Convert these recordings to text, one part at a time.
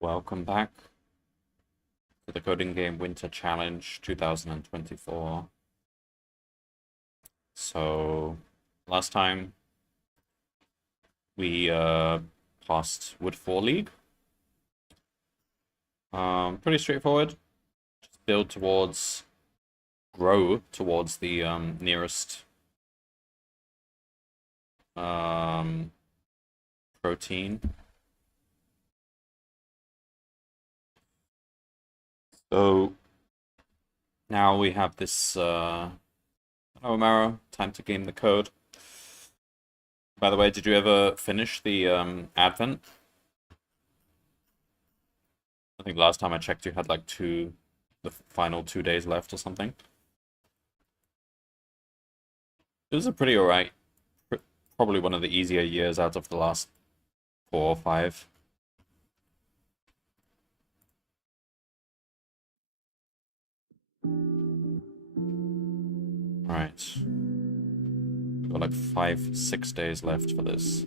Welcome back to the CodinGame Winter Challenge 2024. So, last time we passed Wood 4 League. Pretty straightforward. Just grow towards the nearest protein. So now we have this Omaro, time to game the code. By the way, did you ever finish the Advent? I think last time I checked you had like the final 2 days left or something. It was a pretty alright, probably one of the easier years out of the last 4 or 5. Alright. Got like 5-6 days left for this.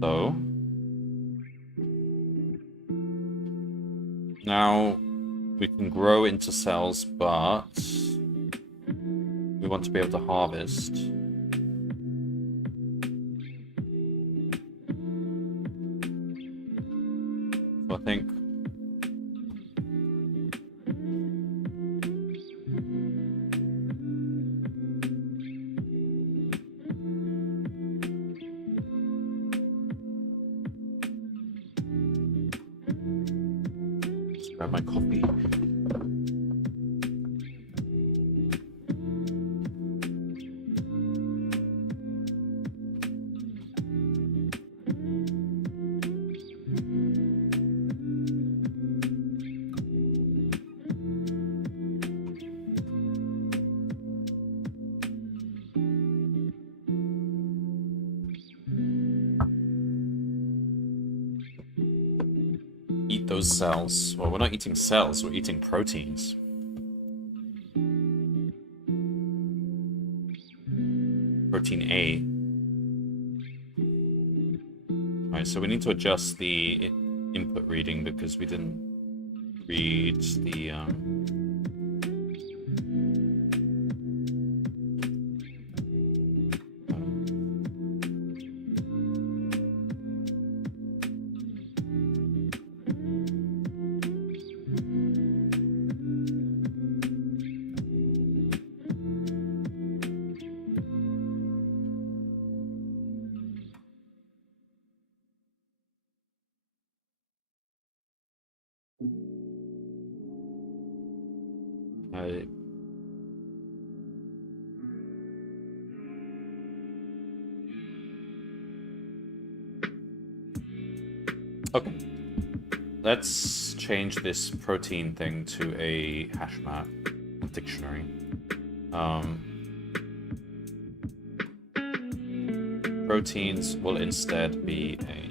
So now we can grow into cells, but we want to be able to harvest. So I think just grab my coffee. Eat those cells. Well, we're not eating cells, we're eating proteins. Protein A. Alright, so we need to adjust the input reading because we didn't read the Okay. Let's change this protein thing to a hash map dictionary. Proteins will instead be a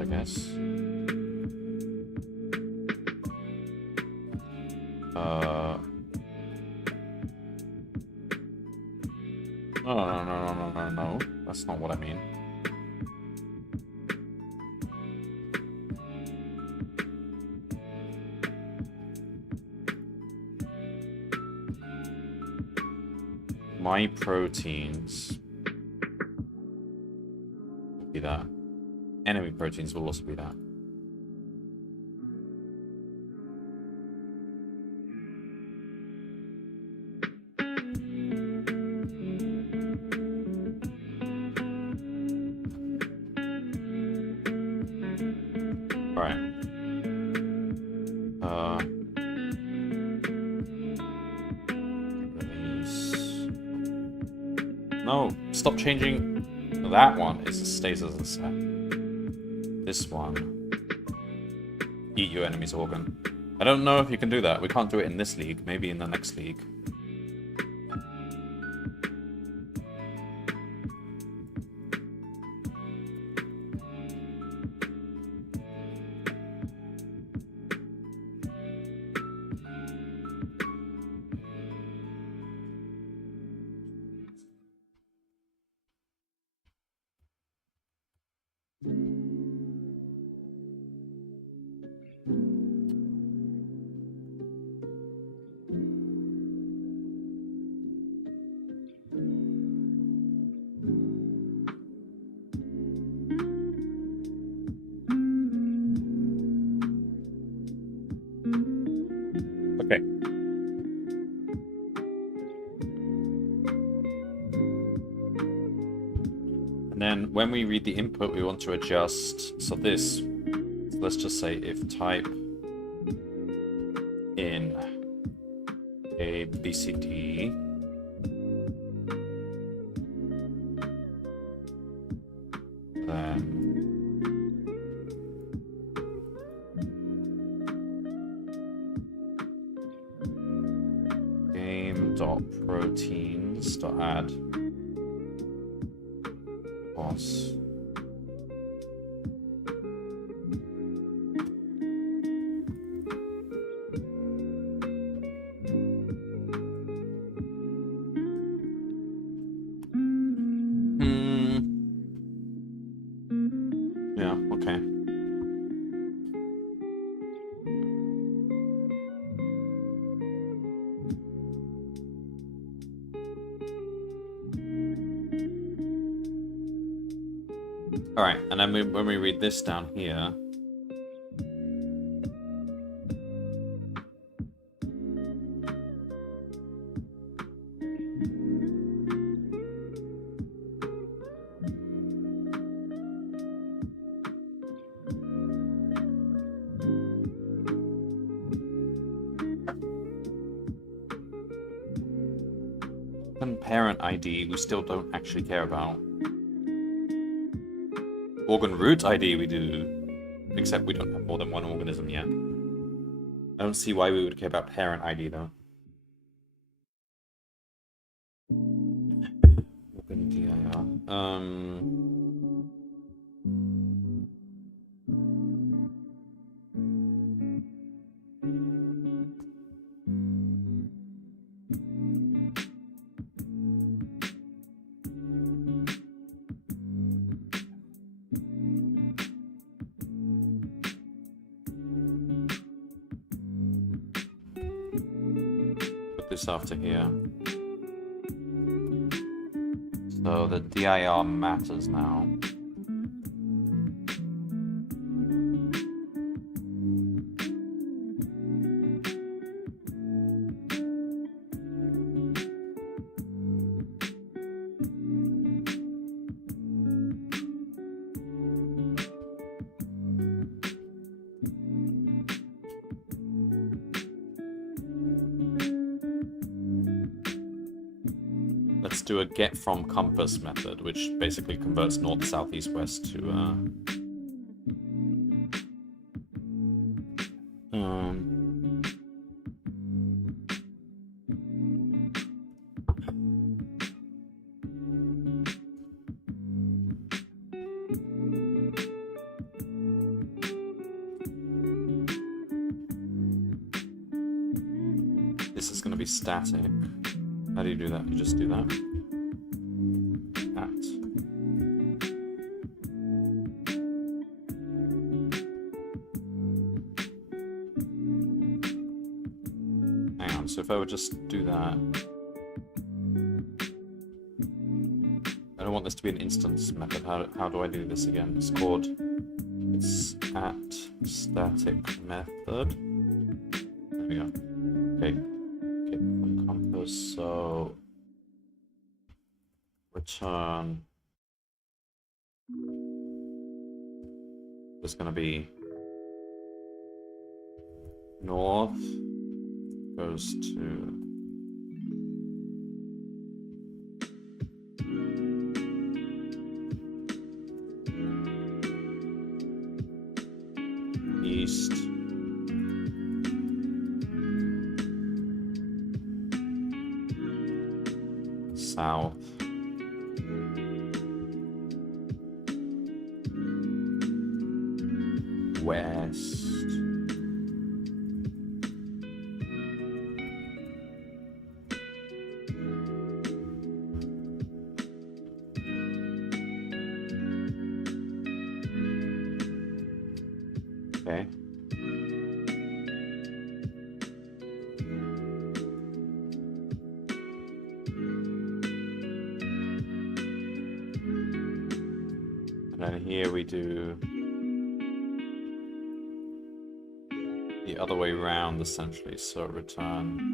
I guess. No. That's not what I mean. My proteins will be that. Enemy proteins will also be that. Alright. No, stop changing that one. It stays as a set. This one. Eat your enemy's organ. I don't know if you can do that. We can't do it in this league. Maybe in the next league. Okay. And then when we read the input, we want to adjust. So this, let's just say if type in A, B, C, D, then game.proteins.add was yeah, okay. All right, and then when we read this down here, and parent ID we still don't actually care about. Organ root ID we do, except we don't have more than one organism yet. I don't see why we would care about parent ID though. Organ DIR. This after here. So the DIR matters now. Let's do a get from compass method, which basically converts north, south, east, west to this is going to be static. How do you do that? You just do that. Hang on, so if I would just do that. I don't want this to be an instance method. How do I do this again? It's at static method. There we go. Okay. Get from compass, so return. There's going to be north goes to east. South. West. Okay. then here we do the other way round, essentially. So return.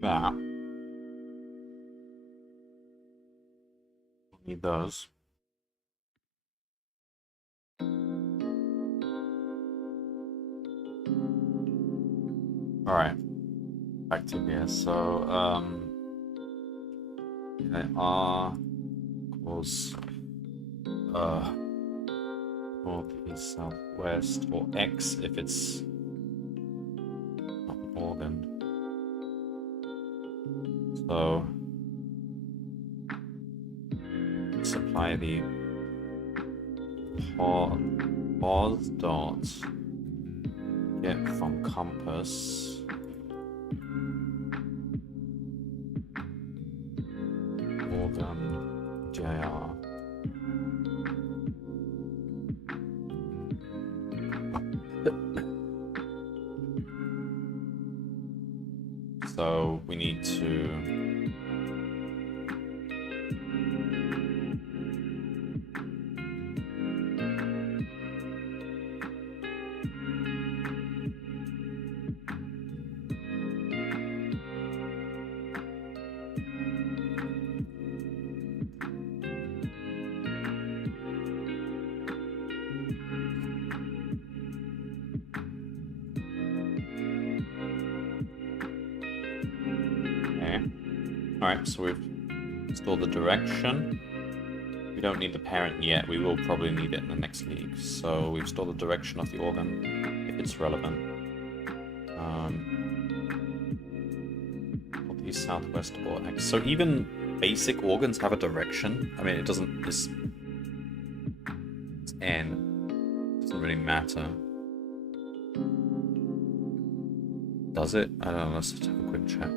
That. Need those. Alright. Back to here. So, okay, R equals northeast, southwest, or X if it's not an organ. So supply the pause dot get from compass organ dir. So we need to Alright, so we've installed the direction. We don't need the parent yet. We will probably need it in the next league. So we've stored the direction of the organ, if it's relevant. Northeast, southwest, or X. So even basic organs have a direction. I mean, it doesn't... It's N. It doesn't really matter. Does it? I don't know. Let's just have a quick check.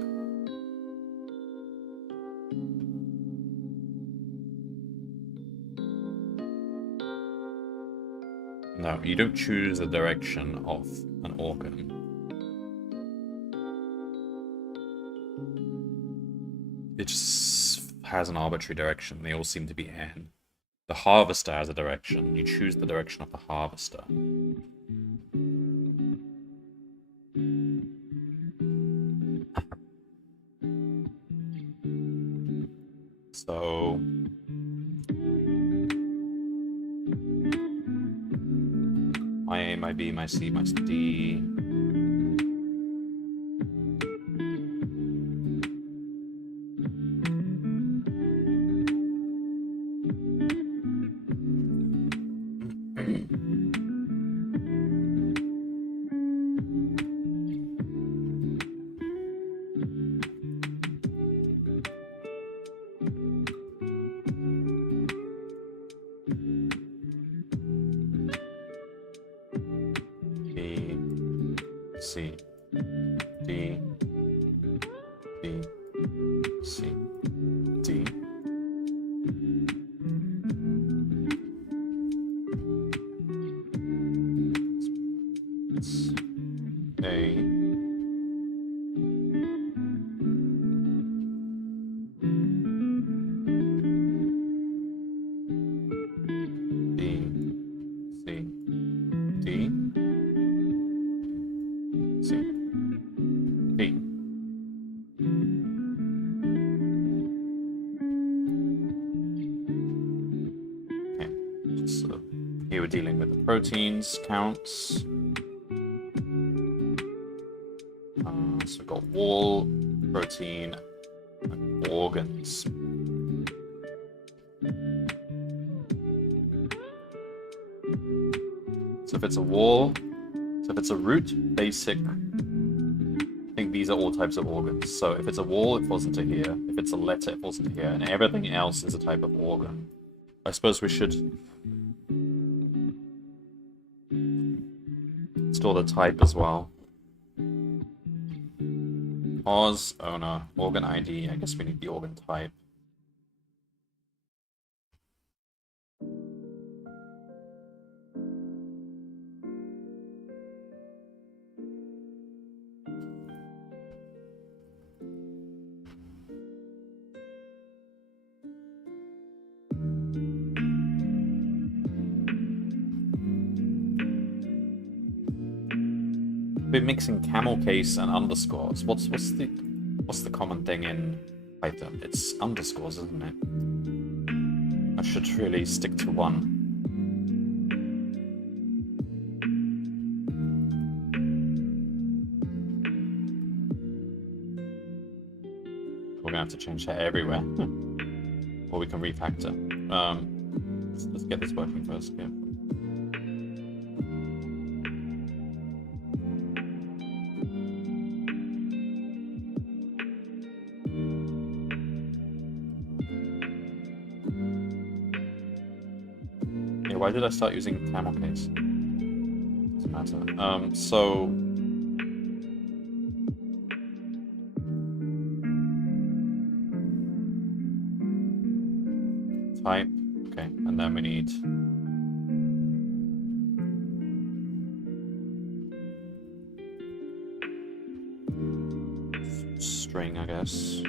No, you don't choose the direction of an organ. It just has an arbitrary direction. They all seem to be N. The harvester has a direction. You choose the direction of the harvester. So... my A, my B, my C, my D. C, D, B, C, D. It's A, B, C, D. C, D. Okay, so here we're dealing with the proteins counts. So we've got wall, protein, and organs. So if it's a wall, so if it's a root, basic, I think these are all types of organs. So if it's a wall, it falls into here. If it's a letter, it falls into here. And everything else is a type of organ. I suppose we should store the type as well. Oz, owner, organ ID. I guess we need the organ type. Been mixing camel case and underscores. What's the common thing in Python? It's underscores, isn't it? I should really stick to one. We're gonna have to change that everywhere. Or we can refactor. Let's get this working first. Yeah. Why did I start using camel case? Doesn't matter. So type, okay, and then we need string, I guess.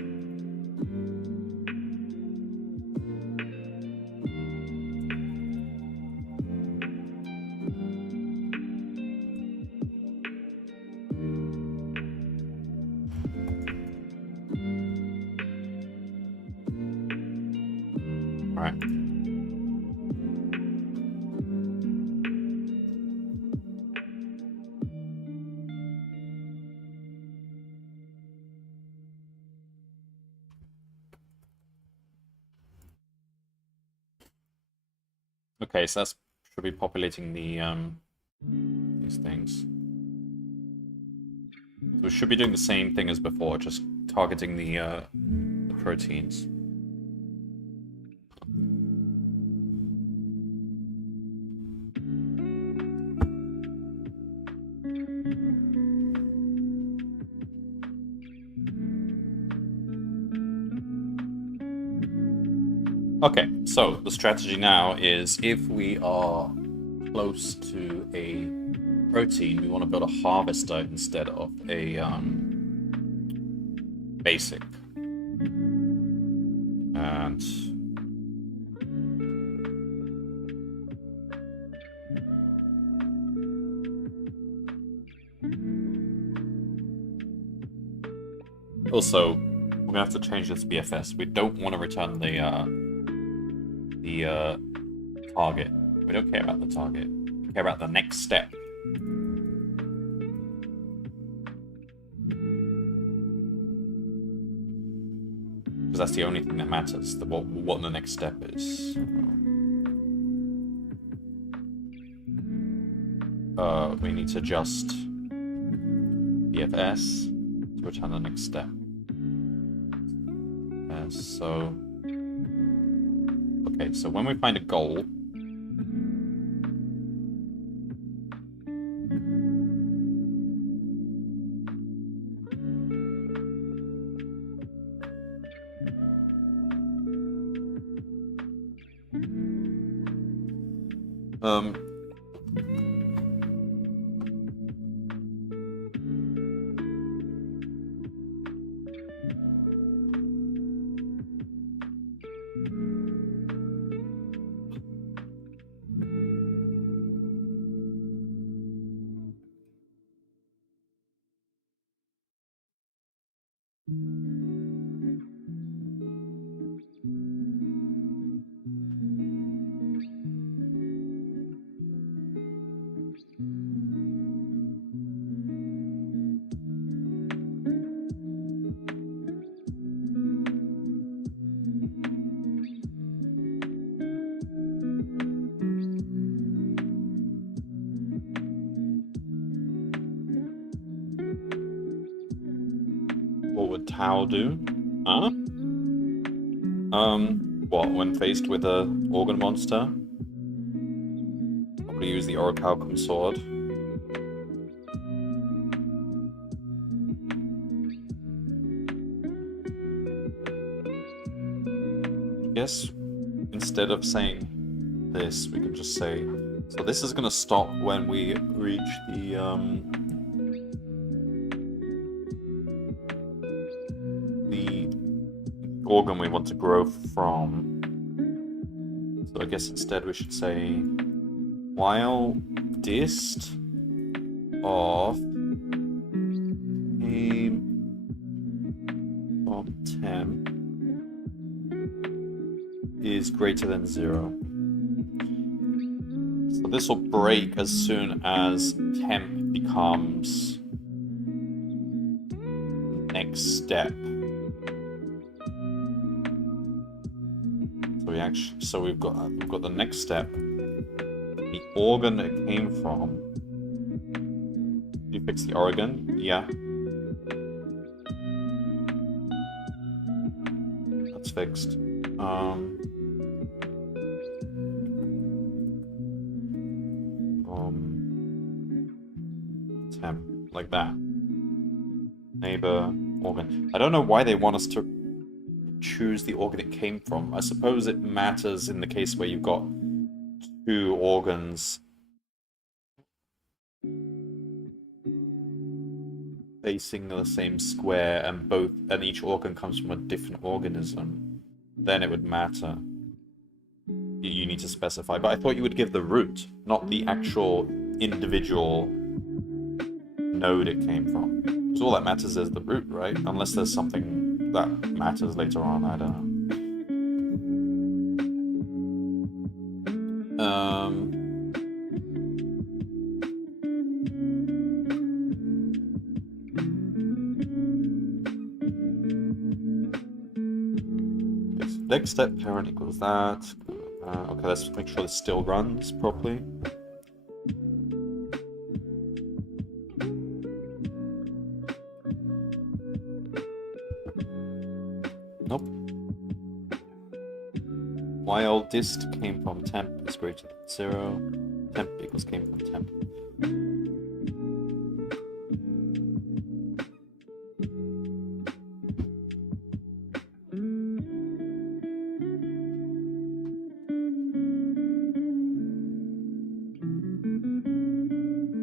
Okay, so that's should be populating the these things. So we should be doing the same thing as before, just targeting the proteins. Okay, so the strategy now is if we are close to a protein, we want to build a harvester instead of a basic. And also, we're gonna have to change this BFS. We don't want to return the target. We don't care about the target. We care about the next step. Because that's the only thing that matters. What the next step is. We need to adjust BFS to return the next step. So okay, so when we find a goal, would Tau do? Huh? What, when faced with a organ monster? Probably use the Orichalcum sword. I guess instead of saying this, we can just say, so this is gonna stop when we reach the organ we want to grow from. So I guess instead we should say, while dist of a temp is greater than 0. So this will break as soon as temp becomes next step. So we've got the next step. The organ it came from. Did you fix the organ? Yeah. That's fixed. Temp, like that. Neighbor, organ. I don't know why they want us to choose the organ it came from. I suppose it matters in the case where you've got 2 organs facing the same square and each organ comes from a different organism. Then it would matter. You need to specify, but I thought you would give the root, not the actual individual node it came from. Because all that matters is the root, right? Unless there's something that matters later on, I don't know. Next step, parent equals that. Okay, let's make sure this still runs properly. Nope. While dist came from temp is greater than 0, temp equals came from temp.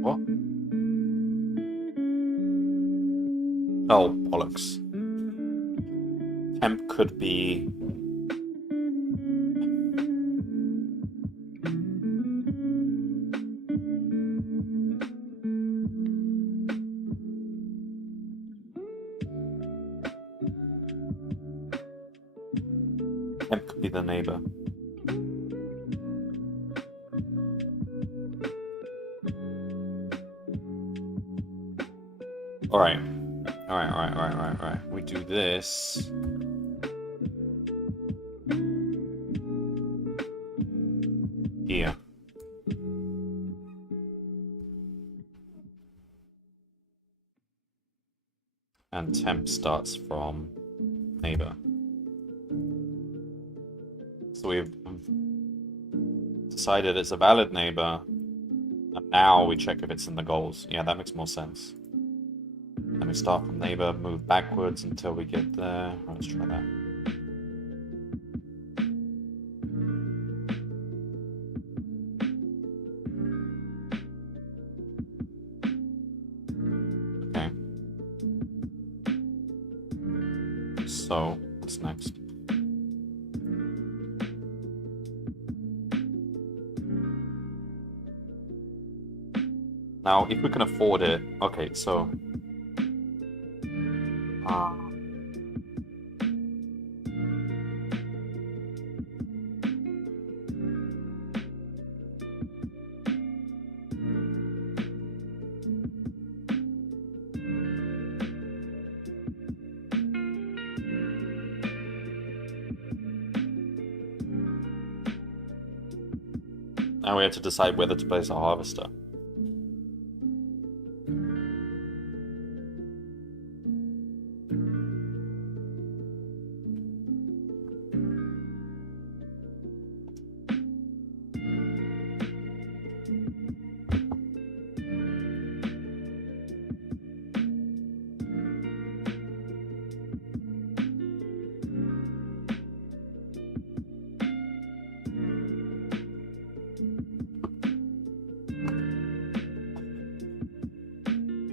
What? Oh, bollocks. Temp could be... Temp could be the neighbor. Alright. Alright. We do this. Here. And temp starts from neighbor. So we've decided it's a valid neighbor, and now we check if it's in the goals. Yeah, that makes more sense. Then we start from neighbor, move backwards until we get there. Let's try that. Okay. So, what's next? Now, if we can afford it... Okay, so... Now we have to decide whether to place a harvester.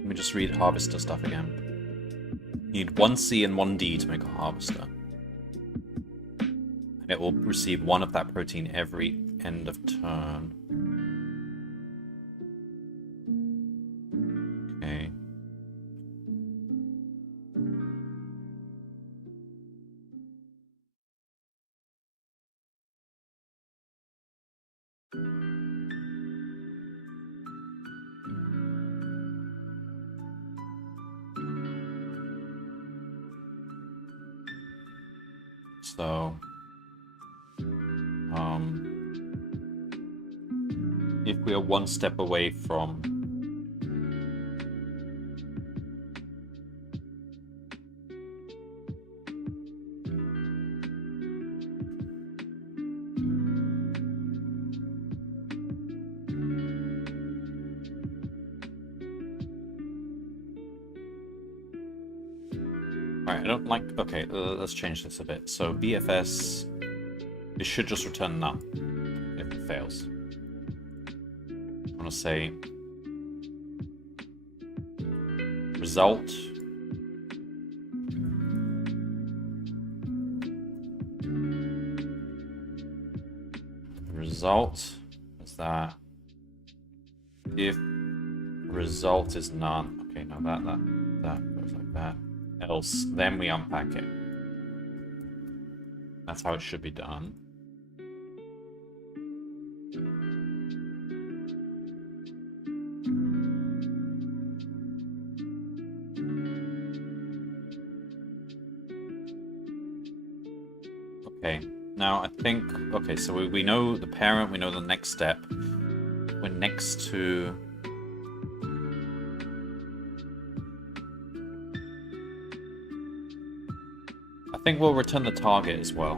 me just read harvester stuff again. You need 1 C and 1 D to make a harvester. And it will receive 1 of that protein every end of turn. Okay. So, if we are 1 step away from Alright, I don't like... Okay, let's change this a bit. So, BFS... It should just return none if it fails. I want to say... Result... Result is that... If result is none... Okay, now that goes like that. Else, then we unpack it. That's how it should be done. Okay, now I think... Okay, so we know the parent, we know the next step. We're next to... I think we'll return the target as well.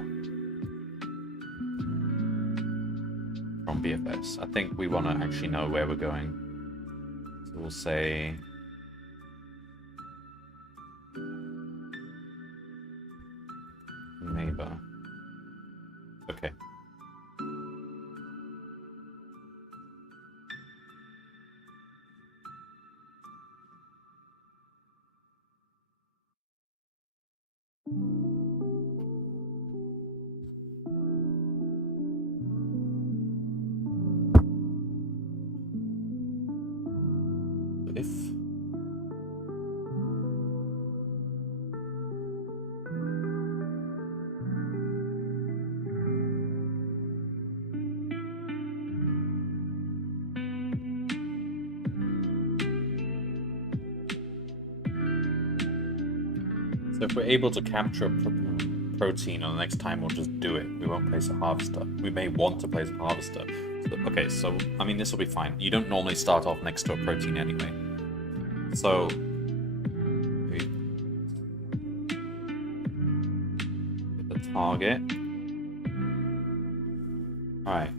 From BFS. I think we want to actually know where we're going. So we'll say... Neighbor. Okay. If So if we're able to capture a protein on the next time, we'll just do it. We won't place a harvester. We may want to place a harvester. So, okay, so, I mean, this will be fine. You don't normally start off next to a protein anyway. So... the target. Alright.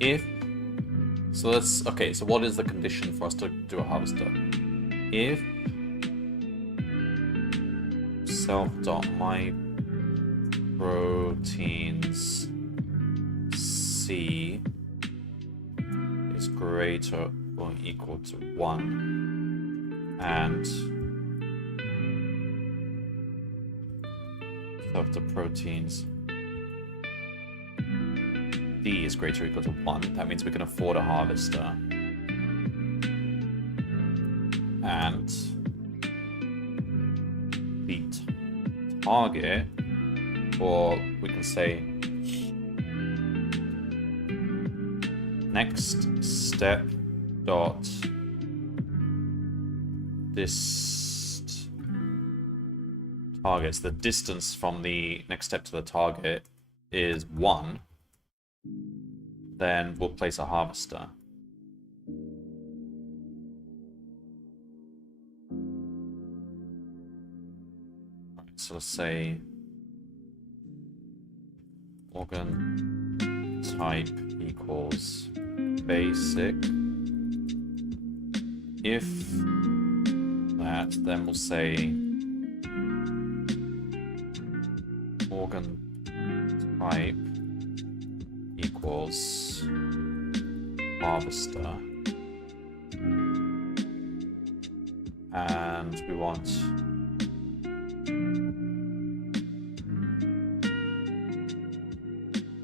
If so, let's okay. So, what is the condition for us to do a harvester? If self.myProteins C is greater or equal to 1, and self.proteins D is greater or equal to 1. That means we can afford a harvester. And the target, or we can say next step dot this targets, the distance from the next step to the target is 1. Then we'll place a harvester. Right, so let's say organ type equals basic if that, then we'll say organ type equals harvester, and we want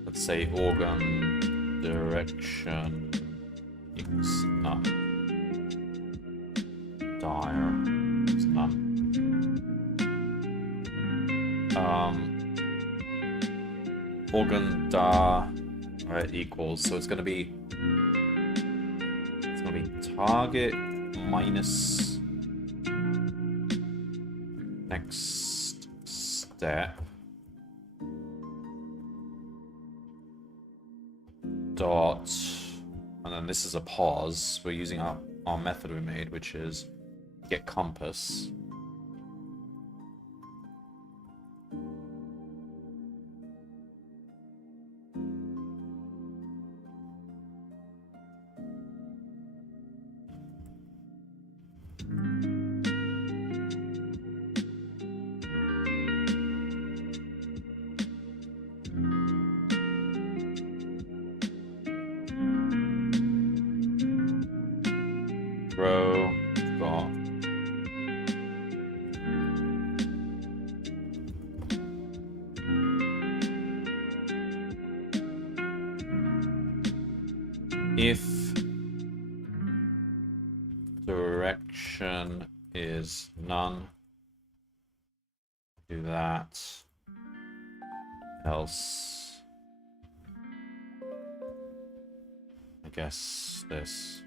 let's say organ direction equals none. Dire is none. Organ dar equals, so it's gonna be target minus next step dot, and then this is a pause. We're using our method we made, which is get compass. Row got if direction is none, do that, else I guess this.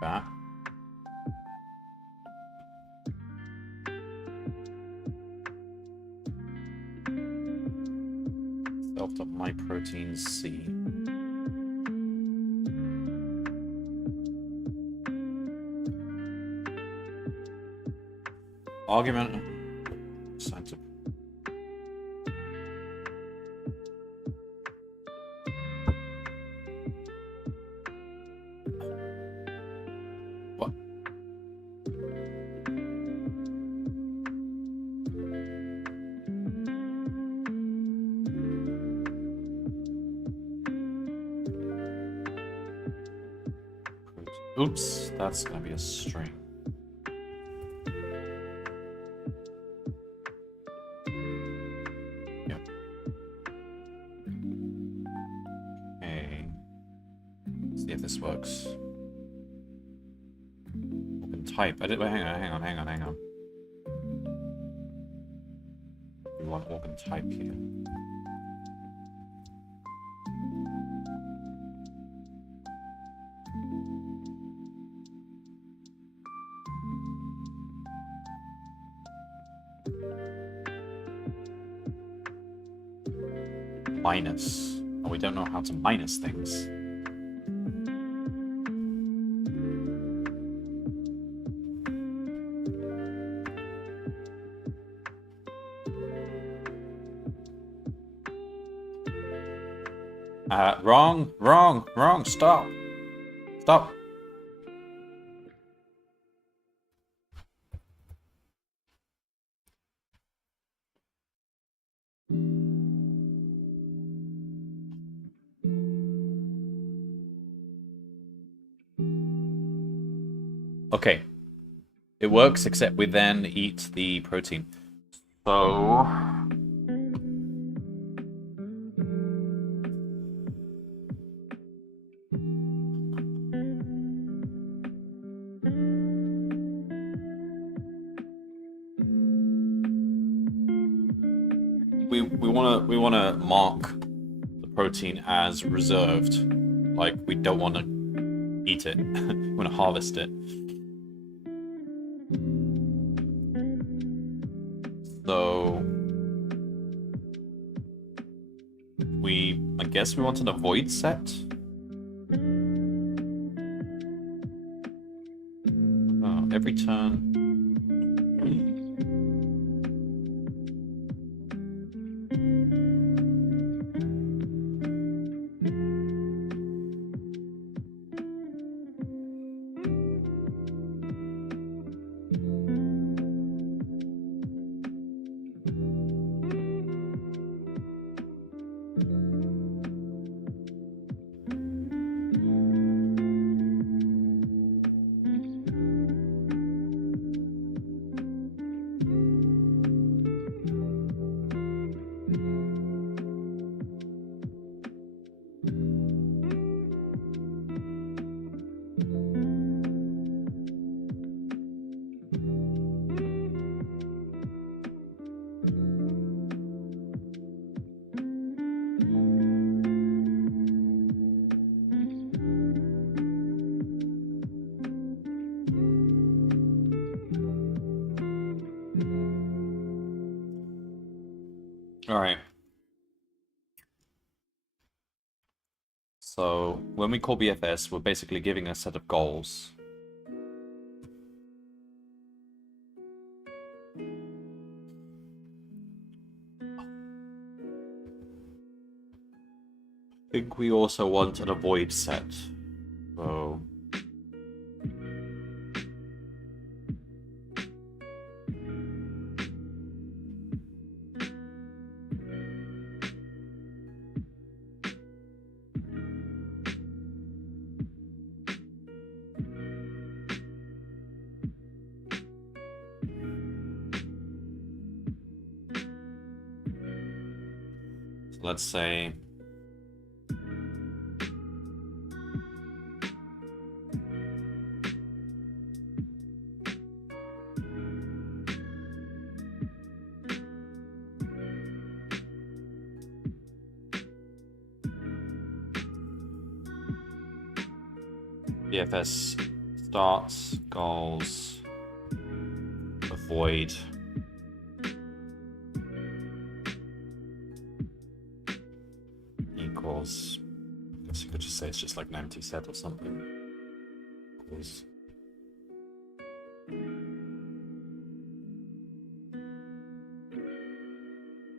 That. Self.myProtein C. Argument assigned to what? Oops, that's gonna be a string. This works. Open type. I did. Wait, hang on. We want organ type here. Minus. Oh, we don't know how to minus things. Wrong, stop. Okay. It works, except we then eat the protein. So... we wanna mark the protein as reserved. Like, we don't want to eat it. We want to harvest it. So I guess we want an avoid set. Oh, every turn. All right. So when we call BFS, we're basically giving a set of goals. I think we also want an avoid set. So let's say BFS starts, goals, avoid. Equals. I guess you could just say it's just like an empty set or something. Equals.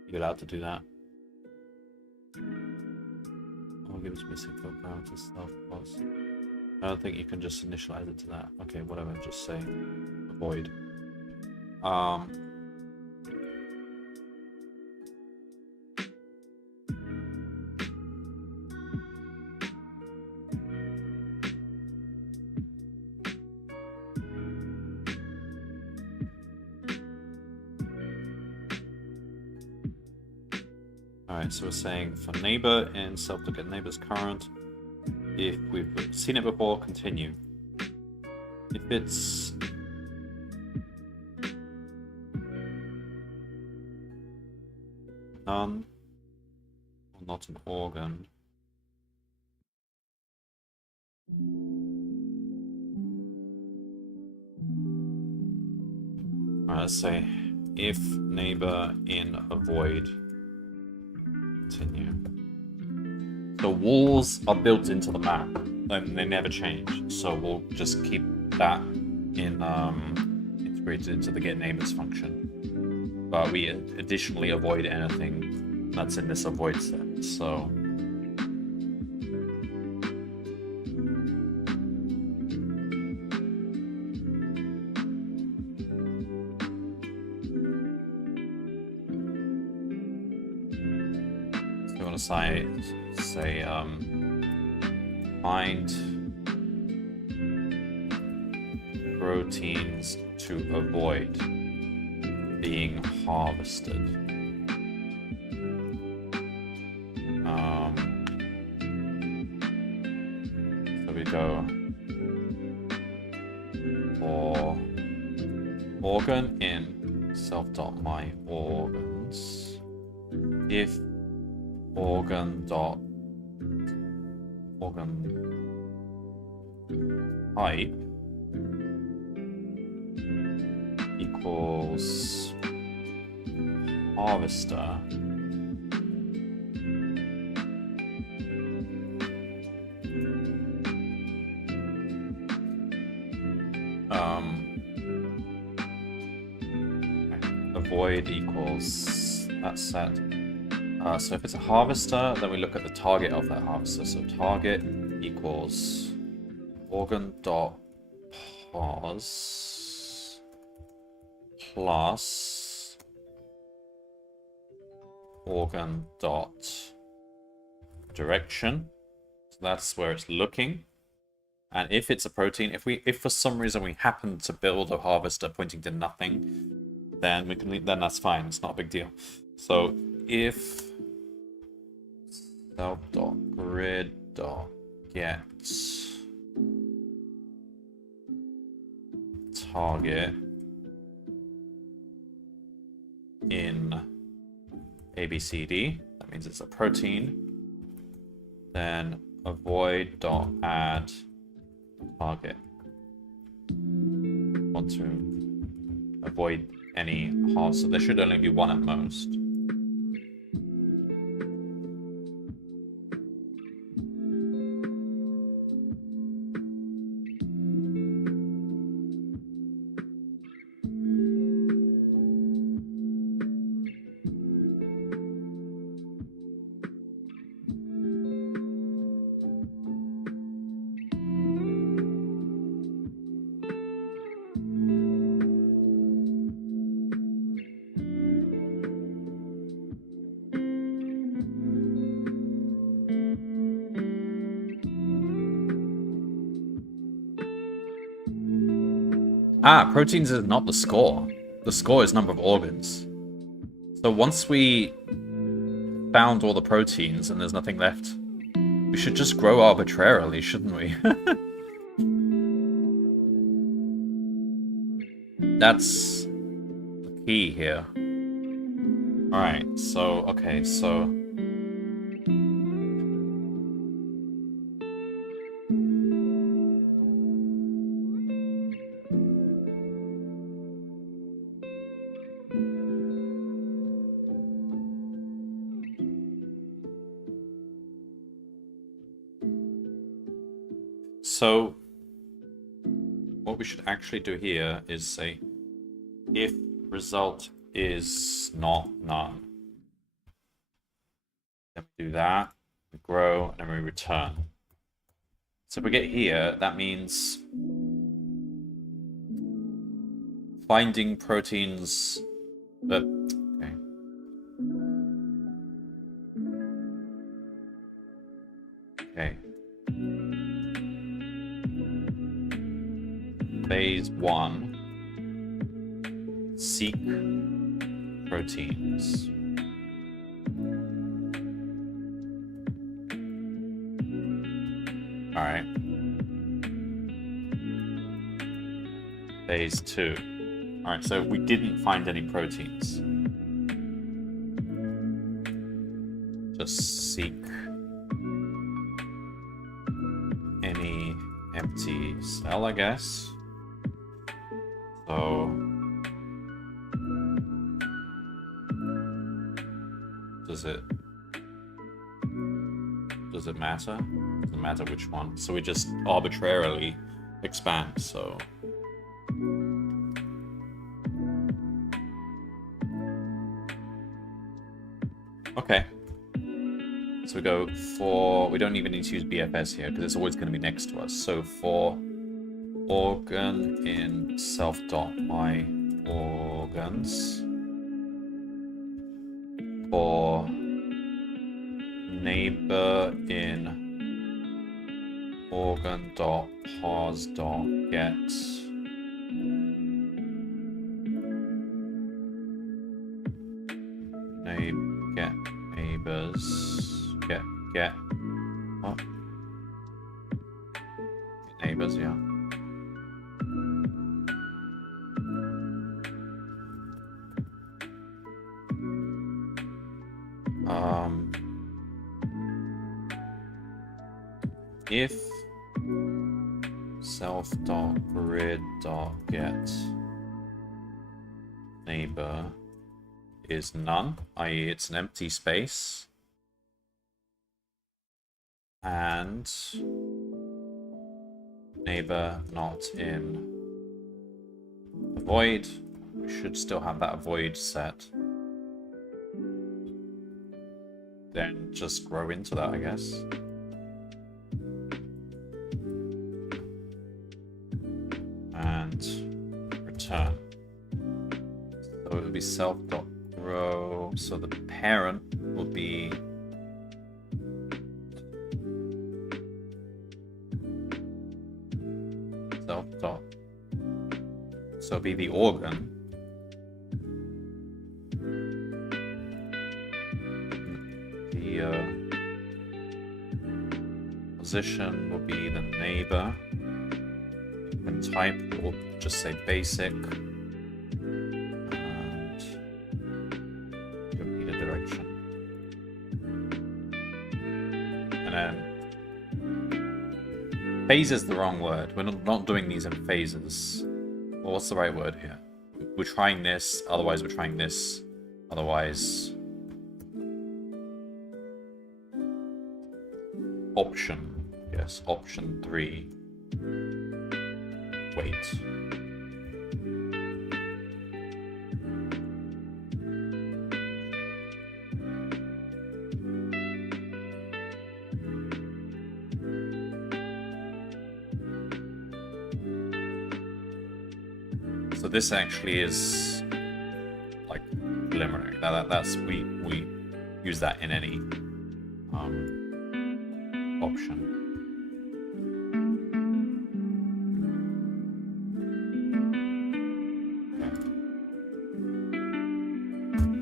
You're allowed to do that. I'll give us missing for parameter self plus. I don't think you can just initialize it to that. Okay, whatever, just say avoid. Alright, so we're saying for neighbor in self-to-get neighbor's current, if we've seen it before, continue. If it's none, or not an organ, alright, let's say if neighbor in a void, continue. The walls are built into the map and they never change, so we'll just keep that in integrated into the get neighbors function, but we additionally avoid anything that's in this avoid set. So we want to say find proteins to avoid being harvested. So we go for organ in self.myOrgans. If organ type equals harvester, void equals that set. So if it's a harvester, then we look at the target of that harvester. So target equals organ dot pause plus organ dot direction. So that's where it's looking. And if it's a protein, if for some reason we happen to build a harvester pointing to nothing, then then that's fine. It's not a big deal. So if self.grid.get target in ABCD, that means it's a protein, then avoid.add target. Want to avoid any halves, so there should only be one at most. Ah, proteins is not the score. The score is number of organs. So once we found all the proteins and there's nothing left, we should just grow arbitrarily, shouldn't we? That's the key here. Alright, so, okay, so... So, what we should actually do here is say, if result is not none, then we do that, we grow, and then we return. So if we get here, that means finding proteins that... Okay. Phase 1, seek proteins. Alright. Phase 2. Alright, so we didn't find any proteins. Just seek any empty cell, I guess. So does it matter? Doesn't matter which one. So we just arbitrarily expand, so okay. So we go for, we don't even need to use BFS here because it's always going to be next to us. So for organ in self.my organs, for neighbor in organ.pause.get get neighbors, get what? Get neighbors, yeah. If self.grid.get neighbor is none, i.e. it's an empty space, and neighbor not in the void, we should still have that void set. Then just grow into that, I guess. And return. So it will be self.grow. So the parent will be self dot. So it'll be the organ. Position will be the neighbor, and type will just say basic, and repeat a direction. And then phase is the wrong word. We're not doing these in phases. Well, what's the right word here? We're trying this, otherwise we're trying this, otherwise option. Yes, option 3. Wait. So this actually is like preliminary. That's we use that in any option.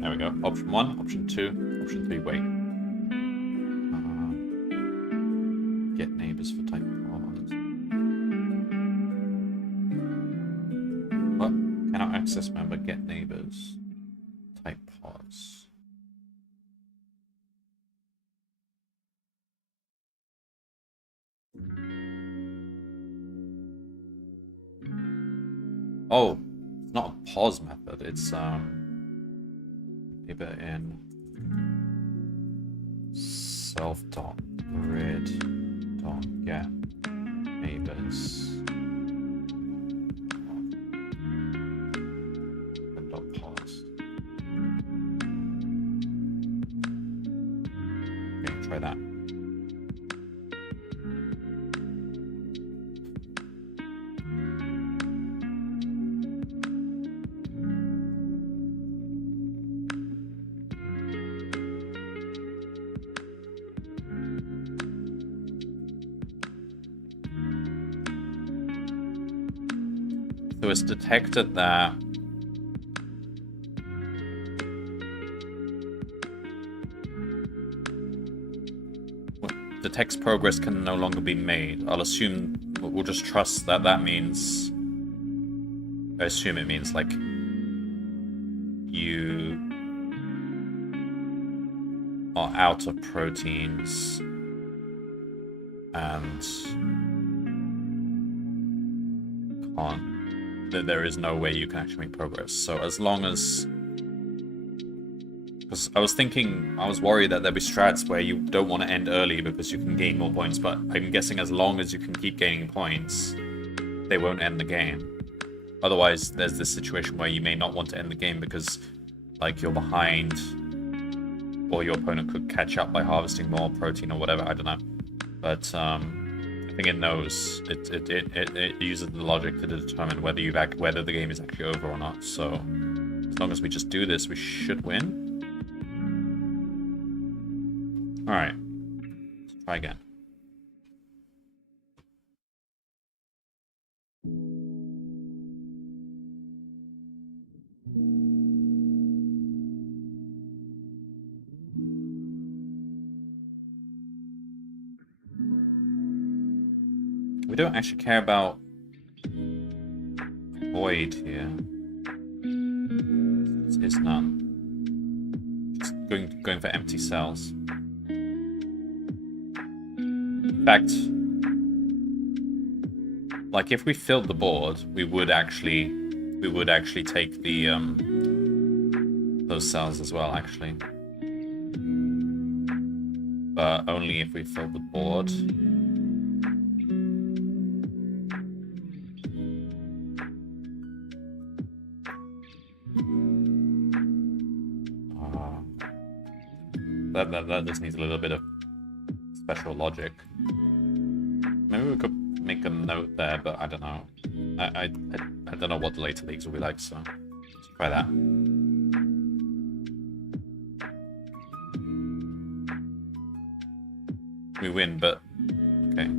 There we go. Option 1, option 2, option 3, wait. Get neighbors for type pause. What? Cannot access member, get neighbors. Type pause. Oh, it's not a pause method, it's neighbor in self.grid.get neighbors and .pause. Okay, try that. So it's detected that detects progress can no longer be made. I'll assume, we'll just trust that that means, I assume it means like you are out of proteins and can't. There is no way you can actually make progress. So as long as, because I was worried that there'd be strats where you don't want to end early because you can gain more points, but I'm guessing as long as you can keep gaining points, they won't end the game. Otherwise, there's this situation where you may not want to end the game because, like, you're behind, or your opponent could catch up by harvesting more protein or whatever. I don't know, but I think it knows. It uses the logic to determine whether the game is actually over or not. So as long as we just do this, we should win. All right, let's try again. We don't actually care about void here. It's none. Just going for empty cells. In fact, like if we filled the board, we would actually take the those cells as well, actually. But only if we filled the board. That just needs a little bit of special logic. Maybe we could make a note there, but I don't know. I don't know what the later leagues will be like, so let's try that. We win, but okay.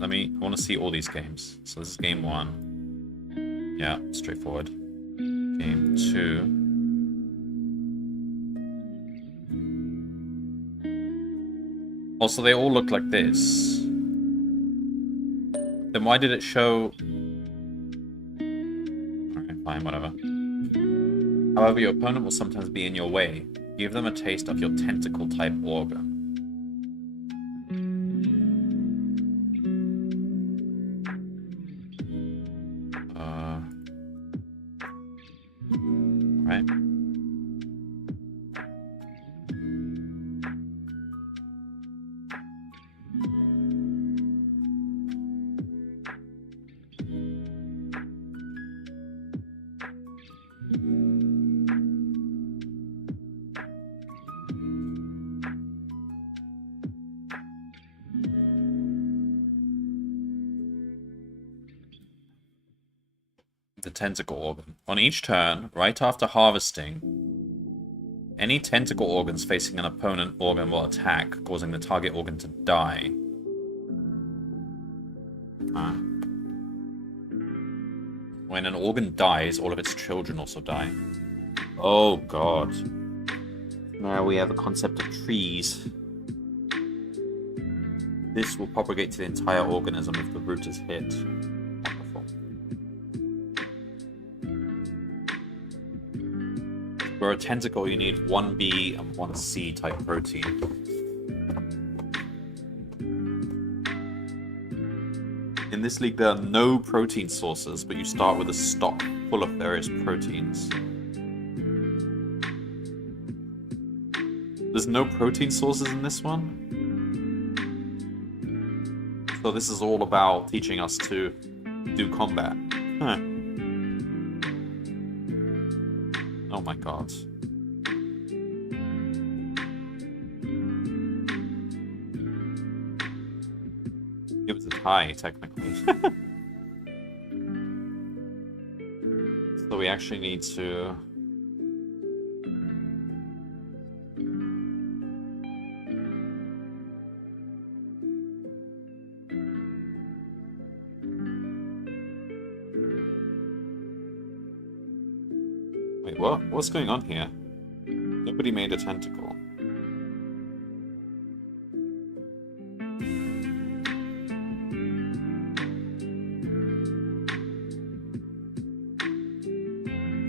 Let me. I want to see all these games. So this is game 1. Yeah, straightforward. Game 2. Also, they all look like this. Then why did it show... Alright, fine, whatever. However, your opponent will sometimes be in your way. Give them a taste of your tentacle-type organ. Right. The tentacle organ. On each turn, right after harvesting, any tentacle organs facing an opponent organ will attack, causing the target organ to die. When an organ dies, all of its children also die. Oh god. Now we have a concept of trees. This will propagate to the entire organism if the root is hit. For a tentacle, you need 1B and 1C type protein. In this league, there are no protein sources, but you start with a stock full of various proteins. There's no protein sources in this one? So this is all about teaching us to do combat. Huh. Oh my god. It was a tie, technically. So we actually need to... Wait, what? What's going on here? Nobody made a tentacle.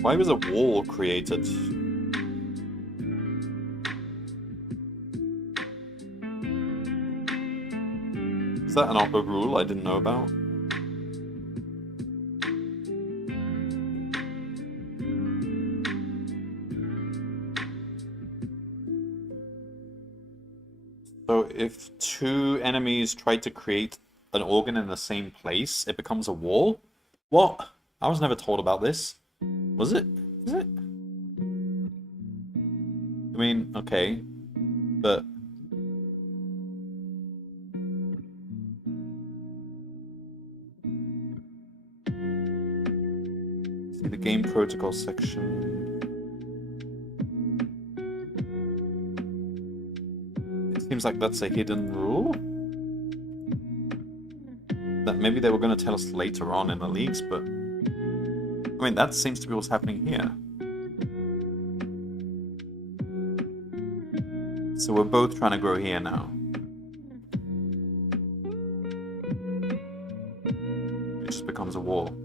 Why was a wall created? Is that an upper rule I didn't know about? So if two enemies try to create an organ in the same place, it becomes a wall? What? I was never told about this. Was it? Is it? I mean, okay, but... See the game protocol section. It seems like that's a hidden rule. That maybe they were going to tell us later on in the leagues, but... I mean, that seems to be what's happening here. So we're both trying to grow here now. It just becomes a wall.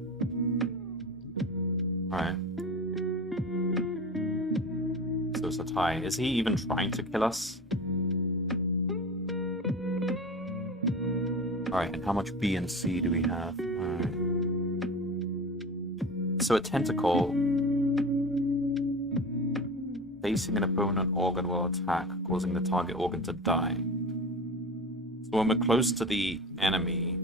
Alright. So it's a tie. Is he even trying to kill us? Alright, and how much B and C do we have? Alright. So a tentacle facing an opponent organ will attack, causing the target organ to die. So when we're close to the enemy,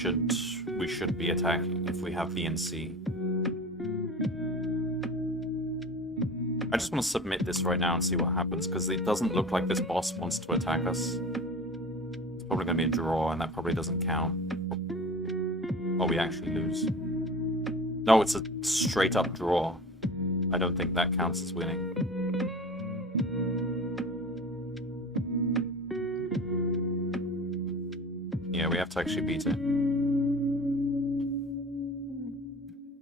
should be attacking if we have B and C. I just want to submit this right now and see what happens, because it doesn't look like this boss wants to attack us. It's probably going to be a draw, and that probably doesn't count. Or we actually lose. No, it's a straight up draw. I don't think that counts as winning. Yeah, we have to actually beat it.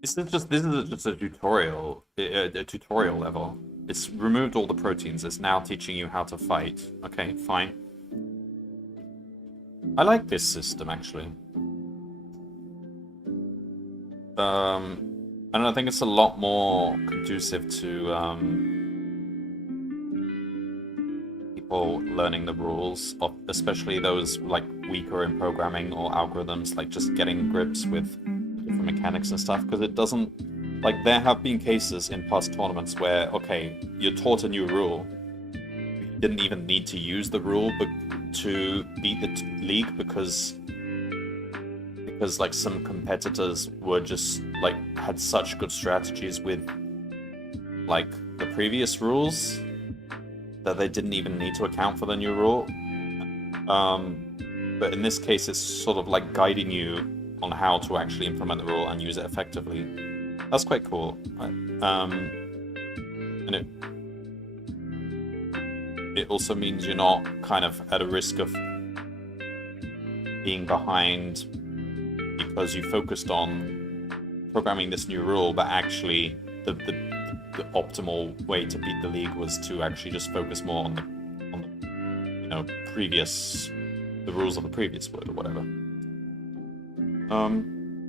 This is just a tutorial, a tutorial level. It's removed all the proteins. It's now teaching you how to fight. Okay, fine. I like this system actually. And I think it's a lot more conducive to people learning the rules, especially those like weaker in programming or algorithms, like just getting grips with different mechanics and stuff, because it doesn't, like, there have been cases in past tournaments where, okay, you're taught a new rule, you didn't even need to use the rule to beat the league because like some competitors were just like had such good strategies with like the previous rules that they didn't even need to account for the new rule. But in this case, it's sort of like guiding you on how to actually implement the rule and use it effectively. That's quite cool. And it also means you're not kind of at a risk of being behind because you focused on programming this new rule, but actually the optimal way to beat the league was to actually just focus more on the the rules of the previous word or whatever.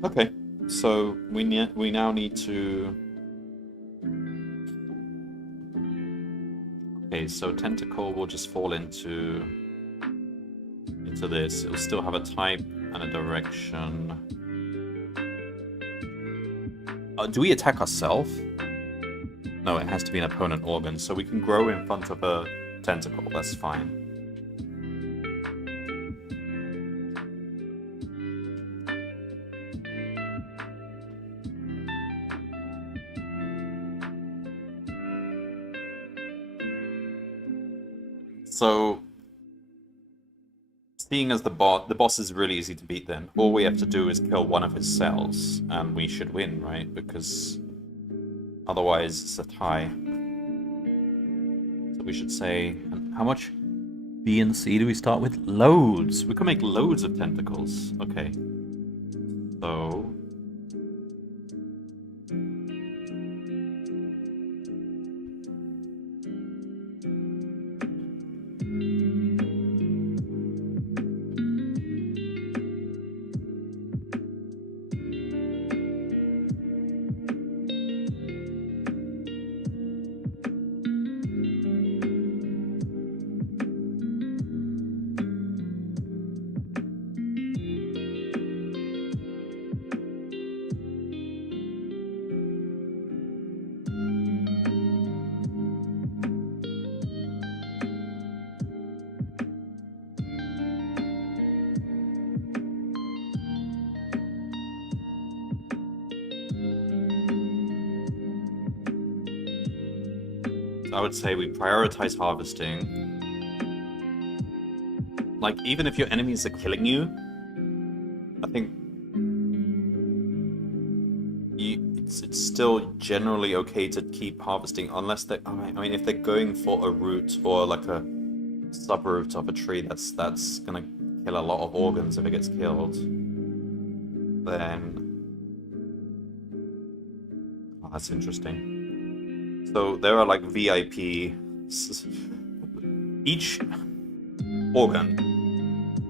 Okay, so we now need to. Okay, so tentacle will just fall into this. It'll still have a type and a direction. Do we attack ourselves? No, it has to be an opponent organ, so we can grow in front of a tentacle. That's fine. So, seeing as the boss is really easy to beat then, all we have to do is kill one of his cells, and we should win, right? Because otherwise it's a tie. So we should say, how much B and C do we start with? Loads! We can make loads of tentacles. Okay. So... I would say we prioritize harvesting. Like, even if your enemies are killing you, I think it's still generally okay to keep harvesting, unless they. I mean, if they're going for a root or like a subroot of a tree, that's gonna kill a lot of organs if it gets killed. Then, oh, that's interesting. So there are like VIP. Each organ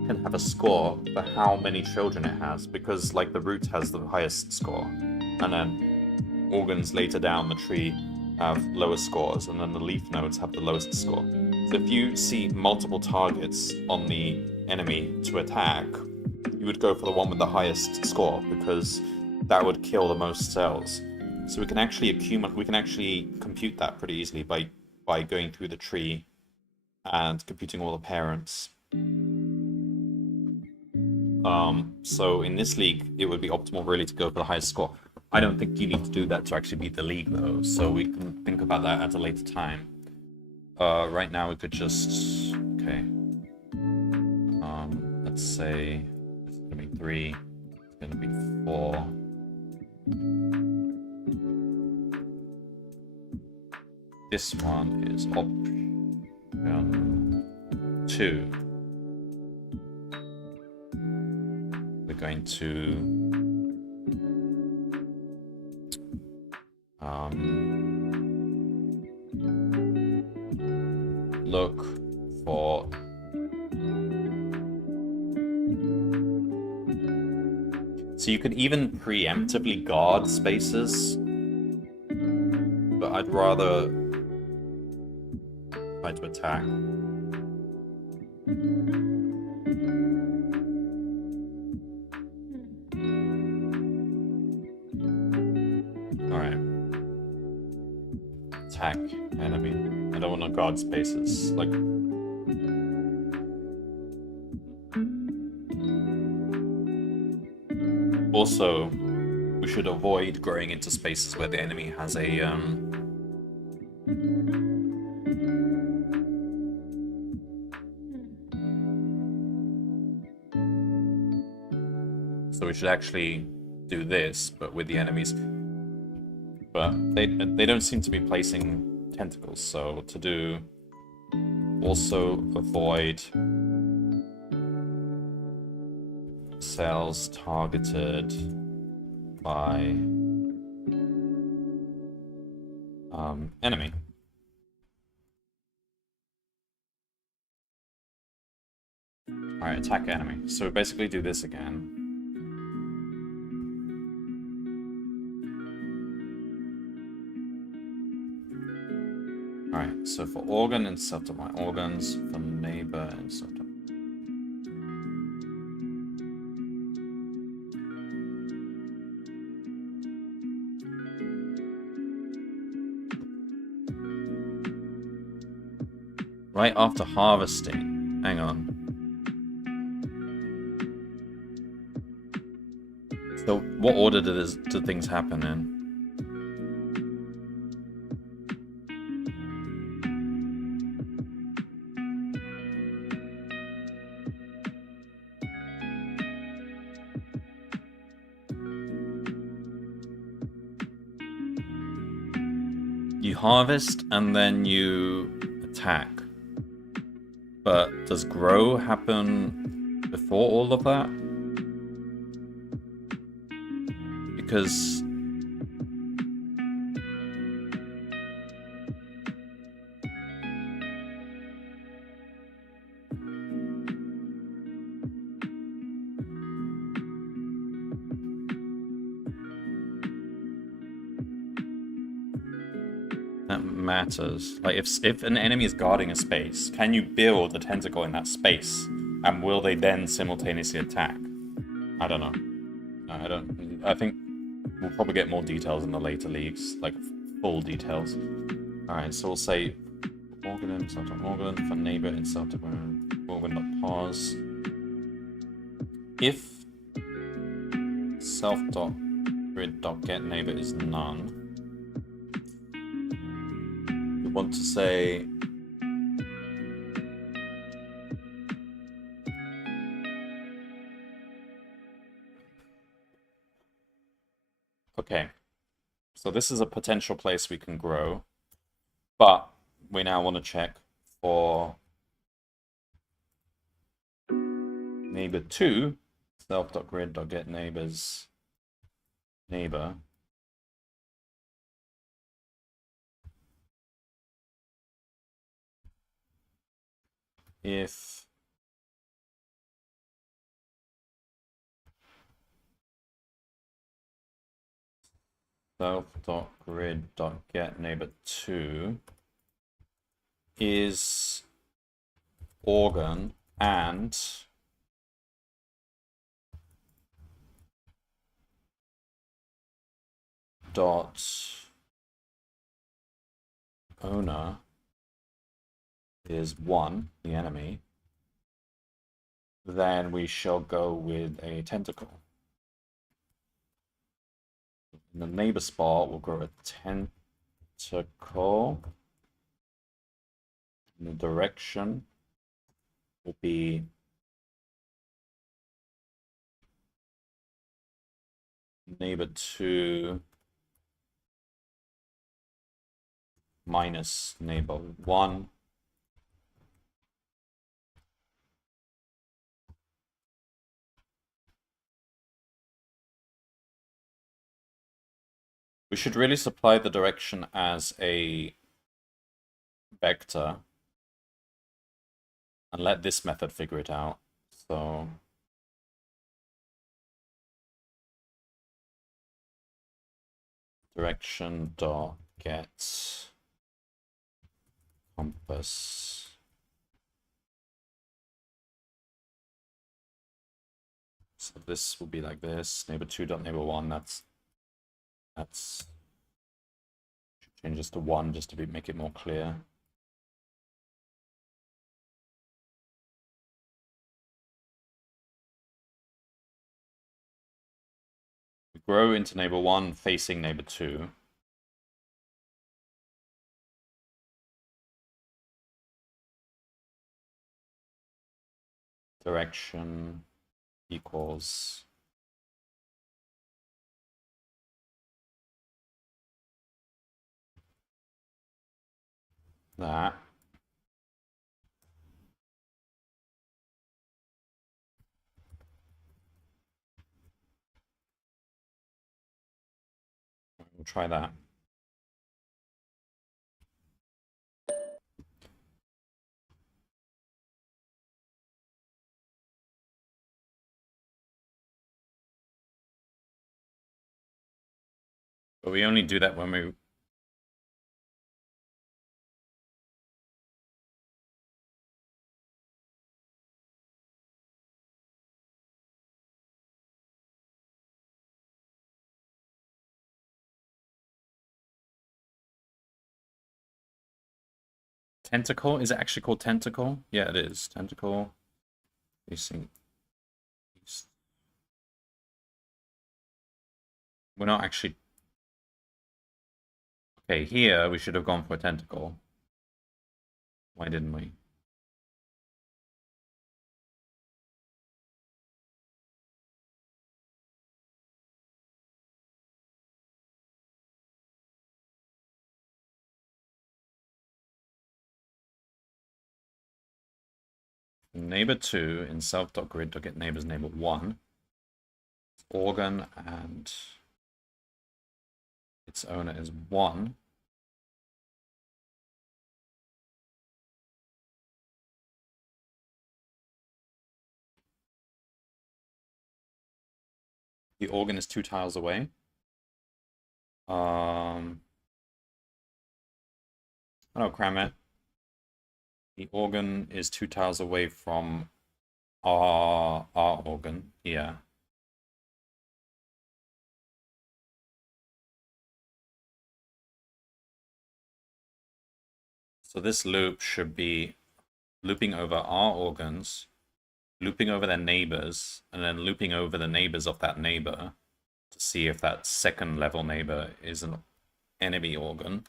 can have a score for how many children it has, because like the root has the highest score, and then organs later down the tree have lower scores, and then the leaf nodes have the lowest score. So if you see multiple targets on the enemy to attack, you would go for the one with the highest score, because that would kill the most cells. So we can actually compute that pretty easily by going through the tree and computing all the parents. So in this league, it would be optimal really to go for the highest score. I don't think you need to do that to actually beat the league though, so we can think about that at a later time. Right now we could just, okay. Let's say it's gonna be 3, it's gonna be 4. This one is option 2. We're going to look for so you can even preemptively guard spaces, but I'd rather try to attack. Alright. Attack enemy. I don't want to guard spaces. Like, also, we should avoid growing into spaces where the enemy has a so we should actually do this, but with the enemies. But they don't seem to be placing tentacles, so to do also avoid cells targeted by enemy. Alright, attack enemy. So we basically do this again. Alright, so for organ, insert my organs. For neighbor, insert. Right after harvesting. Hang on. So what order do things happen in? You harvest and then you attack. But does grow happen before all of that? Because that matters. Like, if an enemy is guarding a space, can you build a tentacle in that space? And will they then simultaneously attack? I don't know. I think we'll probably get more details in the later leagues, like full details. Alright, so we'll say organ, insert organ, for neighbor, insert organ, pause. If self.grid.get neighbor is none, we want to say okay, so this is a potential place we can grow, but we now want to check for neighbor 2, self.grid.get neighbors neighbor. If self.grid.get neighbor 2 is organ and dot owner is 1, the enemy, then we shall go with a tentacle. In the neighbor spot, we'll grow a tentacle. And the direction will be neighbor 2 minus neighbor 1. We should really supply the direction as a vector and let this method figure it out. So direction dot get compass. So this will be like this. Neighbor 2 dot neighbor 1. That's change this to 1 just to make it more clear. We grow into neighbor 1 facing neighbor 2. Direction equals that. We'll try that. But we only do that when we tentacle? Is it actually called tentacle? Yeah, it is. Tentacle facing east. We're not actually... Okay, here we should have gone for a tentacle. Why didn't we? Neighbor 2 in self.grid to get neighbors neighbor 1. Organ and its owner is 1. The organ is 2 tiles away. Oh, cram it. The organ is 2 tiles away from our organ. Yeah. So this loop should be looping over our organs, looping over their neighbors, and then looping over the neighbors of that neighbor to see if that second level neighbor is an enemy organ.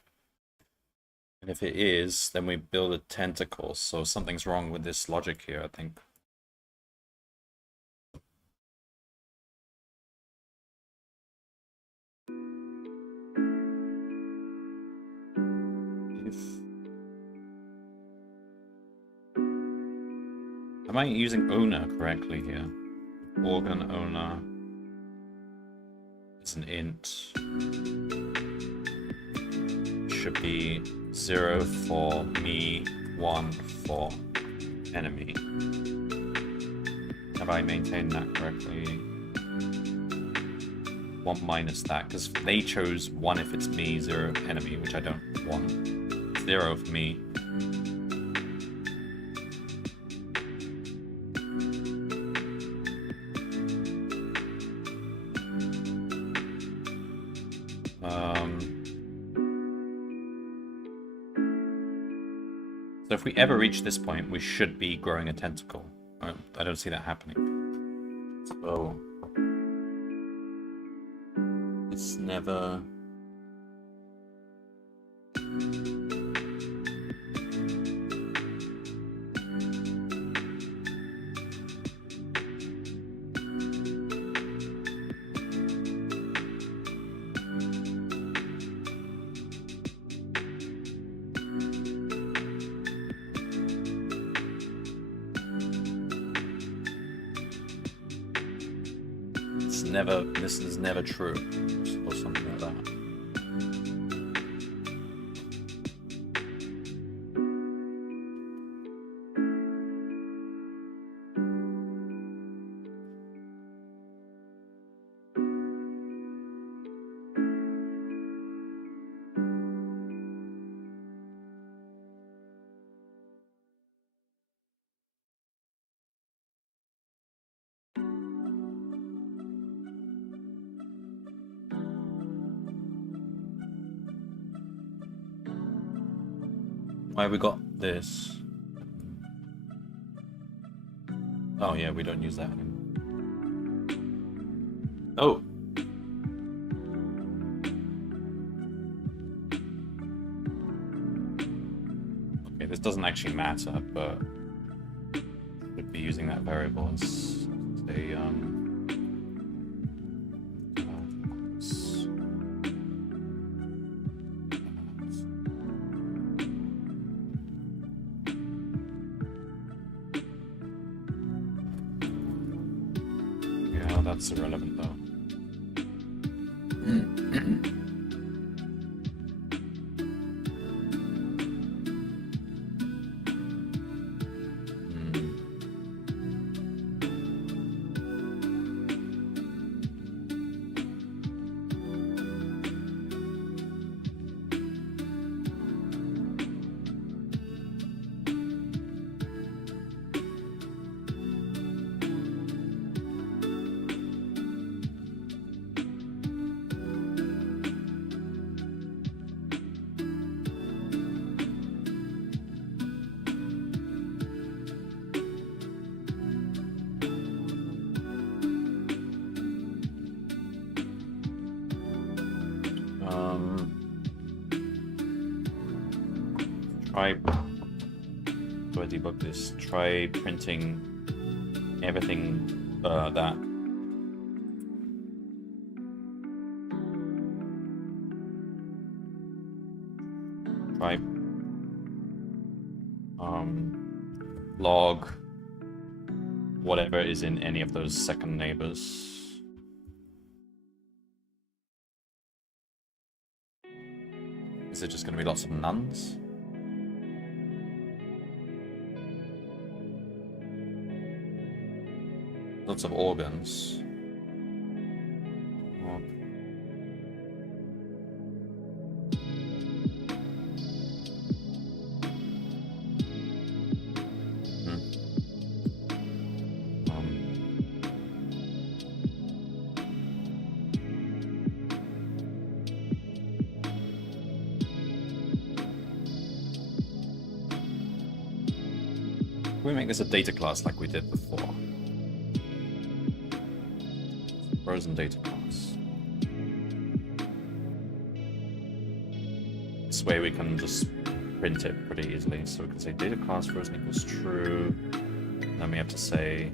And if it is, then we build a tentacle. So something's wrong with this logic here, I think. Am I using owner correctly here? Organ owner is an int. Should be 0 for me, 1 for enemy. Have I maintained that correctly? 1 minus that, because they chose 1 if it's me, 0 enemy, which I don't want. 0 for me. So if we ever reach this point, we should be growing a tentacle. I don't see that happening. So it's never. This is never true, or something like that. Why have we got this? Oh yeah, we don't use that anymore. Oh! Okay, this doesn't actually matter, but we'd be using that variable as a that's irrelevant though. Do I debug this? Try printing everything that. Try log whatever is in any of those second neighbors. Is it just going to be lots of nuns? Lots of organs. We make this a data class like we did before. Frozen data class. This way we can just print it pretty easily. So we can say data class frozen equals true. Then we have to say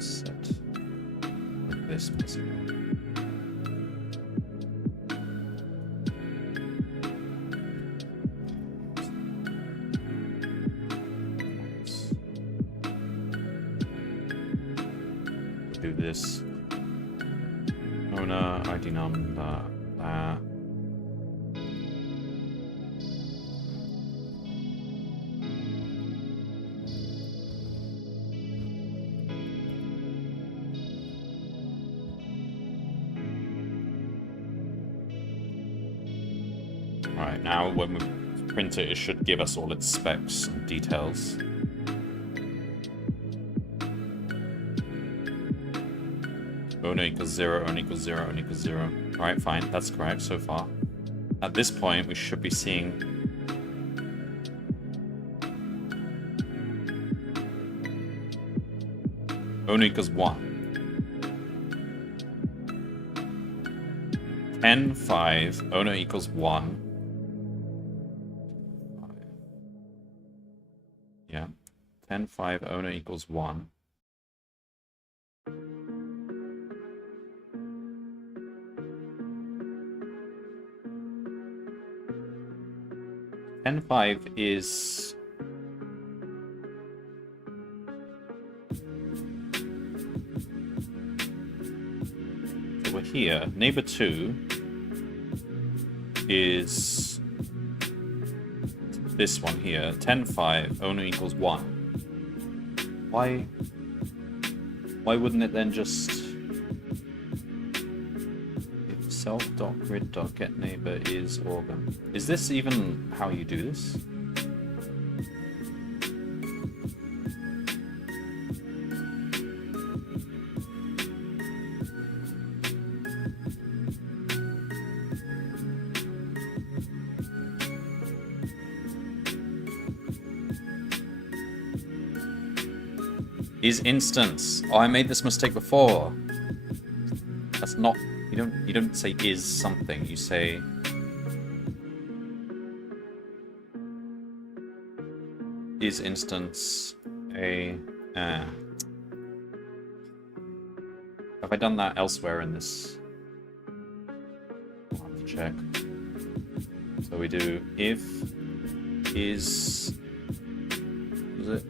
set like this basically. Do this owner ID number that. Alright, now when we print it, it should give us all its specs and details. Owner equals 0, owner equals 0, owner equals 0. Alright, fine, that's correct so far. At this point, we should be seeing owner equals 1. 10, 5, owner equals 1. Yeah. 10, 5, owner equals 1. And 5 is... So we're here. Neighbor 2 is this one here. 10, 5, owner equals 1. Why wouldn't it then just... If self.grid.getNeighbor is organ. Is this even how you do this? Is instance. Oh, I made this mistake before. That's not... You don't say is something. You say... Is instance a... Have I done that elsewhere in this? I'll have to check. So we do if is... Is it?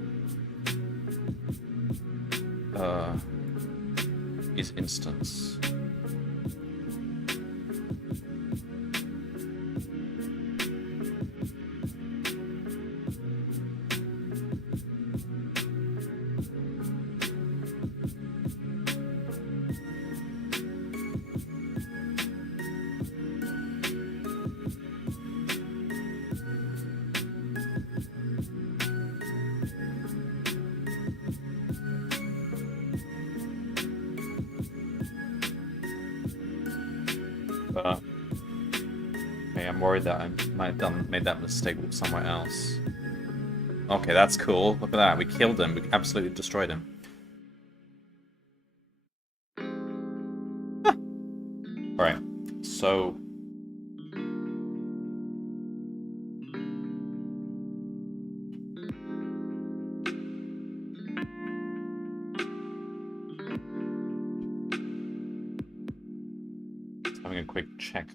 Is instance. Okay, I'm worried that I might have made that mistake somewhere else. Okay, that's cool. Look at that. We killed him. We absolutely destroyed him. Alright, so... Having a quick check.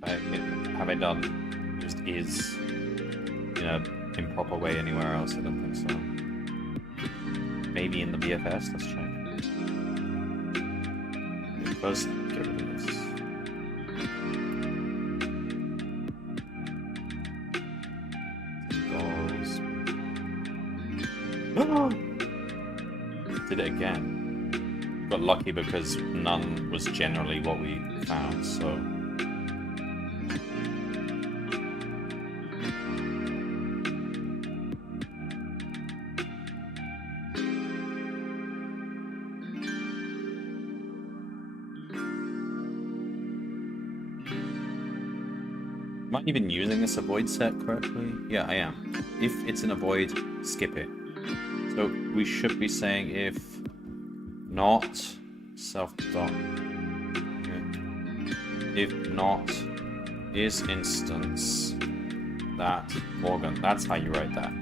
Have I used is in an improper way anywhere else? I don't think so. Maybe in the BFS. Let's check. Okay, first, get rid of this. Goals. Did it again. Got lucky because none was generally what we found, so... Am I even using this avoid set correctly? Yeah, I am. If it's an avoid, skip it. So we should be saying if not self dot. If not is instance that organ. That's how you write that.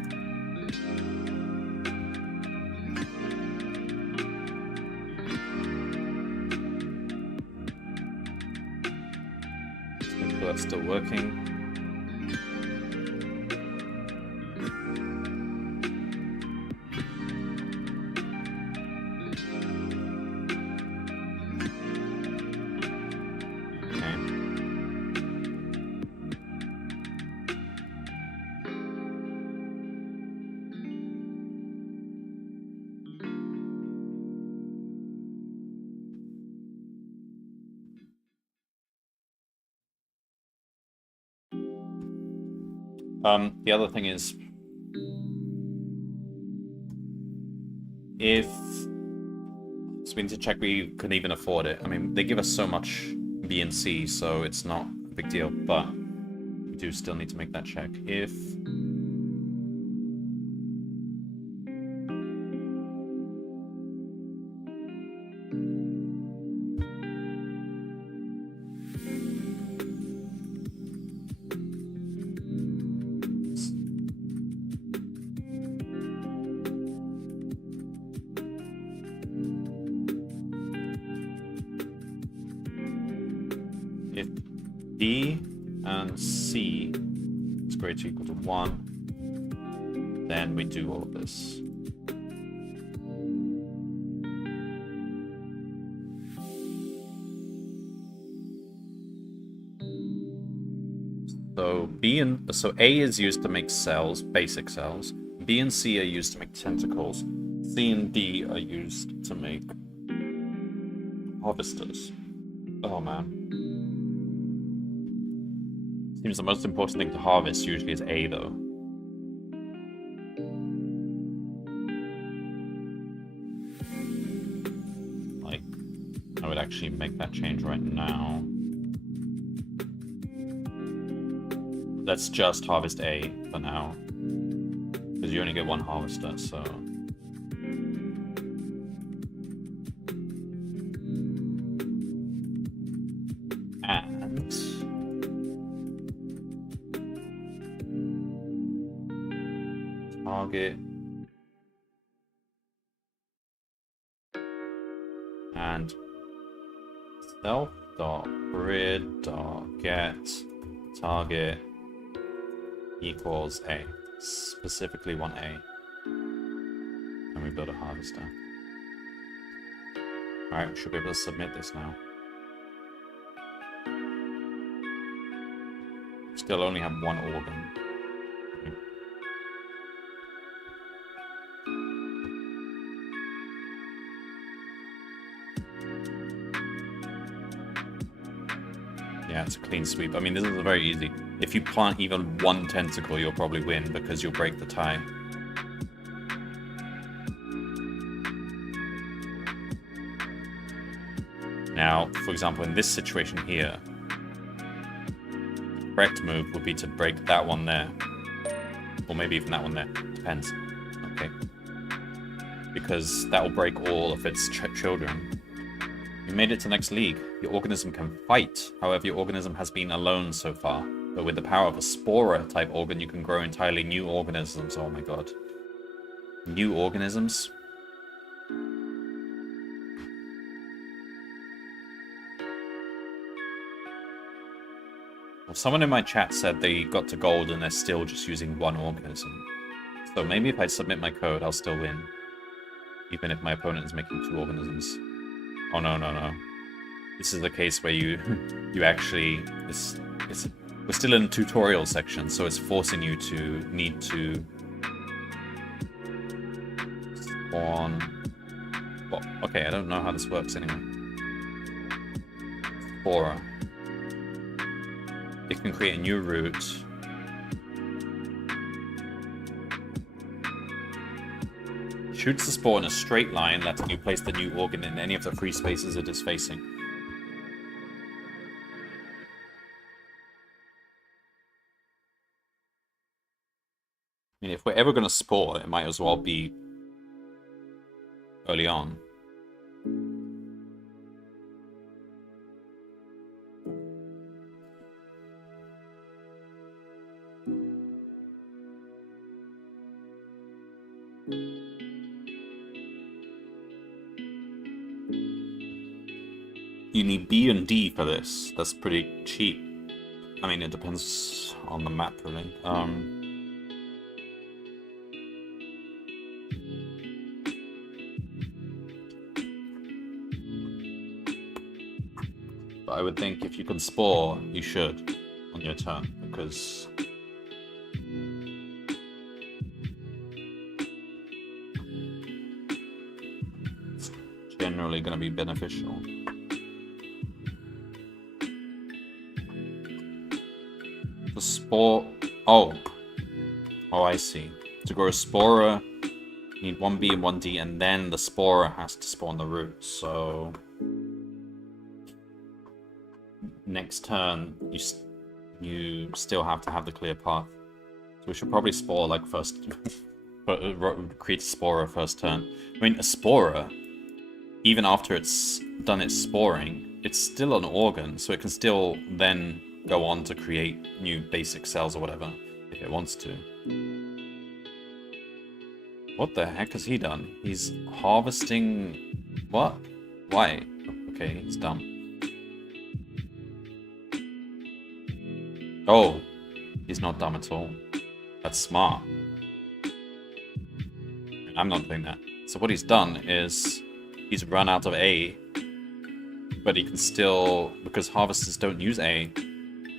Let's make sure that's still working. The other thing is, if so we need to check we can even afford it. I mean, they give us so much B and C, so it's not a big deal, but we do still need to make that check. If B and C is greater or equal to 1, then we do all of this. So A is used to make cells, basic cells. B and C are used to make tentacles. C and D are used to make harvesters. Oh man. Seems the most important thing to harvest usually is A though. Like, I would actually make that change right now. Let's just harvest A for now. Because you only get one harvester, so... And... target... and... self.grid.get target equals A. Specifically 1A. And we build a harvester. Alright, we should be able to submit this now. Still only have one organ. Yeah, it's a clean sweep. I mean, this is very easy. If you plant even one tentacle, you'll probably win because you'll break the tie. Now, for example, in this situation here, the correct move would be to break that one there. Or maybe even that one there. Depends. Okay. Because that will break all of its children. You made it to the next league. Your organism can fight. However, your organism has been alone so far. But with the power of a spora-type organ, you can grow entirely new organisms. Oh my god. New organisms? Well, someone in my chat said they got to gold and they're still just using one organism. So maybe if I submit my code, I'll still win. Even if my opponent is making 2 organisms. Oh no, no, no. This is the case where you actually... We're still in the tutorial section, so it's forcing you to need to spawn... Well, okay, I don't know how this works anyway. Spora. You can create a new route. Shoots the spore in a straight line, letting you place the new organ in any of the free spaces it is facing. I mean, if we're ever going to spore, it might as well be early on. You need B and D for this. That's pretty cheap. I mean, it depends on the map, really. But I would think if you can spore, you should on your turn, because it's generally going to be beneficial. The spore... Oh, I see. To grow a spora, you need 1B and 1D, and then the spora has to spawn the root, so... Next turn, you still have to have the clear path. So we should probably spore, like, first... create a spora first turn. I mean, a spora, even after it's done its sporing, it's still an organ, so it can still then go on to create new basic cells or whatever, if it wants to. What the heck has he done? He's harvesting... What? Why? Okay, he's dumb. Oh, he's not dumb at all. That's smart. I'm not doing that. So what he's done is he's run out of A, but he can still, because harvesters don't use A,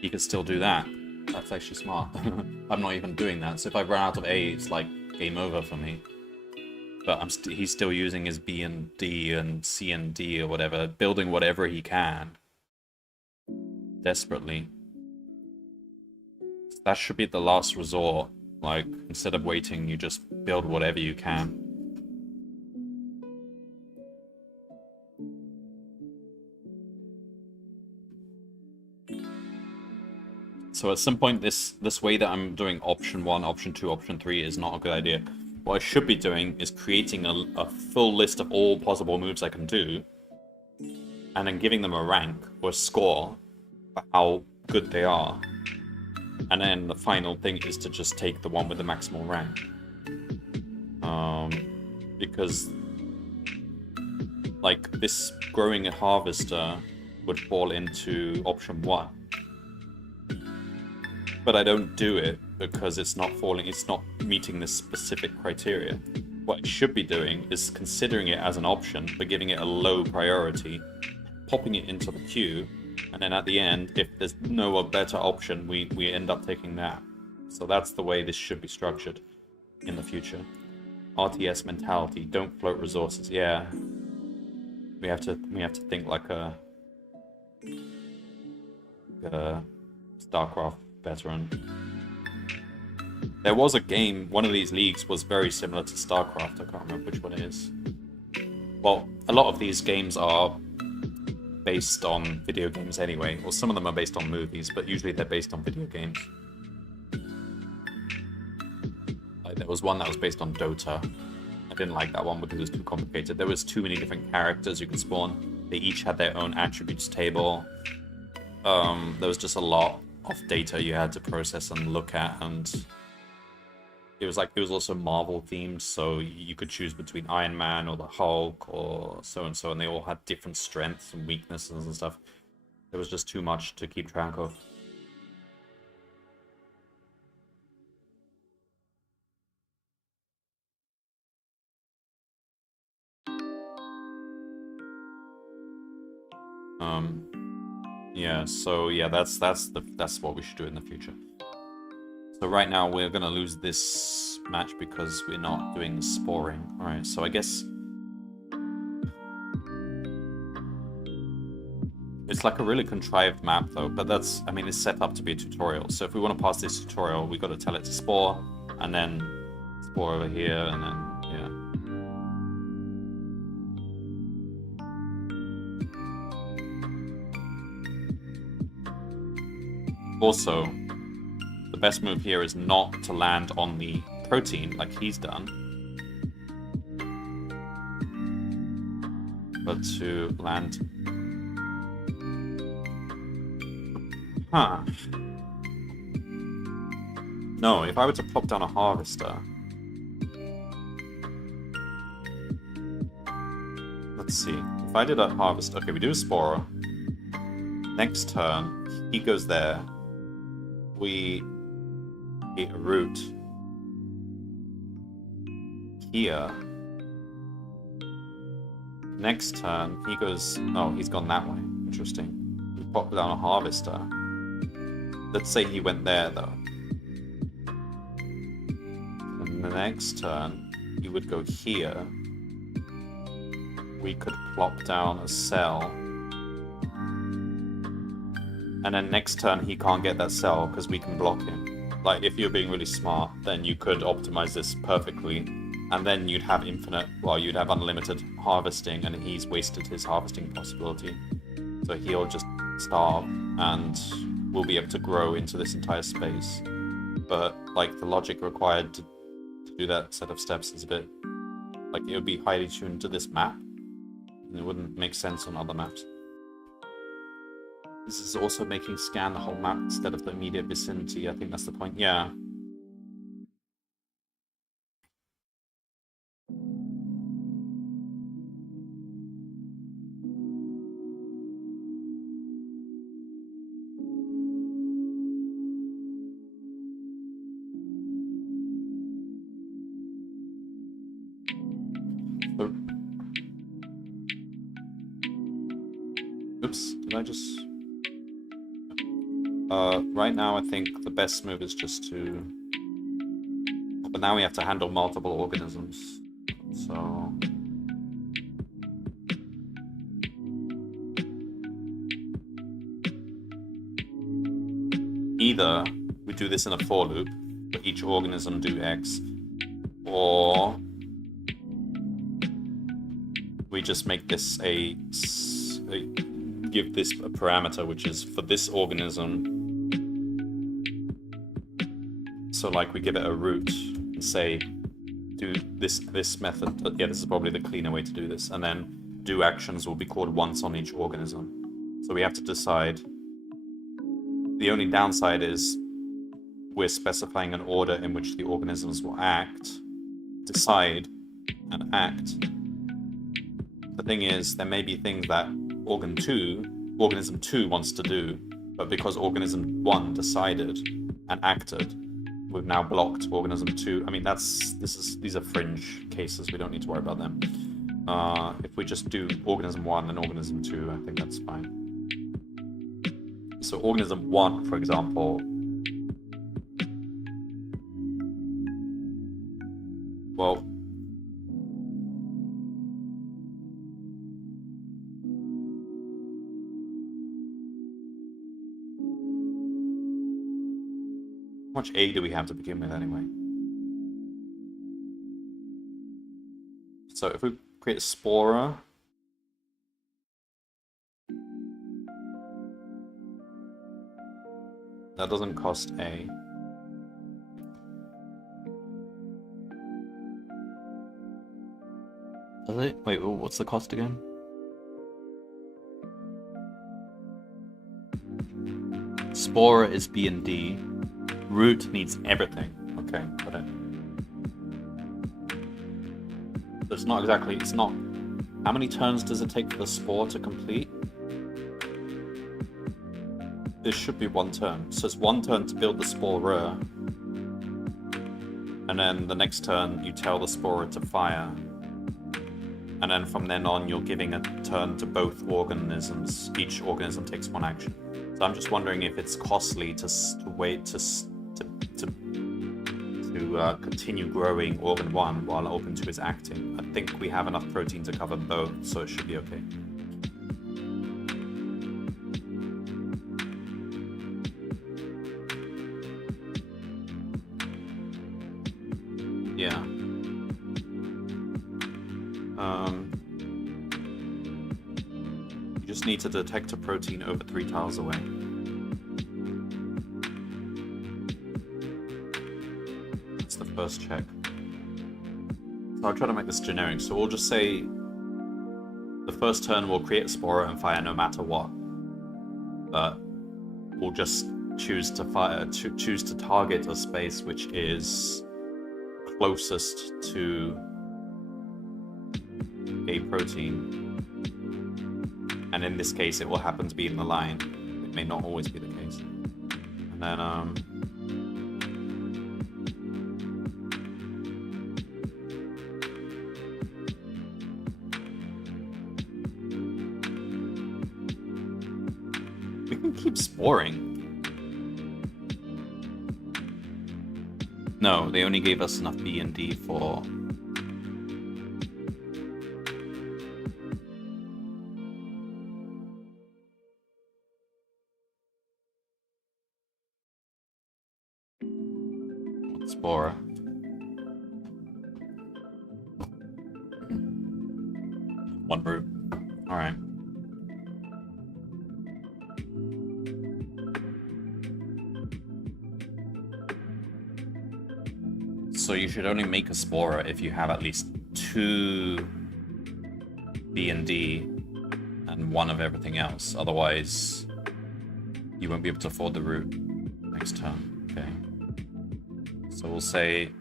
he can still do that. That's actually smart. I'm not even doing that. So if I run out of A, it's like game over for me. But he's still using his B and D and C and D or whatever, building whatever he can. Desperately. That should be the last resort. Like, instead of waiting, you just build whatever you can. So at some point, this way that I'm doing option 1, option 2, option 3 is not a good idea. What I should be doing is creating a full list of all possible moves I can do, and then giving them a rank or a score for how good they are. And then the final thing is to just take the one with the maximal rank. Because like this growing a harvester would fall into option 1. But I don't do it because it's not meeting this specific criteria. What I should be doing is considering it as an option, but giving it a low priority, popping it into the queue, and then at the end, if there's no better option, we end up taking that. So that's the way this should be structured in the future. RTS mentality, don't float resources. Yeah, we have to think like a StarCraft veteran. There was a game, one of these leagues was very similar to StarCraft. I can't remember which one it is. Well, a lot of these games are based on video games anyway. Well, some of them are based on movies, but usually they're based on video games. Like, there was one that was based on Dota. I didn't like that one because it was too complicated. There was too many different characters you could spawn. They each had their own attributes table. There was just a lot of data you had to process and look at, and it was also Marvel themed, so you could choose between Iron Man or the Hulk or so and so, and they all had different strengths and weaknesses and stuff. It was just too much to keep track of. Yeah, so yeah, that's what we should do in the future. So right now we're gonna lose this match because we're not doing sporing. Alright, so I guess it's like a really contrived map though, but I mean, it's set up to be a tutorial. So if we want to pass this tutorial, we got to tell it to spore, and then spore over here, and then, yeah. Also, the best move here is not to land on the protein like he's done, but to land... Huh. No, if I were to plop down a harvester... Let's see. If I did a harvest... Okay, we do a spore. Next turn, he goes there. We eat a root here. Next turn, he goes... Oh, he's gone that way. Interesting. We pop down a harvester. Let's say he went there, though. And the next turn, he would go here. We could plop down a cell. And then next turn, he can't get that cell because we can block him. Like, if you're being really smart, then you could optimize this perfectly. And then you'd have you'd have unlimited harvesting, and he's wasted his harvesting possibility. So he'll just starve, and we'll be able to grow into this entire space. But, like, the logic required to do that set of steps is a bit... Like, it would be highly tuned to this map. And it wouldn't make sense on other maps. This is also making scan the whole map instead of the immediate vicinity. I think that's the point. Yeah. Oops, did I just... right now I think the best move is just to... But now we have to handle multiple organisms, so... Either we do this in a for loop, for each organism do X, or we just make this give this a parameter, which is for this organism. So like we give it a root and say, do this method. Yeah, this is probably the cleaner way to do this. And then do actions will be called once on each organism. So we have to decide. The only downside is we're specifying an order in which the organisms will act, decide, and act. The thing is, there may be things that organism 2 wants to do, but because organism 1 decided and acted, we've now blocked organism 2. I mean, these are fringe cases. We don't need to worry about them. If we just do organism 1 and organism 2, I think that's fine. So organism 1, for example, well, how much A do we have to begin with anyway? So if we create a spora, that doesn't cost A. Does it? Wait, what's the cost again? Spora is B and D. Root needs everything. Okay, got it. So it's not exactly, it's not... How many turns does it take for the spore to complete? This should be 1 turn. So it's 1 turn to build the spore. And then the next turn you tell the spore to fire. And then from then on you're giving a turn to both organisms. Each organism takes 1 action. So I'm just wondering if it's costly to wait to continue growing organ 1 while organ 2 is acting. I think we have enough protein to cover both, so it should be okay. Yeah. You just need to detect a protein over 3 tiles away. That's the first check. So I'll try to make this generic. So we'll just say the first turn we'll create a spora and fire no matter what. But we'll just choose to target a space which is closest to a protein, and in this case it will happen to be in the line. It may not always be the case. And then we can keep sporing. No, they only gave us enough B and D for... Spora. One root. Alright. So you should only make a spora if you have at least 2 B and D and 1 of everything else. Otherwise, you won't be able to afford the root next turn. Okay. So we'll say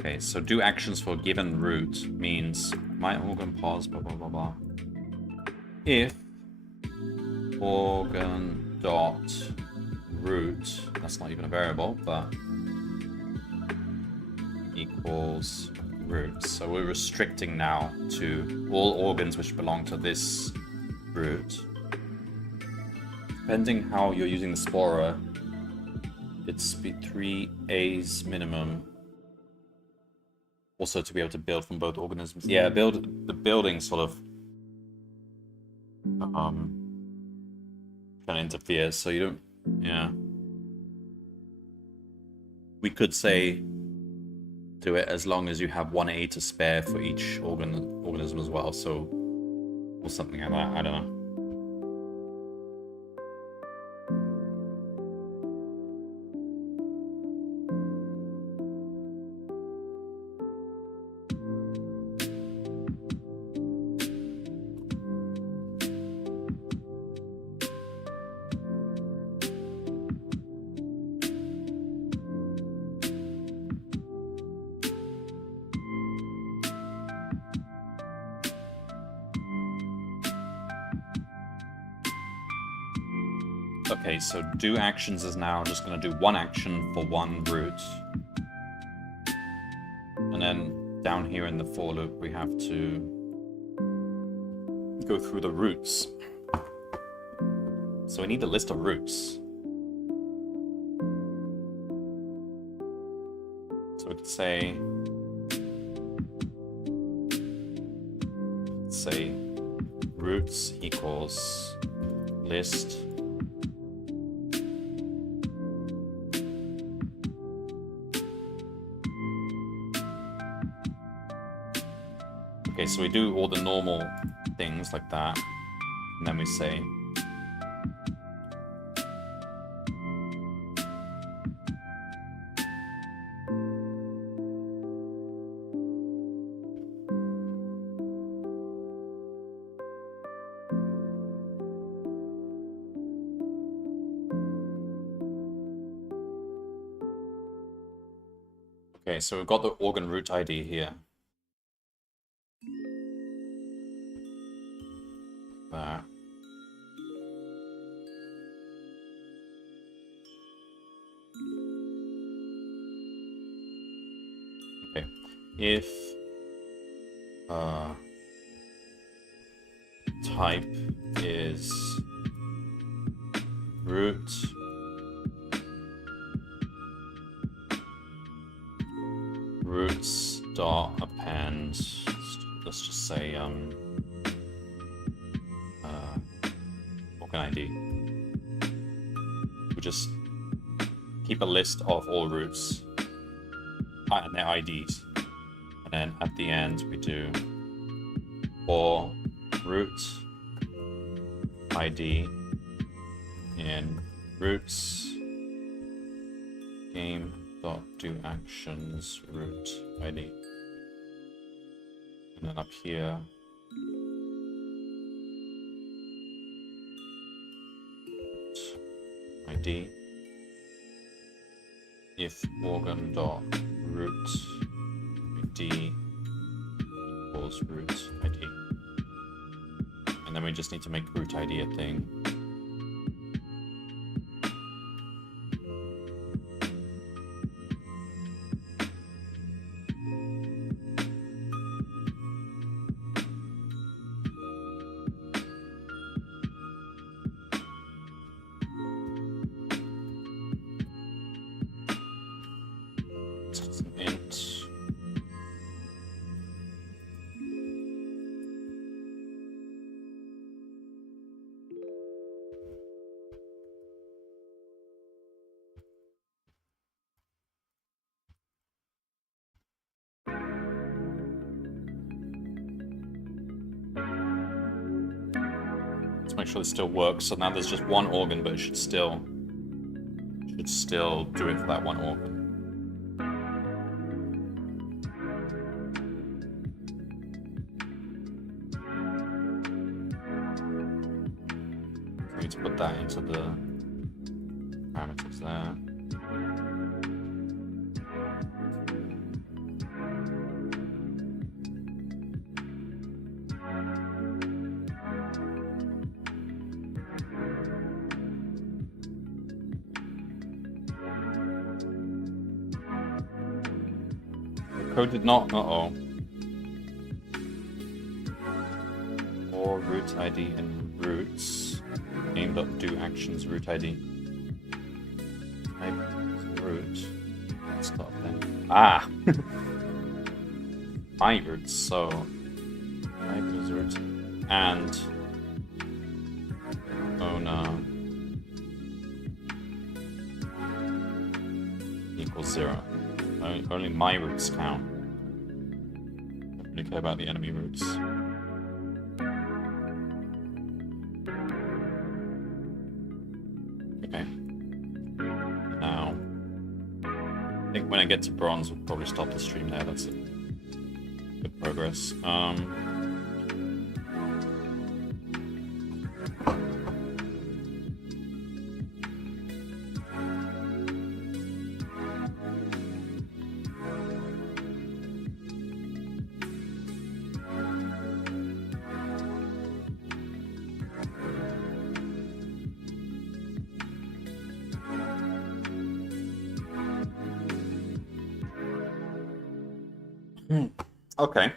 Okay, so do actions for a given root means my organ pause, blah, blah, blah, blah. If organ dot root, that's not even a variable, but equals root. So we're restricting now to all organs which belong to this root. Depending how you're using the Sporer, it's be 3 A's minimum. Also to be able to build from both organisms. Yeah, the building sort of kind of interferes, so you don't, yeah. We could say do it as long as you have 1 A to spare for each organism as well, so, or something like that, I don't know. Okay, so do actions is now just going to do one action for one root. And then down here in the for loop, we have to go through the roots. So we need a list of roots. So we could say roots equals list Okay, so we do all the normal things like that, and then we say okay, so we've got the organ root ID here. That. Okay, if type is root roots dot append, let's just say organ ID. We just keep a list of all roots and their IDs, and then at the end we do for root ID in roots game dot do actions root ID, and then up here ID if organ dot root ID equals root ID, and then we just need to make root ID a thing. Let's make sure this still works. So now there's just one organ, but it should still do it for that one organ. We need to put that into the parameters there. Code did not. Uh-oh. Or root ID and roots. Game.do actions root ID. Type root. Let's stop then. Ah! My roots, so. Type is root. And. Owner. Equals 0. Only my roots count. Don't really care about the enemy roots. Okay. Now, I think when I get to bronze, we'll probably stop the stream there. That's it. Good progress. Okay.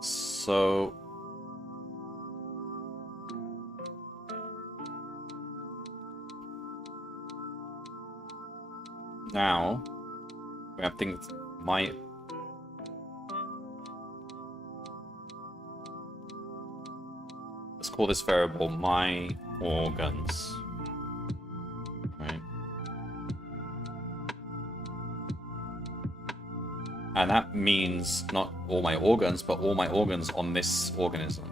So now we have things let's call this variable my organs. Right. And that means not all my organs, but all my organs on this organism.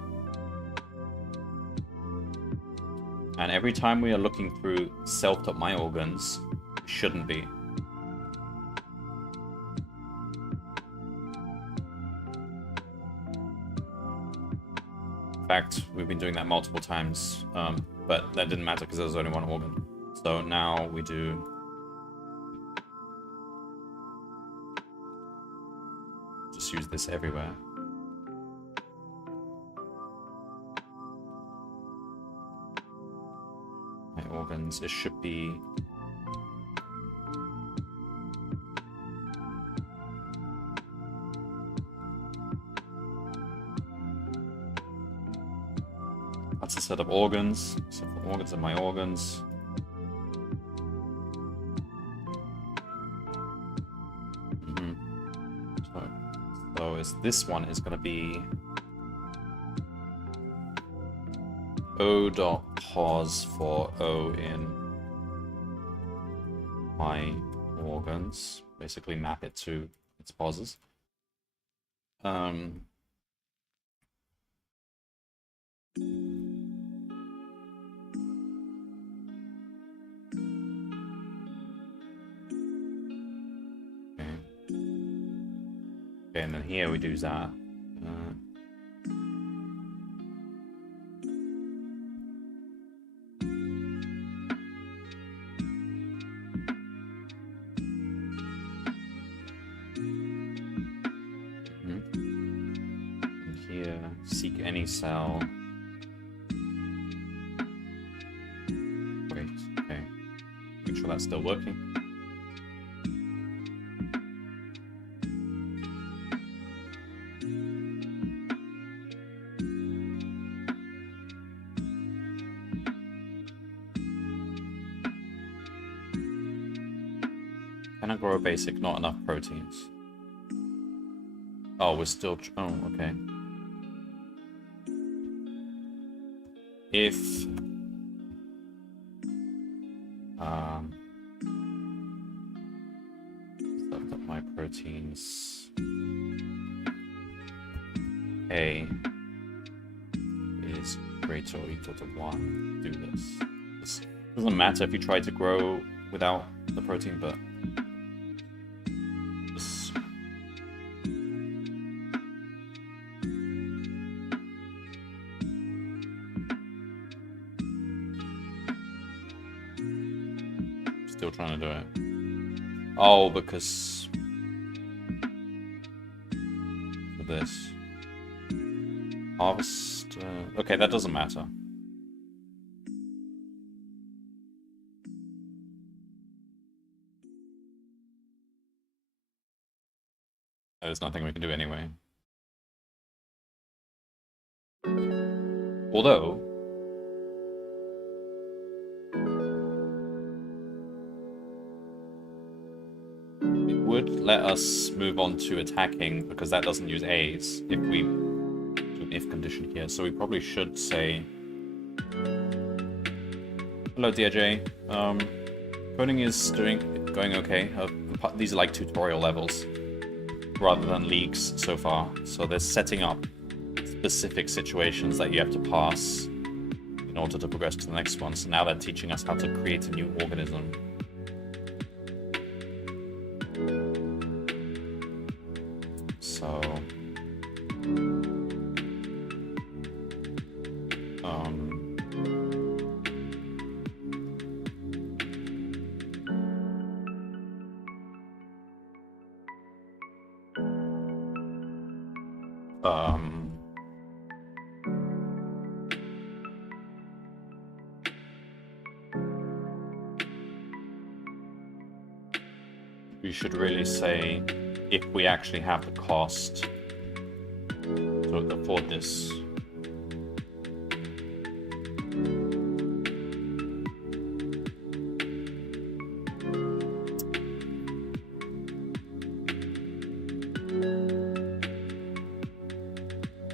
And every time we are looking through self.myOrgans, it shouldn't be. In fact, we've been doing that multiple times, but that didn't matter because there was only one organ. So now we do just use this everywhere. My organs, it should be that's a set of organs. So for organs and my organs. So this one is going to be O.pos for O in my organs. Basically map it to its pauses. Okay, and then here we do that. And here, seek any cell. Wait, okay. Make sure that's still working. Cannot grow a basic, not enough proteins. Oh, we're still... oh, okay. If... I've got my proteins... A is greater or equal to 1, do this. This doesn't matter if you try to grow without the protein, but... Still trying to do it. Oh, because... this? Harvest... okay, that doesn't matter. There's nothing we can do anyway. Although... it would let us move on to attacking, because that doesn't use A's if we do an if condition here. So we probably should say... hello, DJ. Coding is going okay. These are like tutorial levels rather than leagues so far. So they're setting up specific situations that you have to pass in order to progress to the next one. So now they're teaching us how to create a new organism. So... we should really say if we actually have the cost to afford this.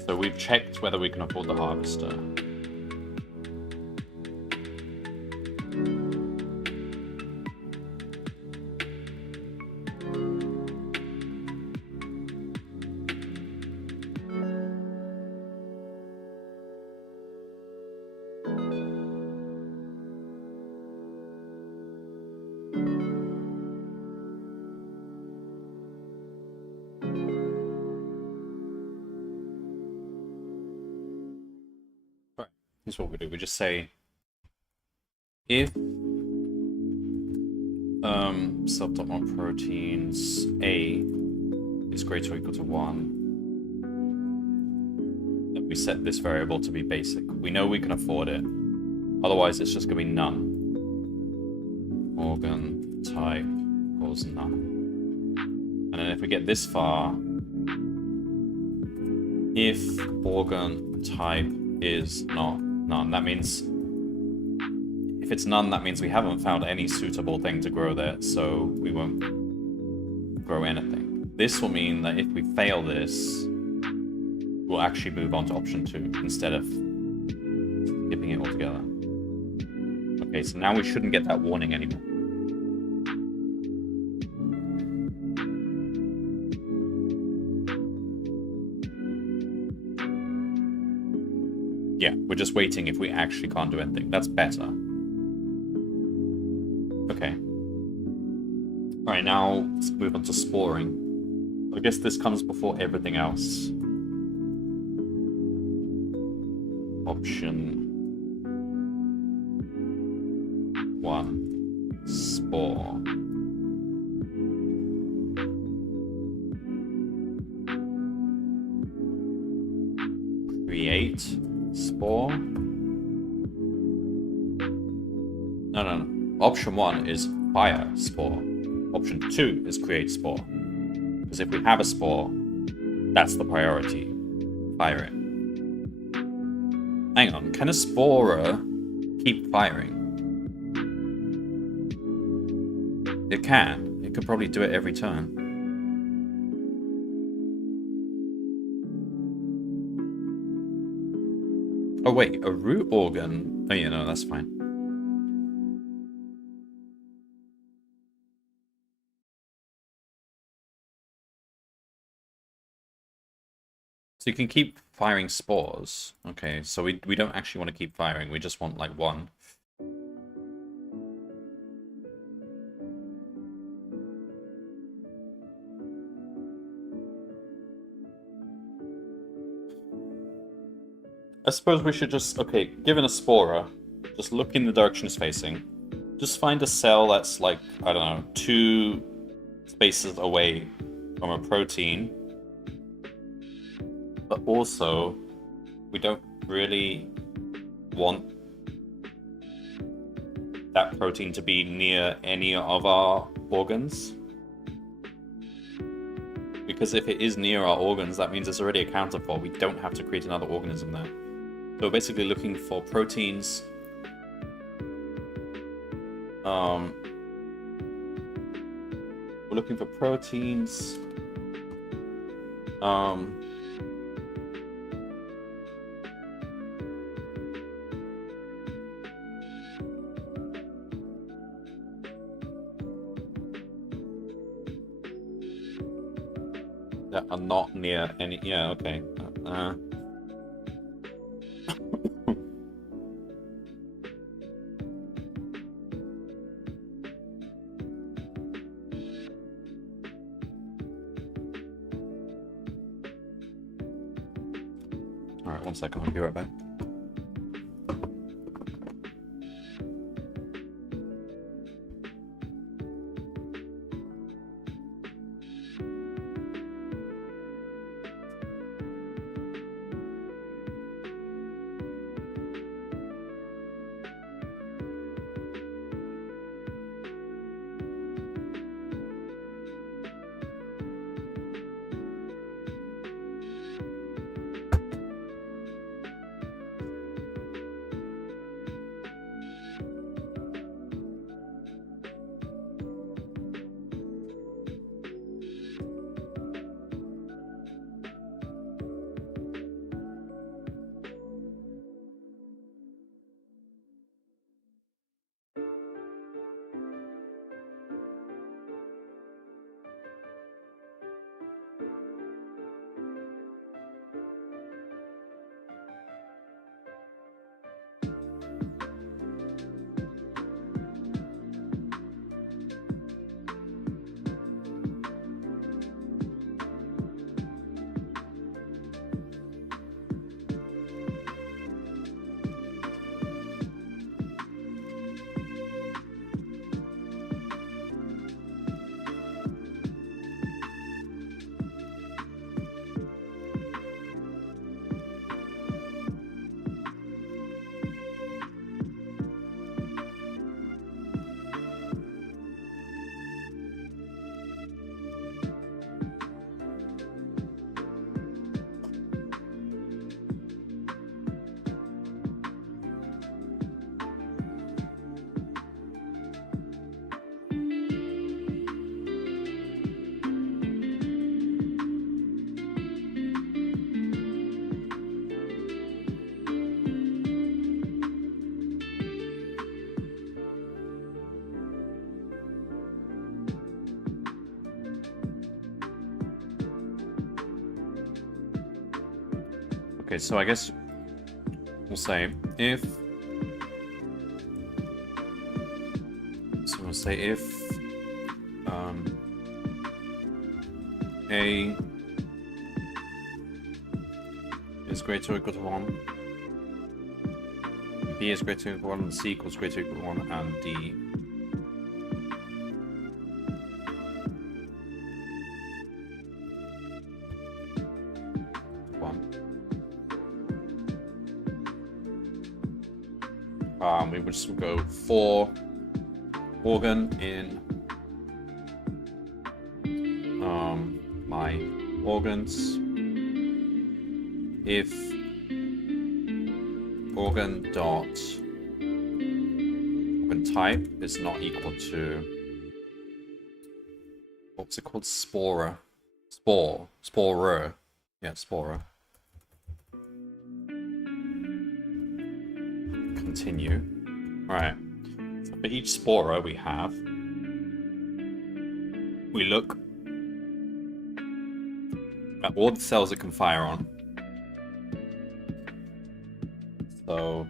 So we've checked whether we can afford the harvester. Here's what we do. We just say if self.1 proteins A is greater or equal to 1, then we set this variable to be basic. We know we can afford it. Otherwise, it's just going to be none. Organ type equals none. And then if we get this far, if organ type is not none, that means if it's none, that means we haven't found any suitable thing to grow there, so we won't grow anything. This will mean that if we fail this, we'll actually move on to option 2 instead of skipping it altogether. Okay, so now we shouldn't get that warning anymore. Yeah, we're just waiting if we actually can't do anything. That's better. Okay. Alright, now let's move on to sporing. I guess this comes before everything else. Option 1. Spore. Create spore. No. Option 1 is fire spore. Option 2 is create spore. Because if we have a spore, that's the priority. Fire it. Hang on, can a sporer keep firing? It can. It could probably do it every turn. Oh wait, a root organ? Oh yeah, no, that's fine. So you can keep firing spores. Okay, so we don't actually want to keep firing, we just want like one. I suppose we should just, okay, given a sporer, just look in the direction it's facing. Just find a cell that's like, I don't know, 2 spaces away from a protein. also, we don't really want that protein to be near any of our organs. Because if it is near our organs, that means it's already accounted for. We don't have to create another organism there. So we're basically looking for proteins. We're looking for proteins. That are not near any. Yeah, okay. Alright, 1 second, I'll be right back. Okay, so I guess we'll say if A is greater or equal to 1, B is greater or equal to 1, C equals greater or equal to 1, and D we would just go for organ in my organs if organ type is not equal to, what's it called, sporer, yeah, sporer. Continue. Alright, so for each sporer we have, we look at all the cells it can fire on. So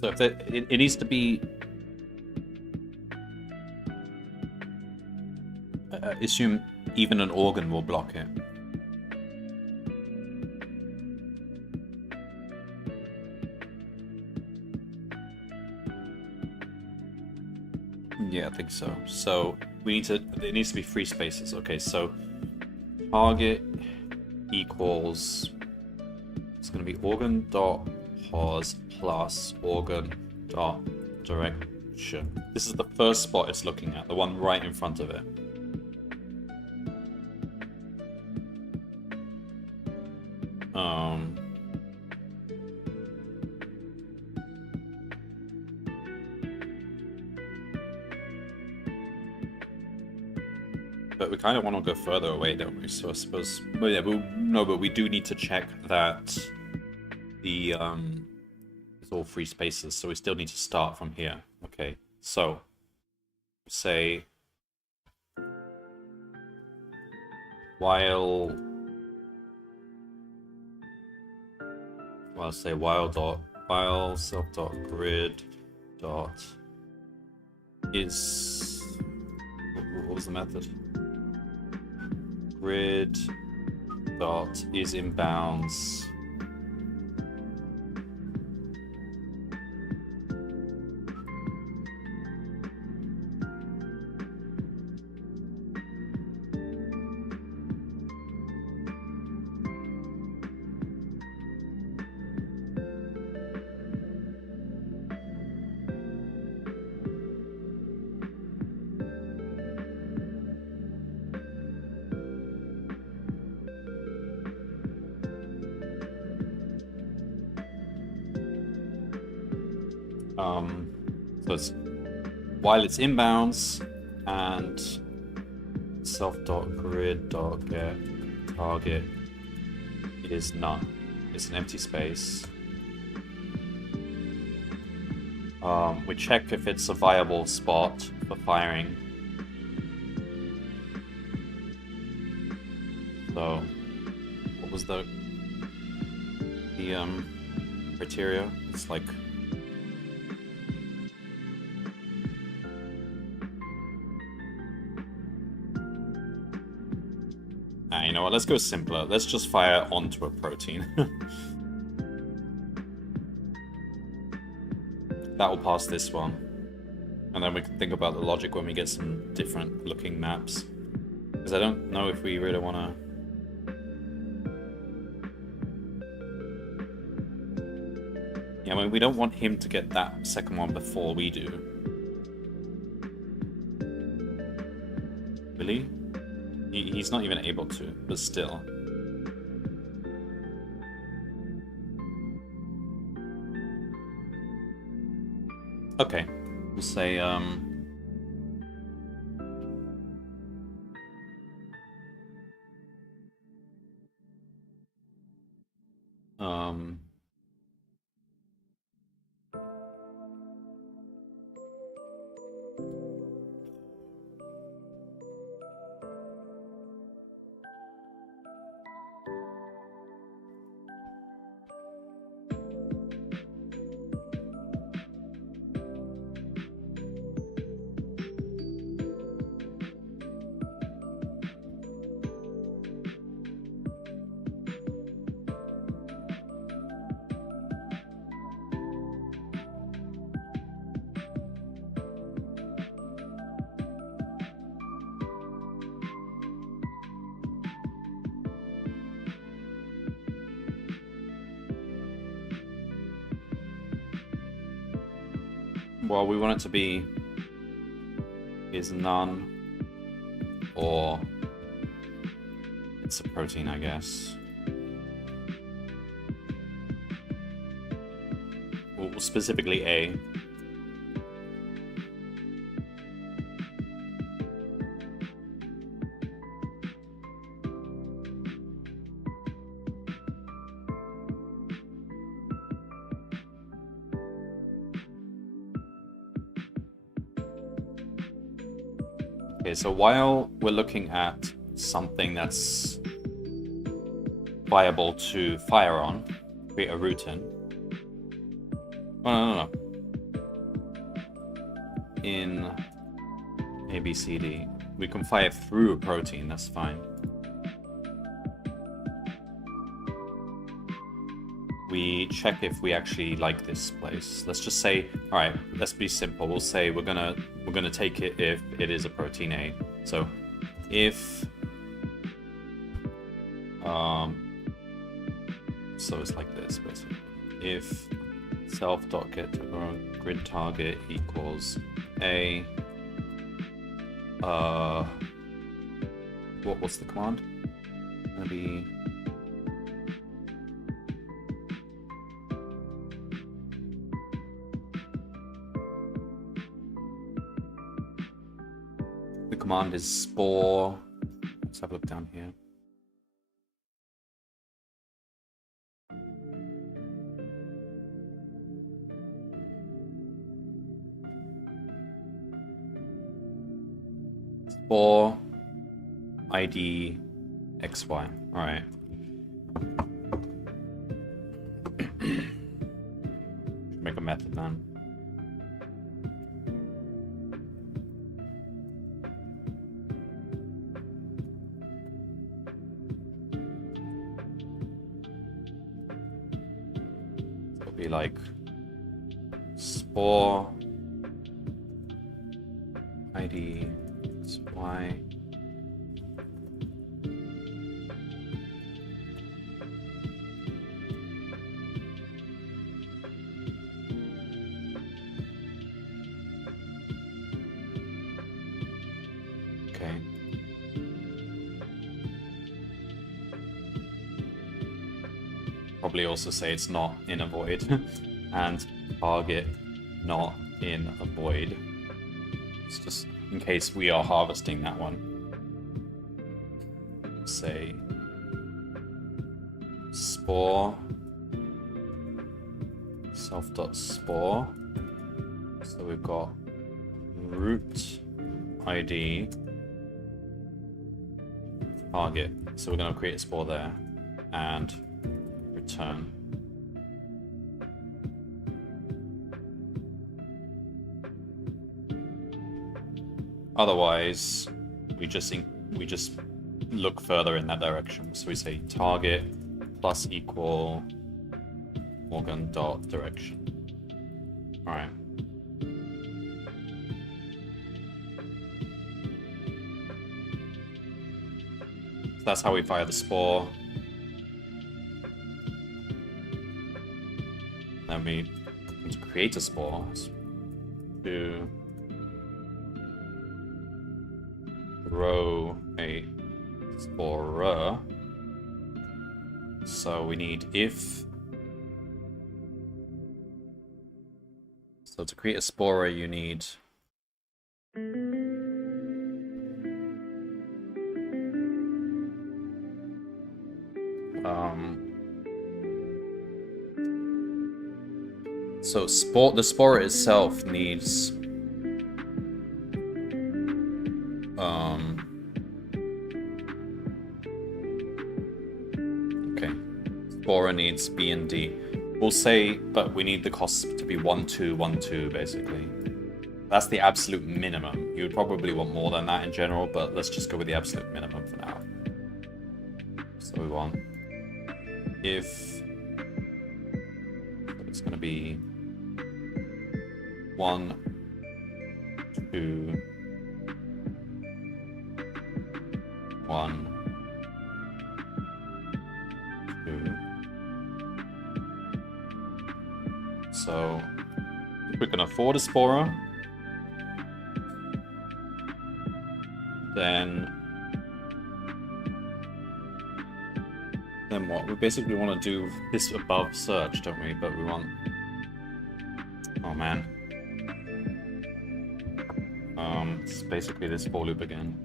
So if it needs to be... assume even an organ will block it. Yeah, I think so. So we need to... it needs to be free spaces. Okay, so target equals... it's going to be organ dot pos plus organ dot direction. This is the first spot it's looking at, the one right in front of it. But we kind of want to go further away, don't we? So I suppose... but yeah, but we do need to check that the it's all free spaces, so we still need to start from here. Okay, so say while say while self dot grid dot is... what was the method? Grid dot is in bounds so it's while it's inbounds and self.grid.get target is none. It's an empty space. We check if it's a viable spot for firing. So what was the criteria? It's like you know what, let's go simpler. Let's just fire onto a protein. That will pass this one. And then we can think about the logic when we get some different looking maps. Because I don't know if we really want to... yeah, I mean, we don't want him to get that second one before we do. Really? He's not even able to, but still. Okay, we'll say, well, we want it to be is none, or it's a protein, I guess. Well, specifically A. Okay, so while we're looking at something that's viable to fire on, create a route in. Oh, no. in A, B, C, D. We can fire through a protein, that's fine. We check if we actually like this place. Let's just say, all right, let's be simple. We'll say we're gonna take it if it is a protein A. So if so it's like this basically. If self.get_grid target equals A, what's the command? Gonna be the command is spore. Let's have a look down here. Spore ID XY. All right. Make a method then. It'll be like spore ID XY. Okay. Probably also say it's not in a void and target not in a void. It's just in case we are harvesting that one. Say spore self.spore. So we've got root ID target. So we're going to create a spore there and return. Otherwise, we just look further in that direction. So we say target plus equal organ dot direction. All right. So that's how we fire the spore. Then we need to create a spore to grow a sporer. So we need if. So to create a sporer, you need so the sporer itself needs okay, sporer needs B and D. We'll say, but we need the costs to be 1, 2, 1, 2, basically. That's the absolute minimum. You would probably want more than that in general, but let's just go with the absolute minimum for now. So we want if so it's going to be 1, 2, 1, 2. So if we can afford a sporer, then what? We basically want to do this above search, don't we? But we want... Oh man. It's basically this for loop again.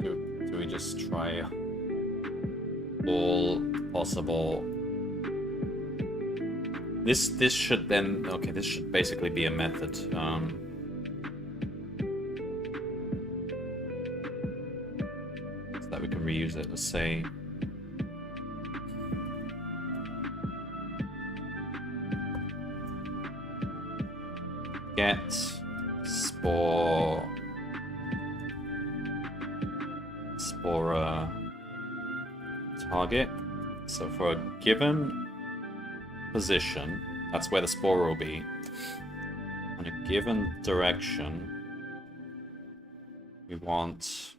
Do we just try all possible? This should then, okay, this should basically be a method. reuse it. Let's say get spora target. So for a given position, that's where the spore will be. In a given direction, we want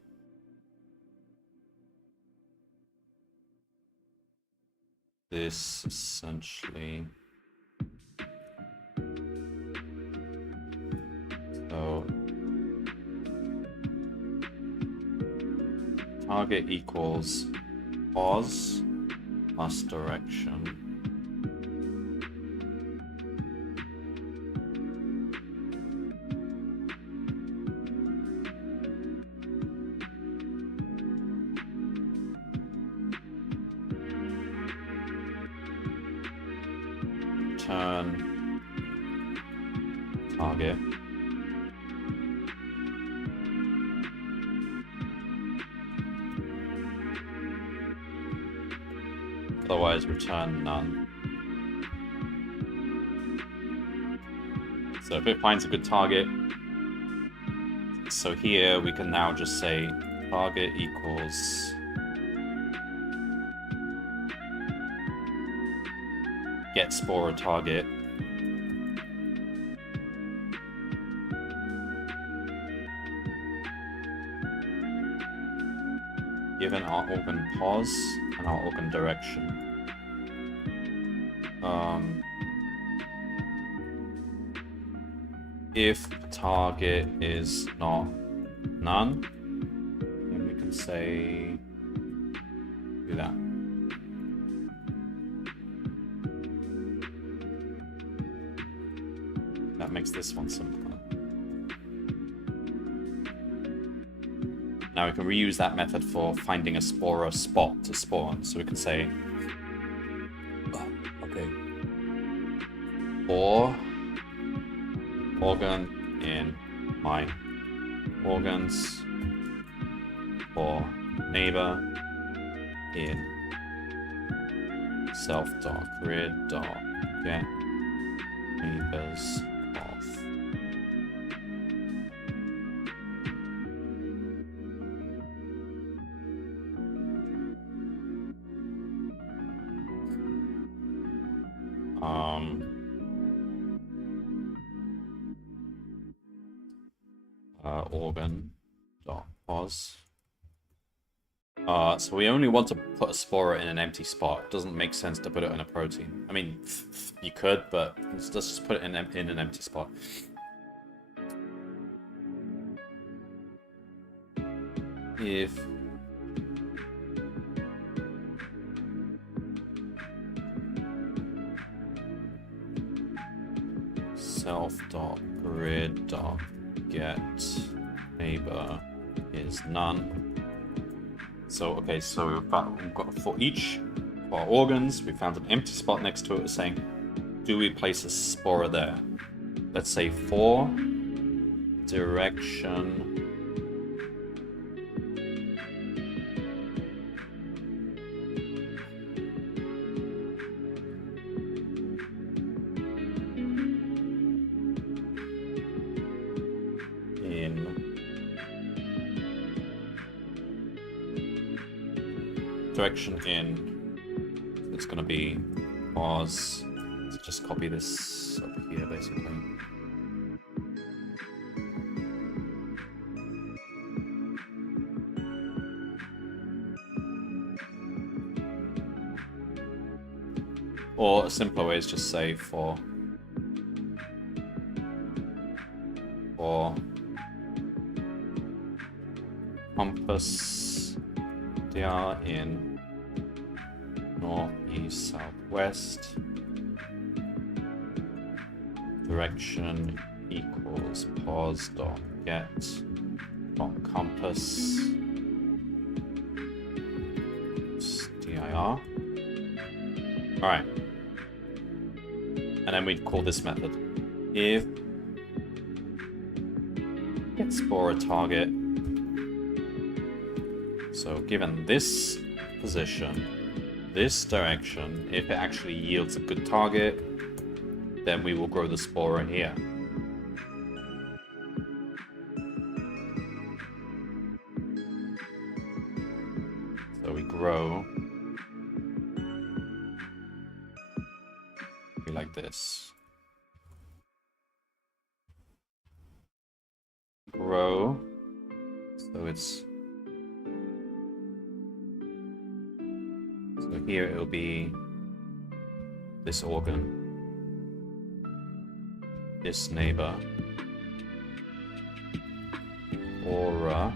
this essentially. So target equals pos plus direction. Turn target. Otherwise, return none. So if it finds a good target, so here we can now just say target equals get spore target. Given our organ pos and our organ direction. If target is not none, then we can say do that. That makes this one simpler. Now we can reuse that method for finding a spore spot to spawn. So we can say, okay, for organ in my organs, for neighbor in self.grid.get neighbors of. Organ.pos. So we only want to put a spore in an empty spot. It doesn't make sense to put it in a protein. I mean, you could, but let's just put it in an empty spot. If self.grid.get neighbor is none. So okay, so we've got for each of our organs, we found an empty spot next to it saying, do we place a spore there? Let's say for direction in, it's going to be pos. So just copy this up here basically. Or a simpler way is just say for compass dr in north, east, southwest, direction equals pos dot get dot compass dir. All right, and then we'd call this method if get spore target So given this position, this direction, if it actually yields a good target, then we will grow the spore here. So we grow like this. Grow. So it's... So here it'll be this organ. This neighbor. Aura.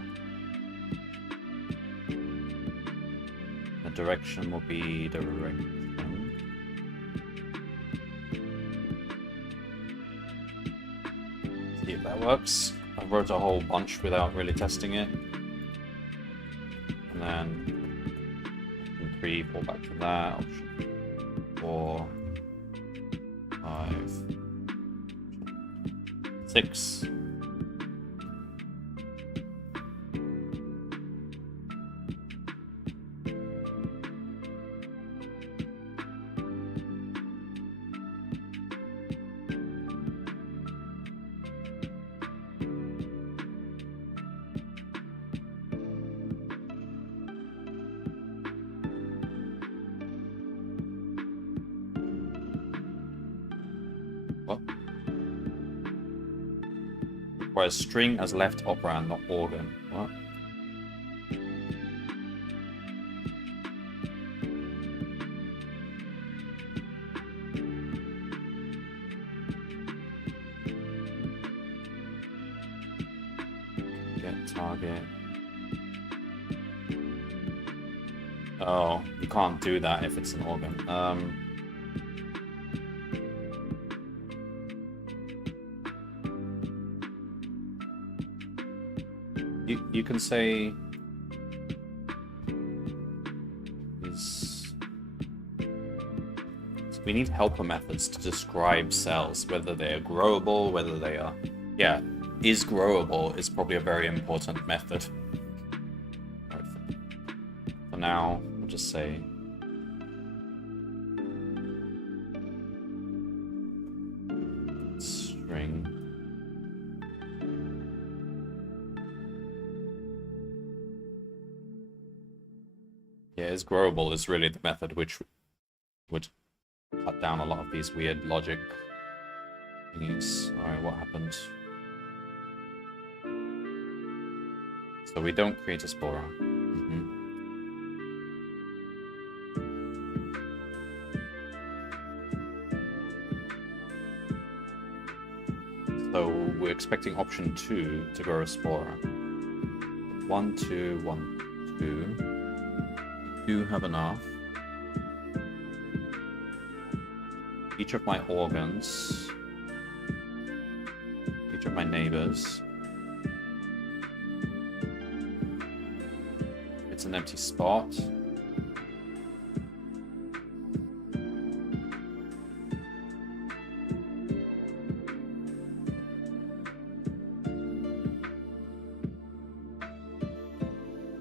The direction will be direction. See if that works. I wrote a whole bunch without really testing it. And then option 3, fall back to that. Option 4, 5, 6. What? Requires string as left operand, not organ. What? Get target. Oh, you can't do that if it's an organ. You can say is... So we need helper methods to describe cells, whether they are growable, whether they are... Yeah, is growable is probably a very important method. Right, for now, we'll just say string. Yeah, is growable is really the method which would cut down a lot of these weird logic thingies. Alright, what happened? So we don't create a spore. So we're expecting option 2 to grow a spore. 1, 2, 1, 2. Do have enough. Each of my organs, each of my neighbors. It's an empty spot.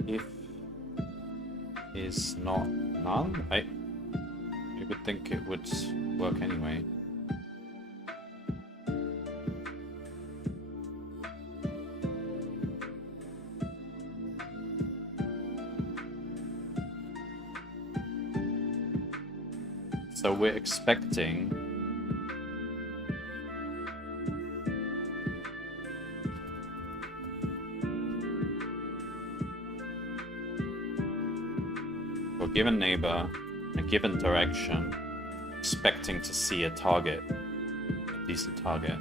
If is not none, I would think it would work anyway. So we're expecting for a given neighbor, a given direction, expecting to see a target, a decent target.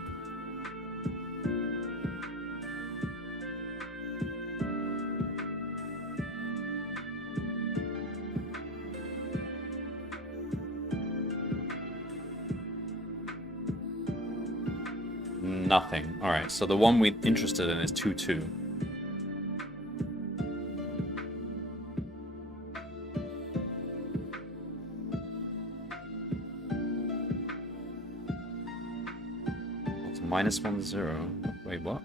Nothing. Alright, so the one we're interested in is 2-2. What's -1, 0? Wait, what?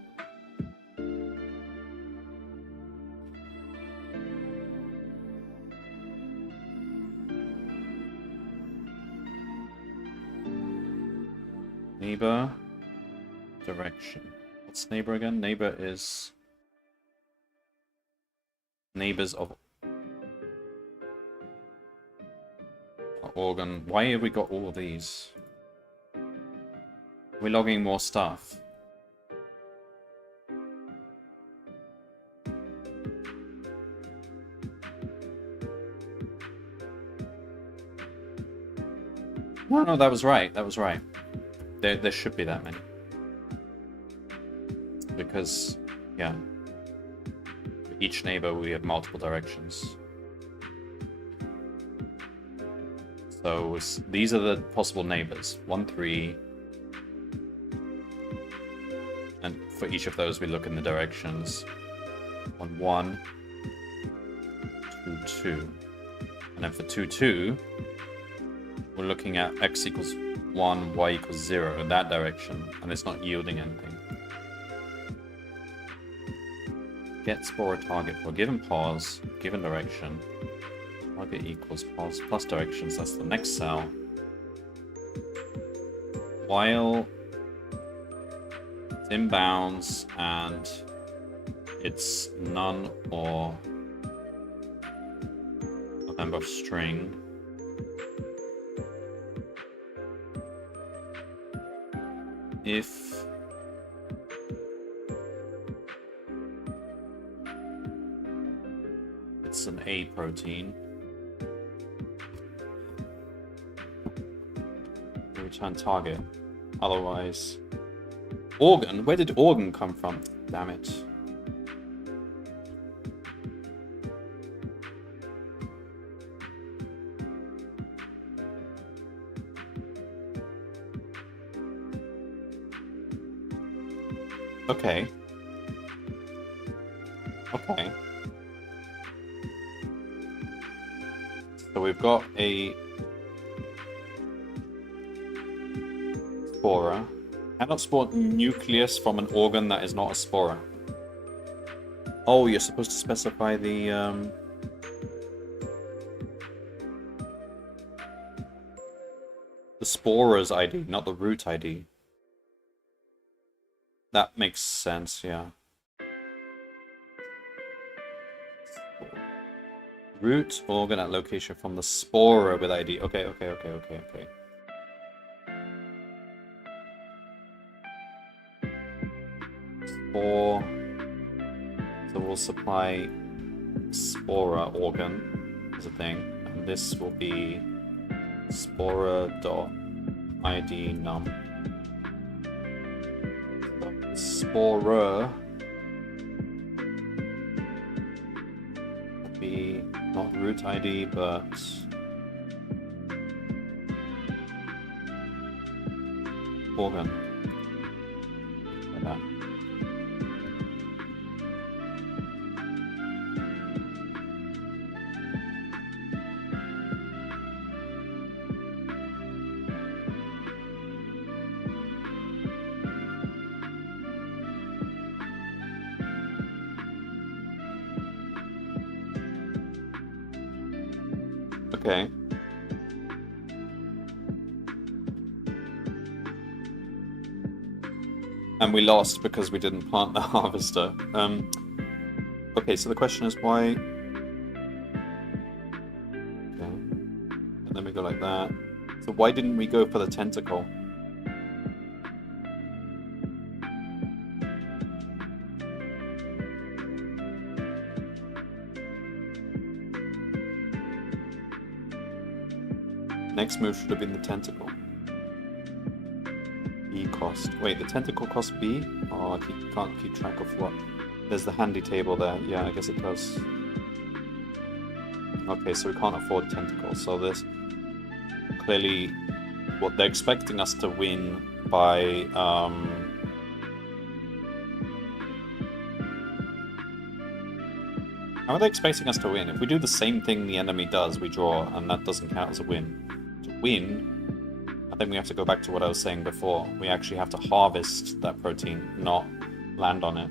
Neighbor. Direction. What's neighbor again? Neighbor is... Neighbors of... Organ. Why have we got all of these? We're logging more stuff. No, that was right. That was right. There should be that many. Because, yeah. For each neighbor, we have multiple directions. So these are the possible neighbors. 1, 3. And for each of those, we look in the directions. 1, 1. 2, 2. And then for 2, 2, we're looking at x equals 1, y equals 0 in that direction. And it's not yielding anything. Get spore target for a given pause, given direction. Target equals pause plus directions. That's the next cell. While it's in bounds and it's none or a member of string. If it's an A protein, we return target. Otherwise, organ? Where did organ come from? Damn it. Okay. Okay. So we've got a spora. Cannot spawn nucleus from an organ that is not a spora. Oh, you're supposed to specify the spora's ID, not the root ID. That makes sense, yeah. Root organ at location from the spora with ID. Okay. Spore. So we'll supply spora organ as a thing. And this will be spora.id num. Spora would be not root ID, but organ. Like that. Okay. And we lost because we didn't plant the harvester. Okay, so the question is why... Okay. And then we go like that. So why didn't we go for the tentacle? Next move should have been the tentacle. B cost. Wait, the tentacle cost B? Oh, I can't keep track of what. There's the handy table there. Yeah, I guess it does. Okay, so we can't afford tentacles. So this clearly what they're expecting us to win by how are they expecting us to win? If we do the same thing the enemy does, we draw, and that doesn't count as a win. To win, I think we have to go back to what I was saying before. We actually have to harvest that protein, not land on it.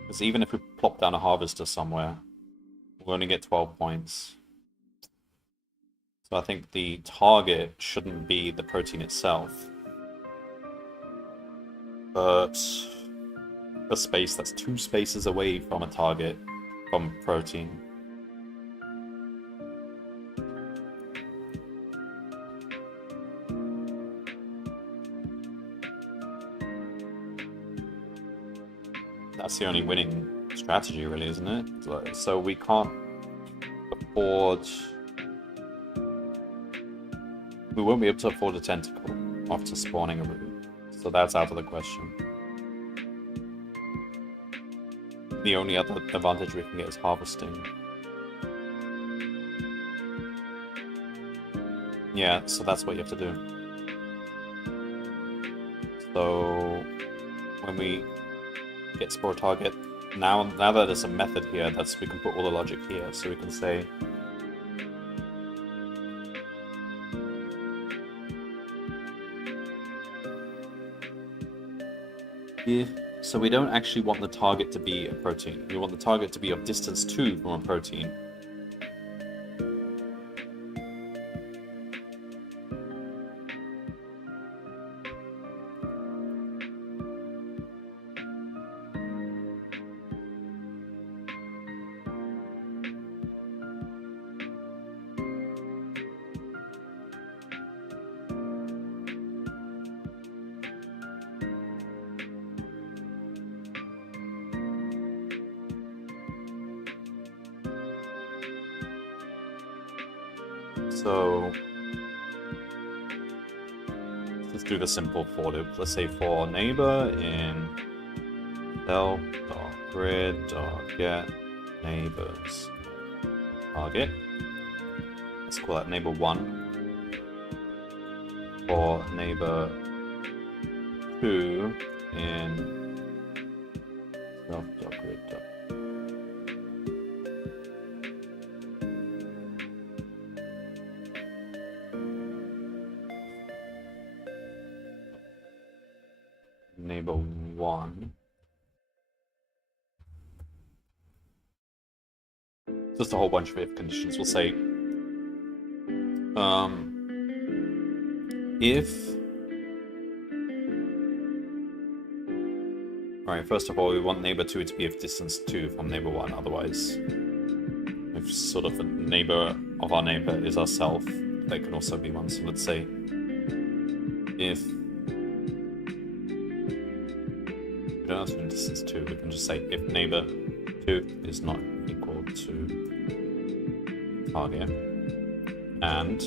Because even if we plop down a harvester somewhere, we'll only get 12 points. So I think the target shouldn't be the protein itself, but a space that's 2 spaces away from a target from protein. That's the only winning strategy, really, isn't it? So we can't afford... We won't be able to afford a tentacle after spawning a root. So that's out of the question. The only other advantage we can get is harvesting. Yeah, so that's what you have to do. So when we get spore target, now that there's a method here, we can put all the logic here. So we can say so we don't actually want the target to be a protein. We want the target to be of distance 2 from a protein. So let's do the simple for loop. Let's say for neighbor in cell.grid.get neighbors target. Let's call that neighbor 1. For neighbor 2 in self.grid.get. Neighbor 1. Just a whole bunch of if conditions. We'll say if... Alright, first of all, we want neighbor 2 to be of distance 2 from neighbor 1, otherwise if sort of a neighbor of our neighbor is ourself, that can also be 1. So let's say if we don't have to be distance 2, we can just say if neighbor 2 is not equal to target, and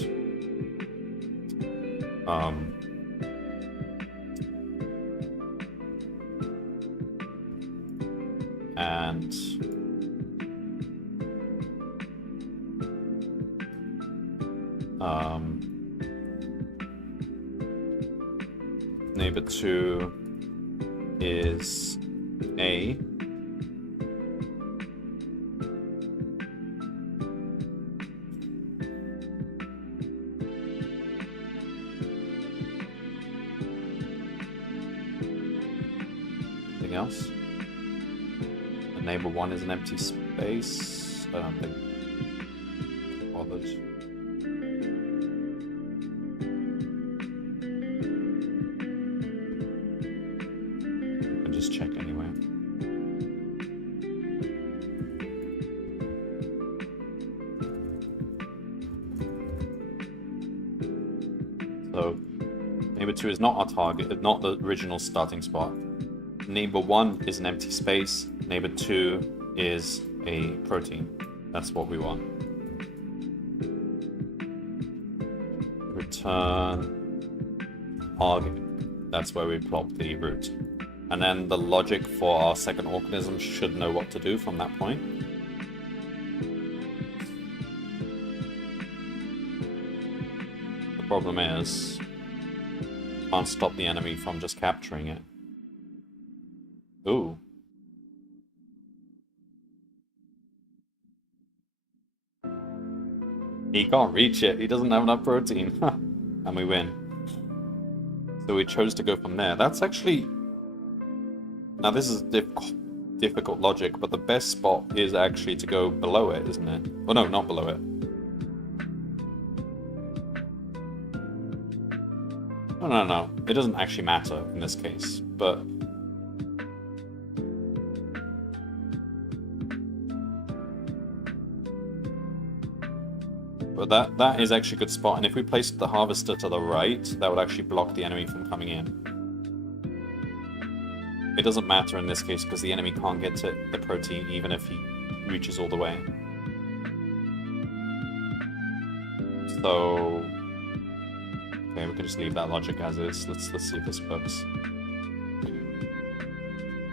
neighbor 2 is A. Anything else? And neighbor 1 is an empty space. I don't think bothered. Check anyway. So neighbor 2 is not our target, not the original starting spot. Neighbor 1 is an empty space. Neighbor 2 is a protein. That's what we want. Return target. That's where we plop the root. And then the logic for our second organism should know what to do from that point. The problem is, you can't stop the enemy from just capturing it. Ooh. He can't reach it, he doesn't have enough protein. And we win. So we chose to go from there. That's actually... Now this is difficult logic, but the best spot is actually to go below it, isn't it? Oh no, not below it. No. It doesn't actually matter in this case, but... But that is actually a good spot, and if we placed the harvester to the right, that would actually block the enemy from coming in. It doesn't matter in this case, because the enemy can't get to the protein even if he reaches all the way. So... Okay, we can just leave that logic as is. Let's see if this works.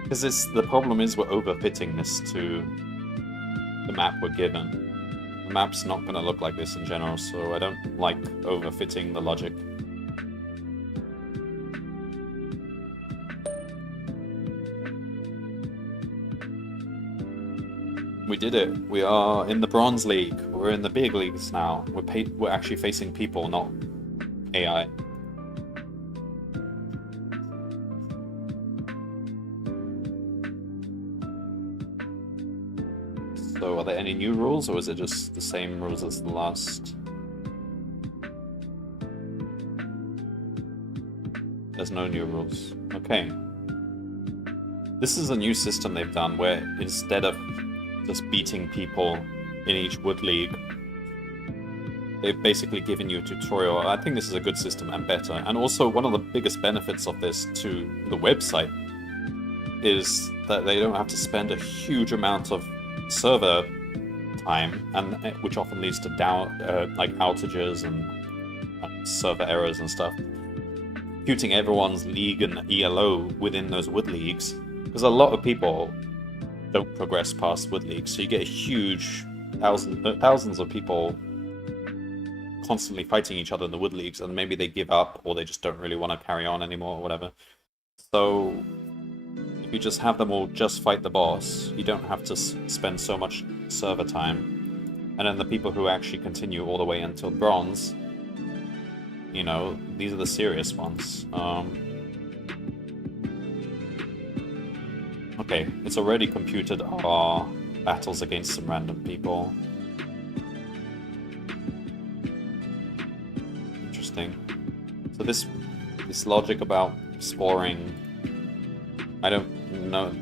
Because the problem is we're overfitting this to the map we're given. The map's not going to look like this in general, so I don't like overfitting the logic. We did it. We are in the Bronze League. We're in the big leagues now. We're actually facing people, not AI. So are there any new rules, or is it just the same rules as the last? There's no new rules. Okay. This is a new system they've done where instead of just beating people in each wood league, they've basically given you a tutorial. I think this is a good system and better. And also one of the biggest benefits of this to the website is that they don't have to spend a huge amount of server time, and which often leads to like outages and server errors and stuff. Computing everyone's league and ELO within those wood leagues, because a lot of people don't progress past wood leagues, so you get a huge thousands of people constantly fighting each other in the wood leagues, and maybe they give up or they just don't really want to carry on anymore or whatever. So if you just have them all just fight the boss, you don't have to spend so much server time. And then the people who actually continue all the way until bronze, you know, these are the serious ones. Okay, it's already computed our battles against some random people. Interesting. So this logic about sporing, I don't know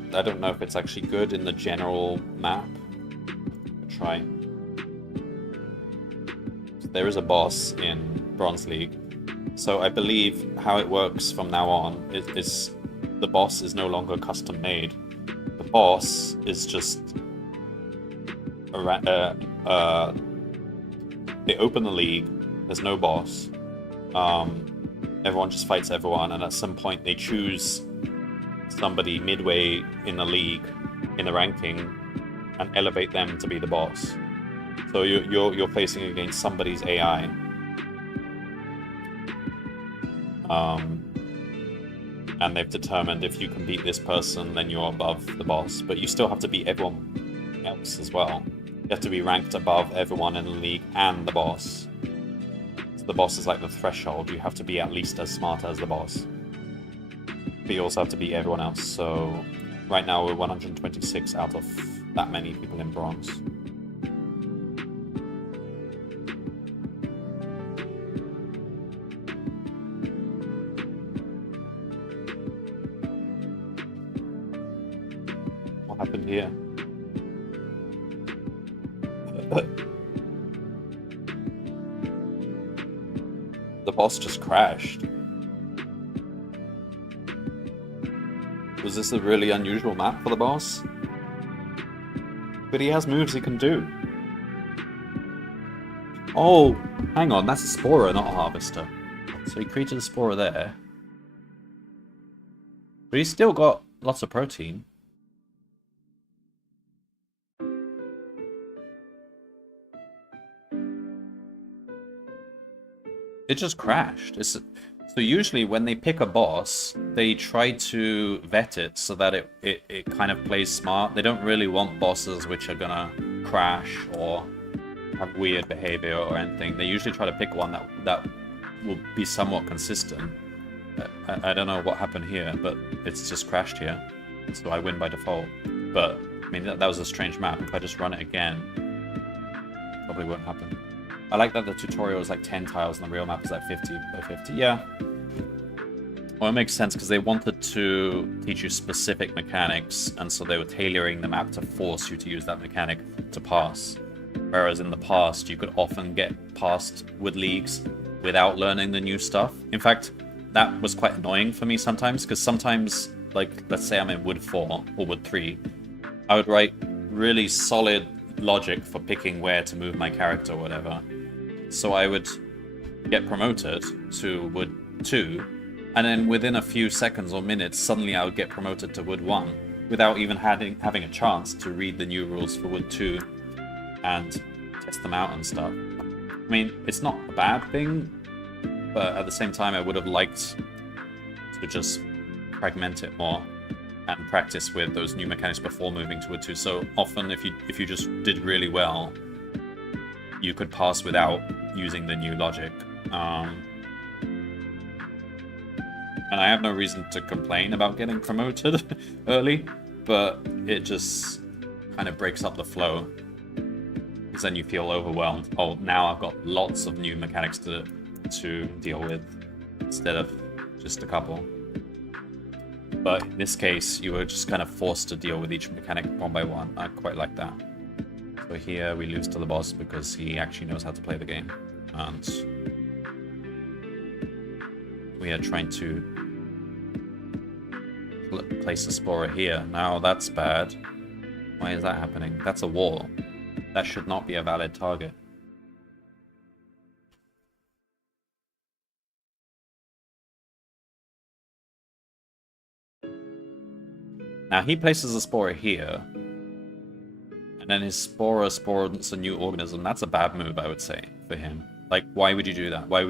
if it's actually good in the general map. I'll try. So there is a boss in Bronze League. So I believe how it works from now on is the boss is no longer custom made. The boss is just they open the league, there's no boss. Everyone just fights everyone, and at some point they choose somebody midway in the league, in the ranking, and elevate them to be the boss. So you're facing against somebody's AI. And they've determined if you can beat this person, then you're above the boss. But you still have to beat everyone else as well. You have to be ranked above everyone in the league and the boss. So the boss is like the threshold. You have to be at least as smart as the boss. But you also have to beat everyone else. So right now we're 126 out of that many people in bronze. Happened here? The boss just crashed. Was this a really unusual map for the boss? But he has moves he can do. Oh, hang on, that's a Sporer, not a Harvester. So he created a Sporer there. But he's still got lots of protein. It just crashed. So usually when they pick a boss, they try to vet it so that it kind of plays smart. They don't really want bosses which are gonna crash or have weird behavior or anything. They usually try to pick one that will be somewhat consistent. I don't know what happened here, but it's just crashed here. So I win by default. But, I mean, that was a strange map. If I just run it again, probably won't happen. I like that the tutorial is like 10 tiles and the real map is like 50 by 50. Yeah, Well, it makes sense because they wanted to teach you specific mechanics, and so they were tailoring the map to force you to use that mechanic to pass. Whereas in the past, you could often get past wood leagues without learning the new stuff. In fact, that was quite annoying for me sometimes, because sometimes, like, let's say I'm in wood 4 or wood 3, I would write really solid logic for picking where to move my character or whatever. So I would get promoted to wood 2, and then within a few seconds or minutes, suddenly I would get promoted to wood 1 without even having a chance to read the new rules for wood 2 and test them out and stuff. I mean, it's not a bad thing, but at the same time, I would have liked to just fragment it more and practice with those new mechanics before moving to wood 2. So often, if you just did really well, you could pass without using the new logic. And I have no reason to complain about getting promoted early, but it just kind of breaks up the flow. Because then you feel overwhelmed. Oh, now I've got lots of new mechanics to deal with, instead of just a couple. But in this case, you were just kind of forced to deal with each mechanic one by one. I quite like that. So here we lose to the boss because he actually knows how to play the game. And we are trying to place a Sporer here. Now that's bad. Why is that happening? That's a wall. That should not be a valid target. Now he places a Sporer here. And then his Sporer spawns a new organism. That's a bad move, I would say, for him. Like, why would you do that? Why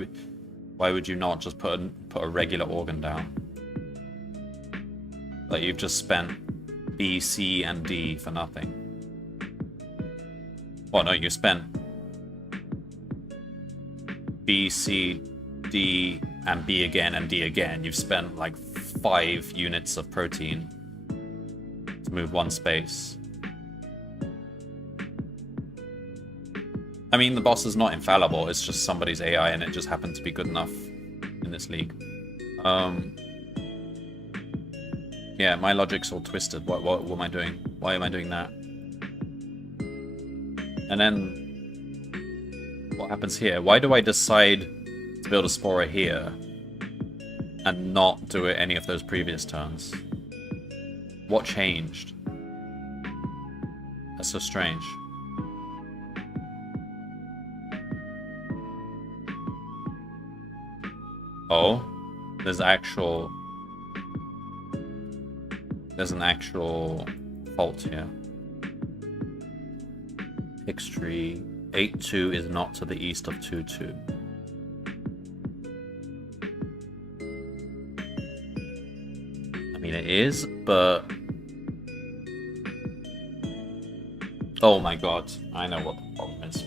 would you not just put a regular organ down? Like, you've just spent B, C, and D for nothing. Well, no, you spent B, C, D, and B again, and D again. You've spent like 5 units of protein to move 1 space. I mean, the boss is not infallible. It's just somebody's AI, and it just happened to be good enough in this league. Yeah, my logic's all twisted. What am I doing? Why am I doing that? And then what happens here? Why do I decide to build a Sporer here and not do it any of those previous turns? What changed? That's so strange. Oh, there's an actual fault here. Tree 8-2 is not to the east of 2-2. I mean, it is, but... Oh my god, I know what the problem is.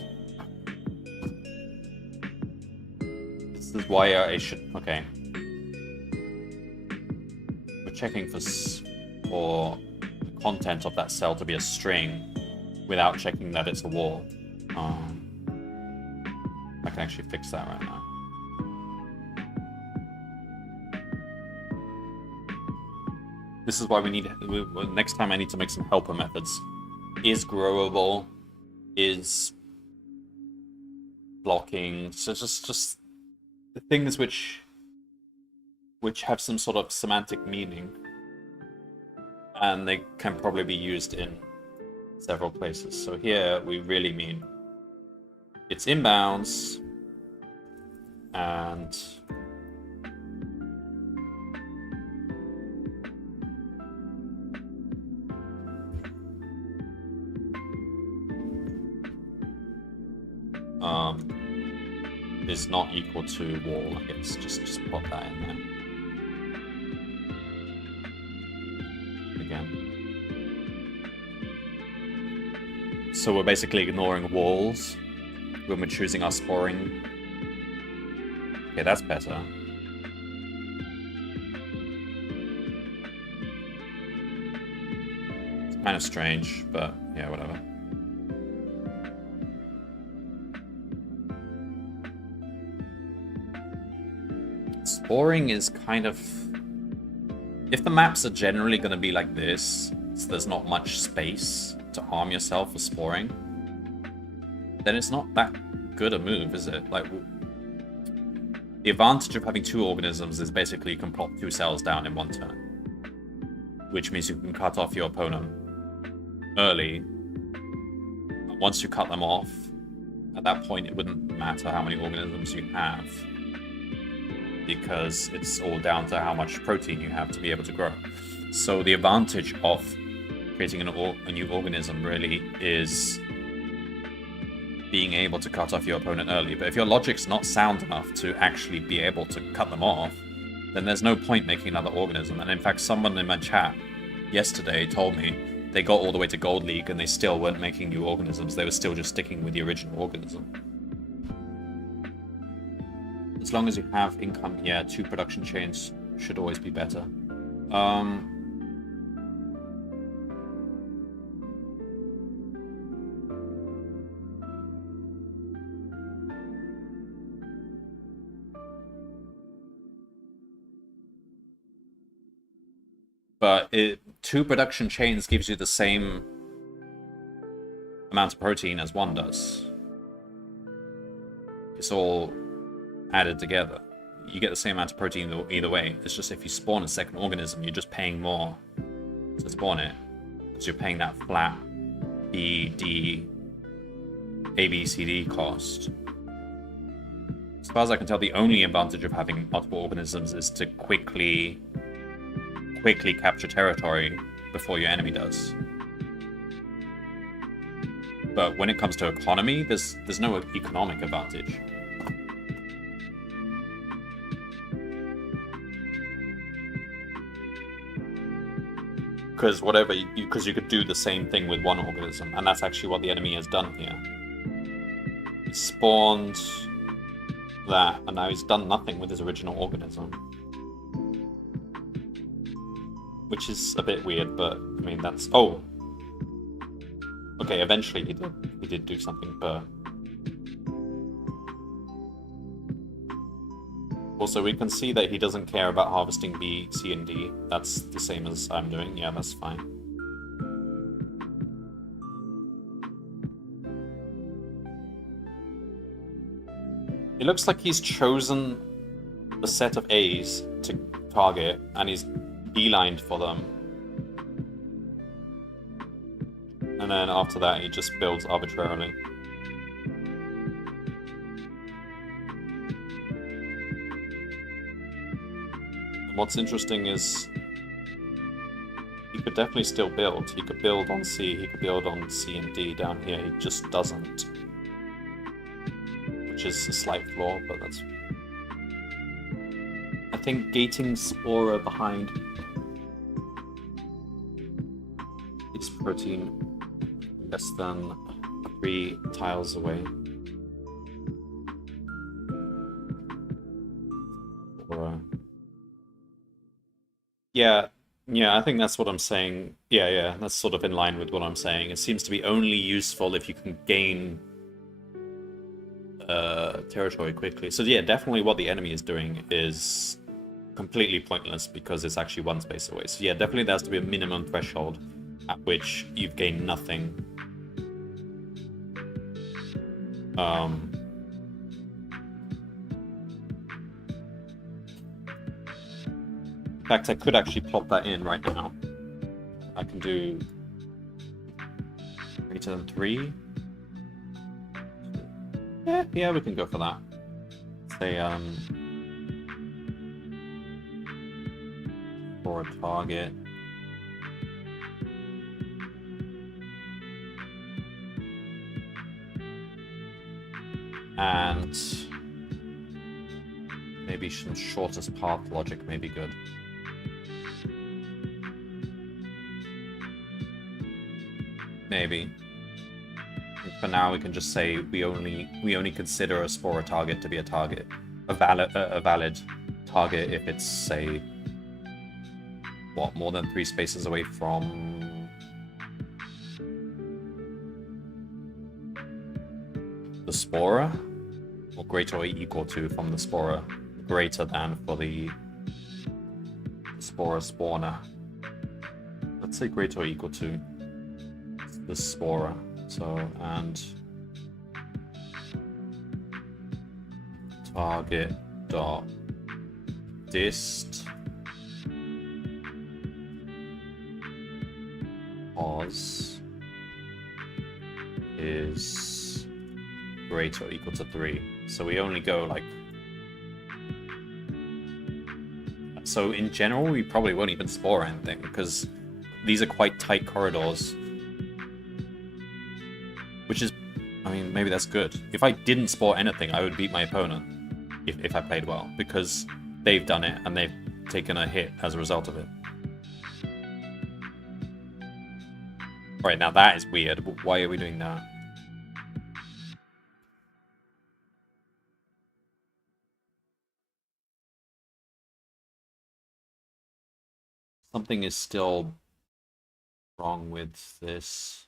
This is why I should... Okay. We're checking for the content of that cell to be a string, without checking that it's a wall. I can actually fix that right now. This is why we need... next time I need to make some helper methods. Is growable? Is blocking? So just the things which have some sort of semantic meaning. And they can probably be used in several places. So here we really mean it's inbounds and is not equal to wall. I guess just put that in there again. So we're basically ignoring walls when we're choosing our sporing. Okay, that's better. It's kind of strange, but yeah, whatever. Sporing is kind of... If the maps are generally going to be like this, so there's not much space to harm yourself for sporing, then it's not that good a move, is it? Like, the advantage of having 2 organisms is basically you can plop 2 cells down in one turn, which means you can cut off your opponent early. And once you cut them off, at that point it wouldn't matter how many organisms you have, because it's all down to how much protein you have to be able to grow. So the advantage of creating a new organism really is being able to cut off your opponent early. But if your logic's not sound enough to actually be able to cut them off, then there's no point making another organism. And in fact, someone in my chat yesterday told me they got all the way to Gold League and they still weren't making new organisms. They were still just sticking with the original organism. As long as you have income, yeah, 2 production chains should always be better. But 2 production chains gives you the same amount of protein as 1 does. It's all added together. You get the same amount of protein either way. It's just if you spawn a second organism, you're just paying more to spawn it. Because you're paying that flat B, D, A, B, C, D cost. As far as I can tell, the only advantage of having multiple organisms is to quickly capture territory before your enemy does. But when it comes to economy, there's no economic advantage. Because you could do the same thing with 1 organism, and that's actually what the enemy has done here. He spawned that, and now he's done nothing with his original organism. Which is a bit weird, but I mean that's... Oh! Okay, eventually he did do something, but... Also, we can see that he doesn't care about harvesting B, C, and D. That's the same as I'm doing. Yeah, that's fine. It looks like he's chosen a set of A's to target, and he's beelined for them. And then after that, he just builds arbitrarily. What's interesting is he could definitely still build. He could build on C, he could build on C and D down here. He just doesn't. Which is a slight flaw, but that's... I think gating Spora behind is protein less than 3 tiles away. Yeah, I think that's what I'm saying. Yeah, that's sort of in line with what I'm saying. It seems to be only useful if you can gain territory quickly. So yeah, definitely what the enemy is doing is completely pointless because it's actually 1 space away. So yeah, definitely there has to be a minimum threshold at which you've gained nothing. In fact, I could actually plop that in right now. I can do greater than 3. Yeah, we can go for that. Say, for a target. And maybe some shortest path logic may be good. Maybe. For now, we can just say we only consider a Spora target to be a target, a valid target if it's, say, what, more than 3 spaces away from the Spora, or greater or equal to from the Spora. greater than for the Spora spawner. Let's say greater or equal to the Spora. So, and target dot dist pos is greater or equal to 3. So we only go like... So in general, we probably won't even spore anything, because these are quite tight corridors. Which is... I mean, maybe that's good. If I didn't spore anything, I would beat my opponent. If I played well. Because they've done it, and they've taken a hit as a result of it. Right, now that is weird. Why are we doing that? Something is still wrong with this.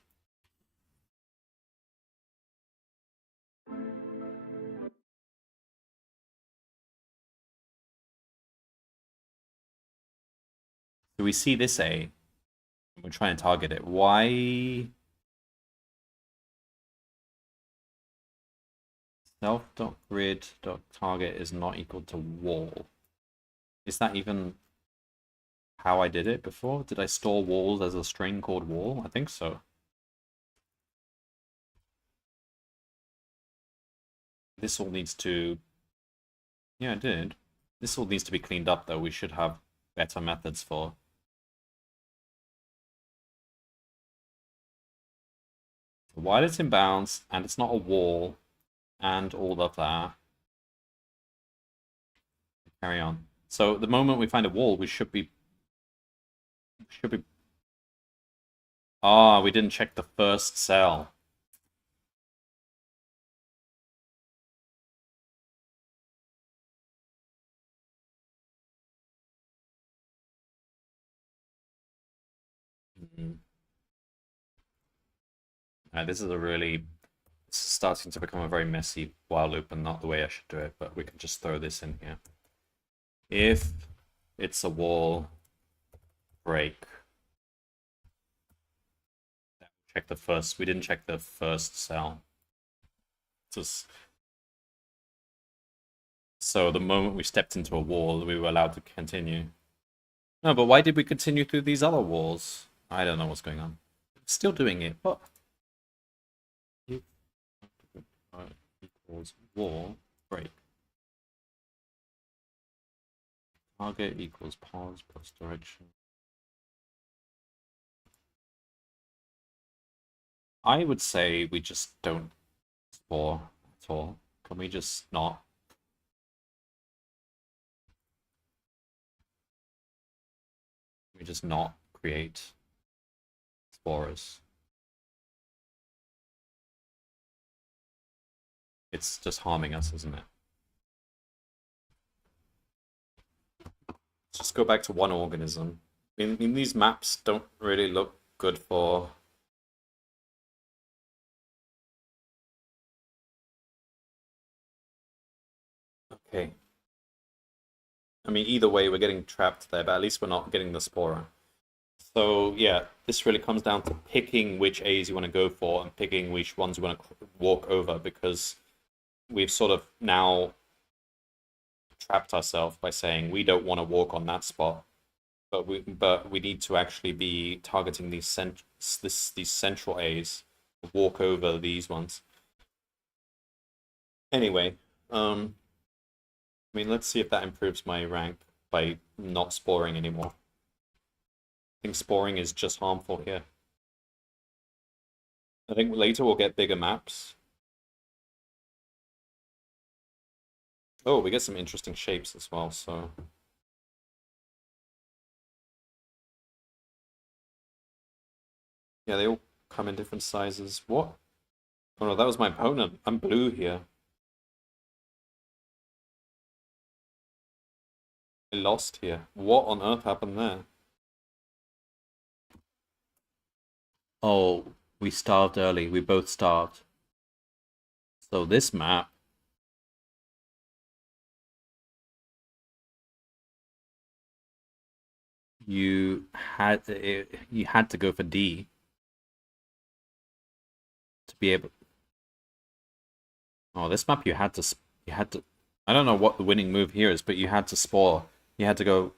So we see this A, and we're trying to target it. Why? Self.grid.target is not equal to wall. Is that even how I did it before? Did I store walls as a string called wall? I think so. This all needs to... Yeah, I did. This all needs to be cleaned up, though. We should have better methods for... While it's in bounds, and it's not a wall, and all of that. Carry on. So the moment we find a wall, we should be... Ah, we didn't check the first cell. This is a really... It's starting to become a very messy while loop, and not the way I should do it, but we can just throw this in here. If it's a wall break... Check the first... We didn't check the first cell. Just... So the moment we stepped into a wall, we were allowed to continue. No, but why did we continue through these other walls? I don't know what's going on. Still doing it, but... Equals wall break. Target equals pause plus direction. I would say we just don't spore at all. Can we just not? Can we just not create sporers? It's just harming us, isn't it? Let's just go back to one organism. I mean, these maps don't really look good for... Okay. I mean, either way, we're getting trapped there, but at least we're not getting the Spora. So, yeah, this really comes down to picking which A's you want to go for and picking which ones you want to walk over, because we've sort of now trapped ourselves by saying we don't want to walk on that spot, but we need to actually be targeting these central A's, walk over these ones. Anyway, I mean, let's see if that improves my rank by not sporing anymore. I think sporing is just harmful here. I think later we'll get bigger maps. Oh, we get some interesting shapes as well, so... Yeah, they all come in different sizes. What? Oh no, that was my opponent. I'm blue here. I lost here. What on earth happened there? Oh, we starved early. We both starved. So this map you had to go for D to be able. Oh, this map you had to. I don't know what the winning move here is, but you had to spore. You had to go.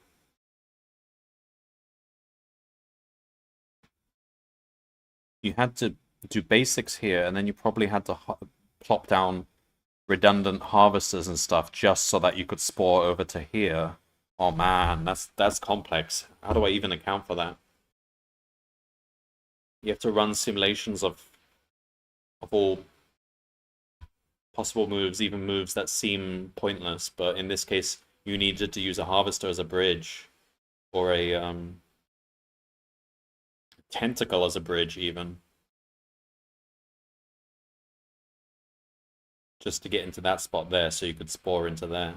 You had to do basics here, and then you probably had to plop down redundant harvesters and stuff just so that you could spore over to here. Oh man, that's complex. How do I even account for that? You have to run simulations of all possible moves, even moves that seem pointless. But in this case, you needed to use a harvester as a bridge, or a tentacle as a bridge, even, just to get into that spot there, so you could spore into there.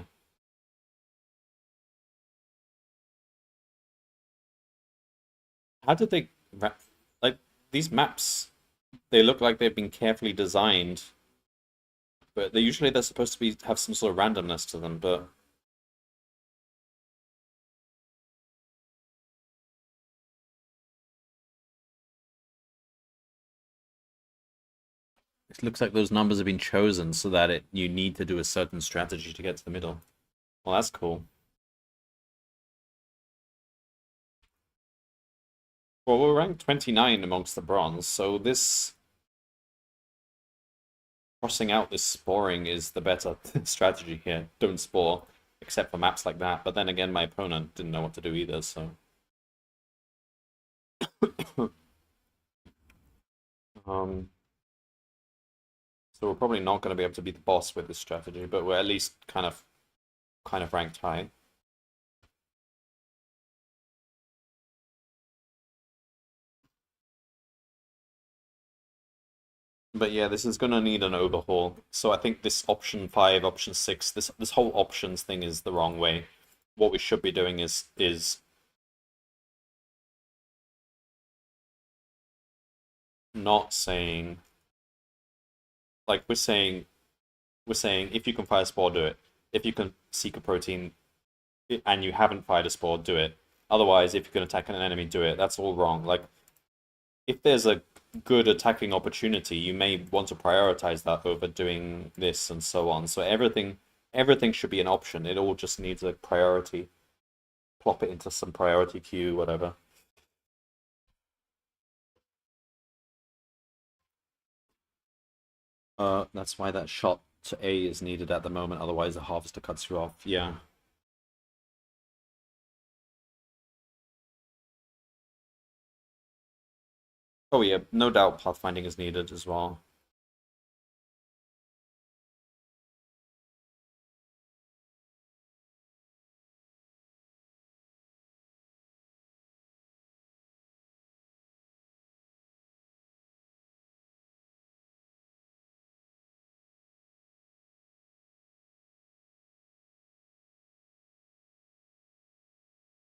How did they like these maps? They look like they've been carefully designed, but they're supposed to be have some sort of randomness to them, but. It looks like those numbers have been chosen so that you need to do a certain strategy to get to the middle. Well, that's cool. Well, we're ranked 29 amongst the bronze, so this crossing out this sporing is the better strategy here. Don't spore, except for maps like that. But then again, my opponent didn't know what to do either, so. um, so we're probably not going to be able to beat the boss with this strategy, but we're at least kind of ranked high. But yeah, this is gonna need an overhaul. So I think this option 5, option 6, this whole options thing is the wrong way. What we should be doing is not saying, like, we're saying if you can fire a spore, do it. If you can seek a protein and you haven't fired a spore, do it. Otherwise, if you can attack an enemy, do it. That's all wrong. Like, if there's a good attacking opportunity, you may want to prioritize that over doing this and so on. So everything should be an option. It all just needs a priority. Plop it into some priority queue, whatever. That's why that shot to A is needed at the moment, otherwise the harvester cuts you off. Yeah. Oh yeah, no doubt pathfinding is needed as well.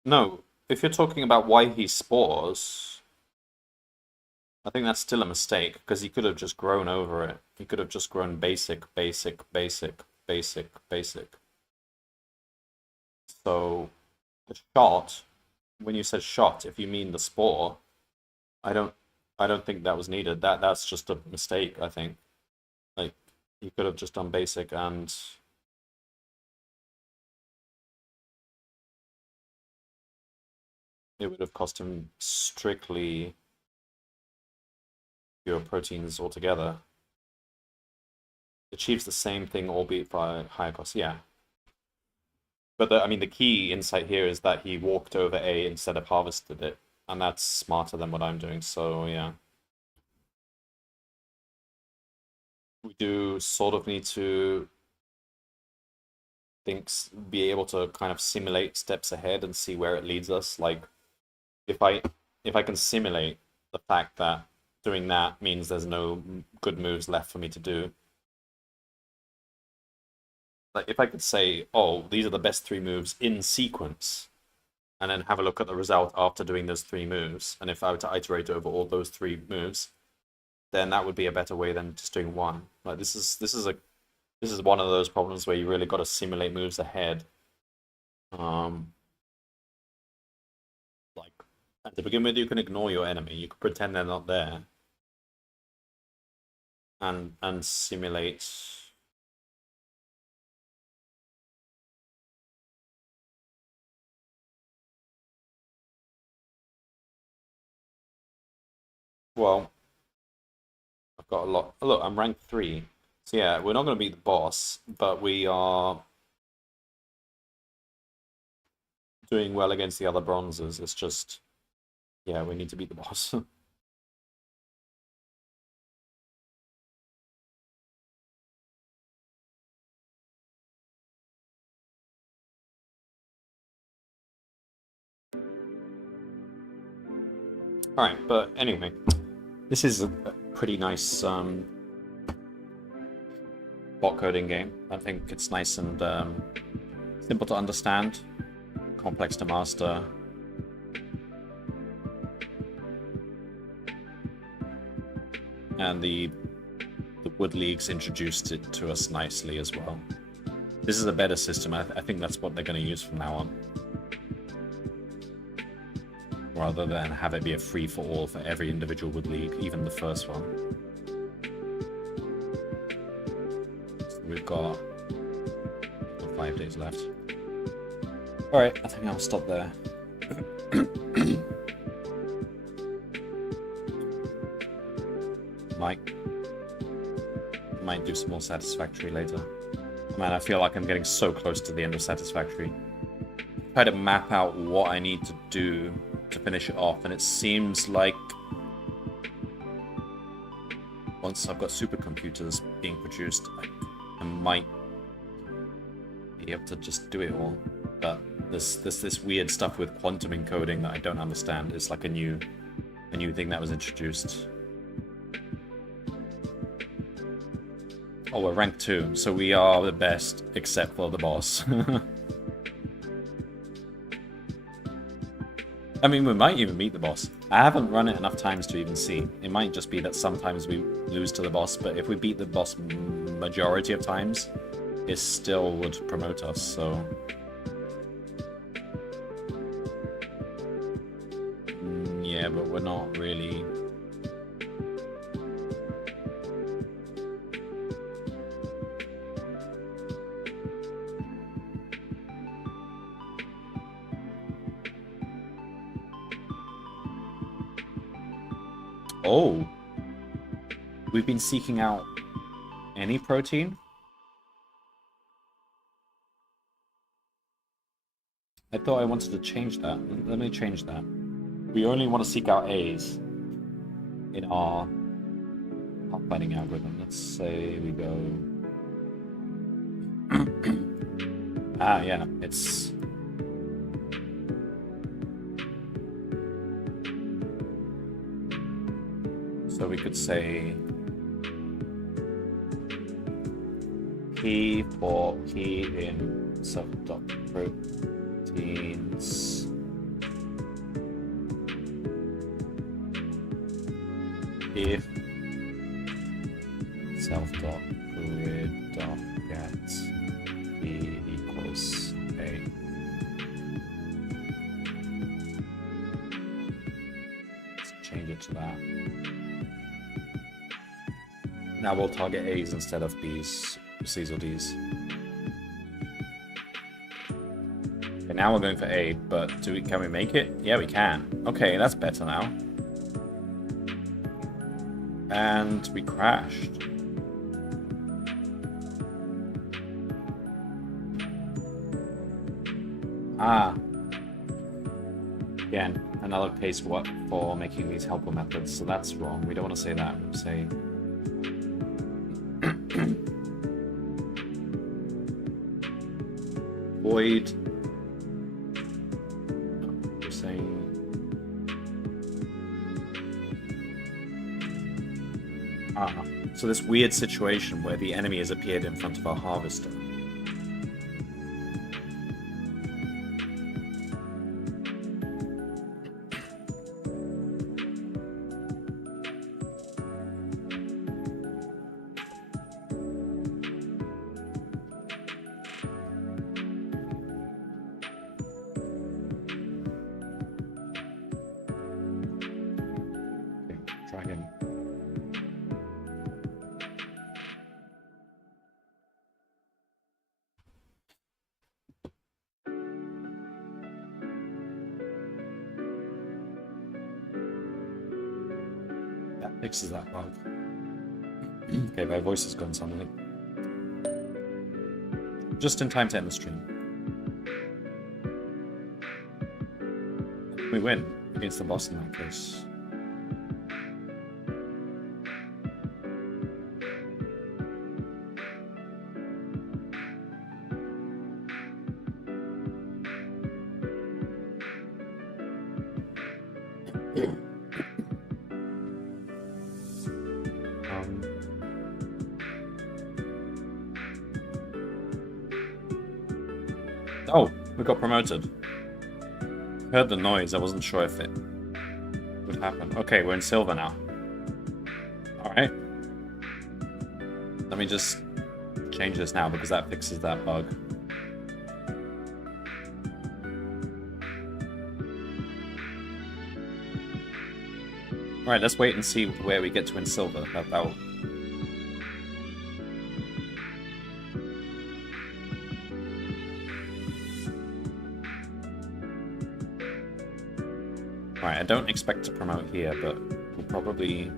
No, if you're talking about why he spores, I think that's still a mistake, because he could have just grown over it. He could have just grown basic, basic, basic, basic, basic. So the shot, when you said shot, if you mean the spore, I don't I don't think that was needed. That's just a mistake, I think. Like, he could have just done basic, and it would have cost him strictly fewer proteins altogether. Achieves the same thing, albeit by higher cost. Yeah. But I mean, the key insight here is that he walked over A instead of harvested it, and that's smarter than what I'm doing. So yeah, we do sort of need to be able to kind of simulate steps ahead and see where it leads us. Like, if I if I can simulate the fact that doing that means there's no good moves left for me to do. Like, if I could say, oh, these are the best 3 moves in sequence, and then have a look at the result after doing those 3 moves, and if I were to iterate over all those 3 moves, then that would be a better way than just doing one. Like, this is one of those problems where you really got to simulate moves ahead. Like, To begin with, you can ignore your enemy. You can pretend they're not there. And simulate... Well, I've got a lot... Look, I'm rank 3. So yeah, we're not going to beat the boss, but we are doing well against the other bronzes. It's just... Yeah, we need to beat the boss. Alright, but anyway, this is a pretty nice bot coding game. I think it's nice and simple to understand, complex to master. And the Wood Leagues introduced it to us nicely as well. This is a better system. I think that's what they're going to use from now on. Rather than have it be a free-for-all for every individual Wood League, even the first one. So we've got 5 days left. Alright, I think I'll stop there. Might do some more Satisfactory later. Man, I feel like I'm getting so close to the end of Satisfactory. Try to map out what I need to do to finish it off, and it seems like once I've got supercomputers being produced, I might be able to just do it all. But this weird stuff with quantum encoding that I don't understand. It's like a new thing that was introduced. Oh, we're rank 2, so we are the best, except for the boss. I mean, we might even beat the boss. I haven't run it enough times to even see. It might just be that sometimes we lose to the boss, but if we beat the boss majority of times, it still would promote us, so... Yeah, but we're not really... Oh, we've been seeking out any protein? I thought I wanted to change that. Let me change that. We only want to seek out A's in our fighting algorithm. Let's say we go... Ah, yeah, it's... So we could say P for P in self.proteins if self.grid.get P equals A. Let's change it to that. Now we'll target A's instead of B's, C's or D's. Okay, now we're going for A, but can we make it? Yeah, we can. Okay, that's better now. And we crashed. Ah. Again, another case for making these helper methods, so that's wrong. We don't want to say that. We'll say... void. We're saying so this weird situation where the enemy has appeared in front of our harvester. Fixes that bug. Okay, my voice has gone suddenly. Just in time to end the stream. We win against the boss in that case. Oh, we got promoted. Heard the noise, I wasn't sure if it would happen. Okay, we're in silver now. Alright. Let me just change this now because that fixes that bug. Alright, let's wait and see where we get to in silver. That'll... Alright, I don't expect to promote here, but we'll probably...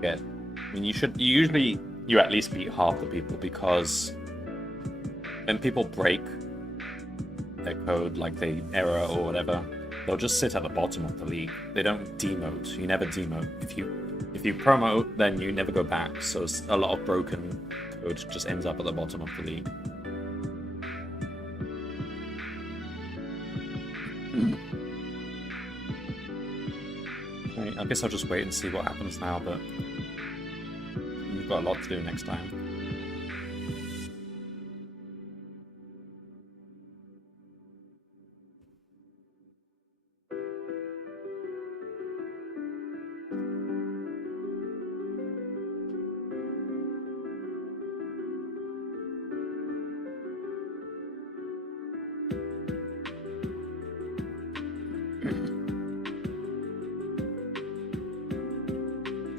get... I mean, you at least beat half the people, because when people break their code, like they error or whatever, they'll just sit at the bottom of the league. They don't demote. You never demote. If you promote, then you never go back. So a lot of broken code just ends up at the bottom of the league. Okay, I guess I'll just wait and see what happens now, but we've got a lot to do next time.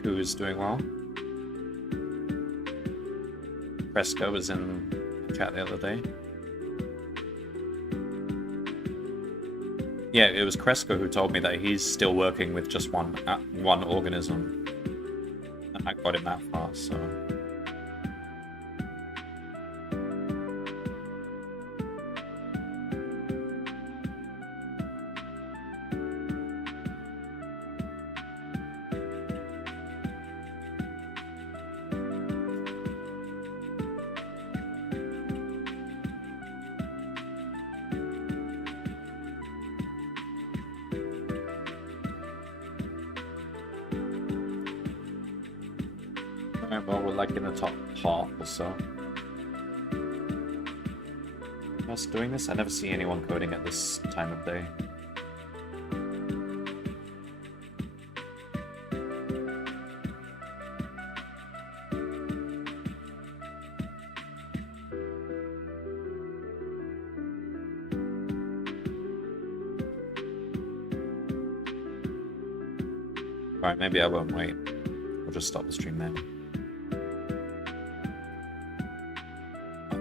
Who is doing well? Fresco was in the chat the other day. Yeah, it was Cresco who told me that he's still working with just one organism. And I got him that far, so... Well, we're like in the top half or so. Who else doing this? I never see anyone coding at this time of day. Alright, maybe I won't wait. We'll just stop the stream there.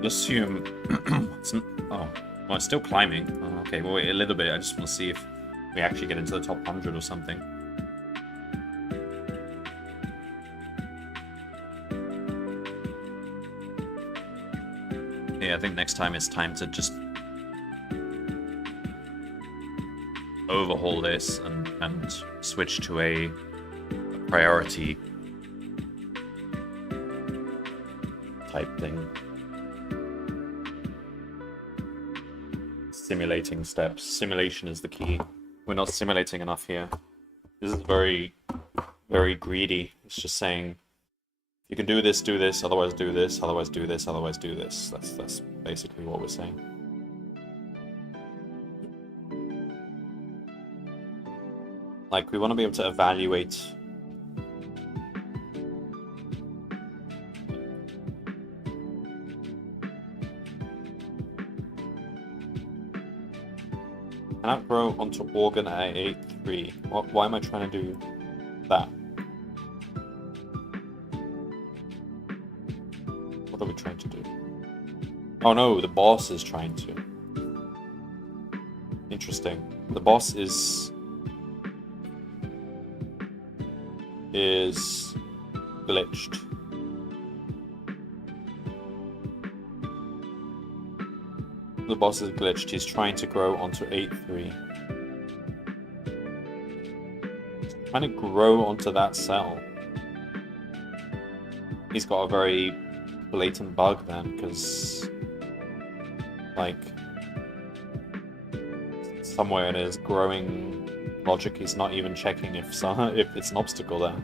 Assume it's still climbing. Oh, okay, we'll wait a little bit. I just want to see if we actually get into the top 100 or something. Yeah, I think next time it's time to just overhaul this and switch to a priority type thing. Simulating steps. Simulation is the key. We're not simulating enough here. This is very, very greedy. It's just saying, you can do this, otherwise do this, otherwise do this, otherwise do this. That's basically what we're saying. Like, we want to be able to evaluate cannot grow onto organ at 8.3. Why am I trying to do that? What are we trying to do? Oh no, the boss is trying to. Interesting. The boss is glitched. The boss is glitched. He's trying to grow onto 8-3. Trying to grow onto that cell. He's got a very blatant bug then, because like somewhere in his growing logic, he's not even checking if it's an obstacle there.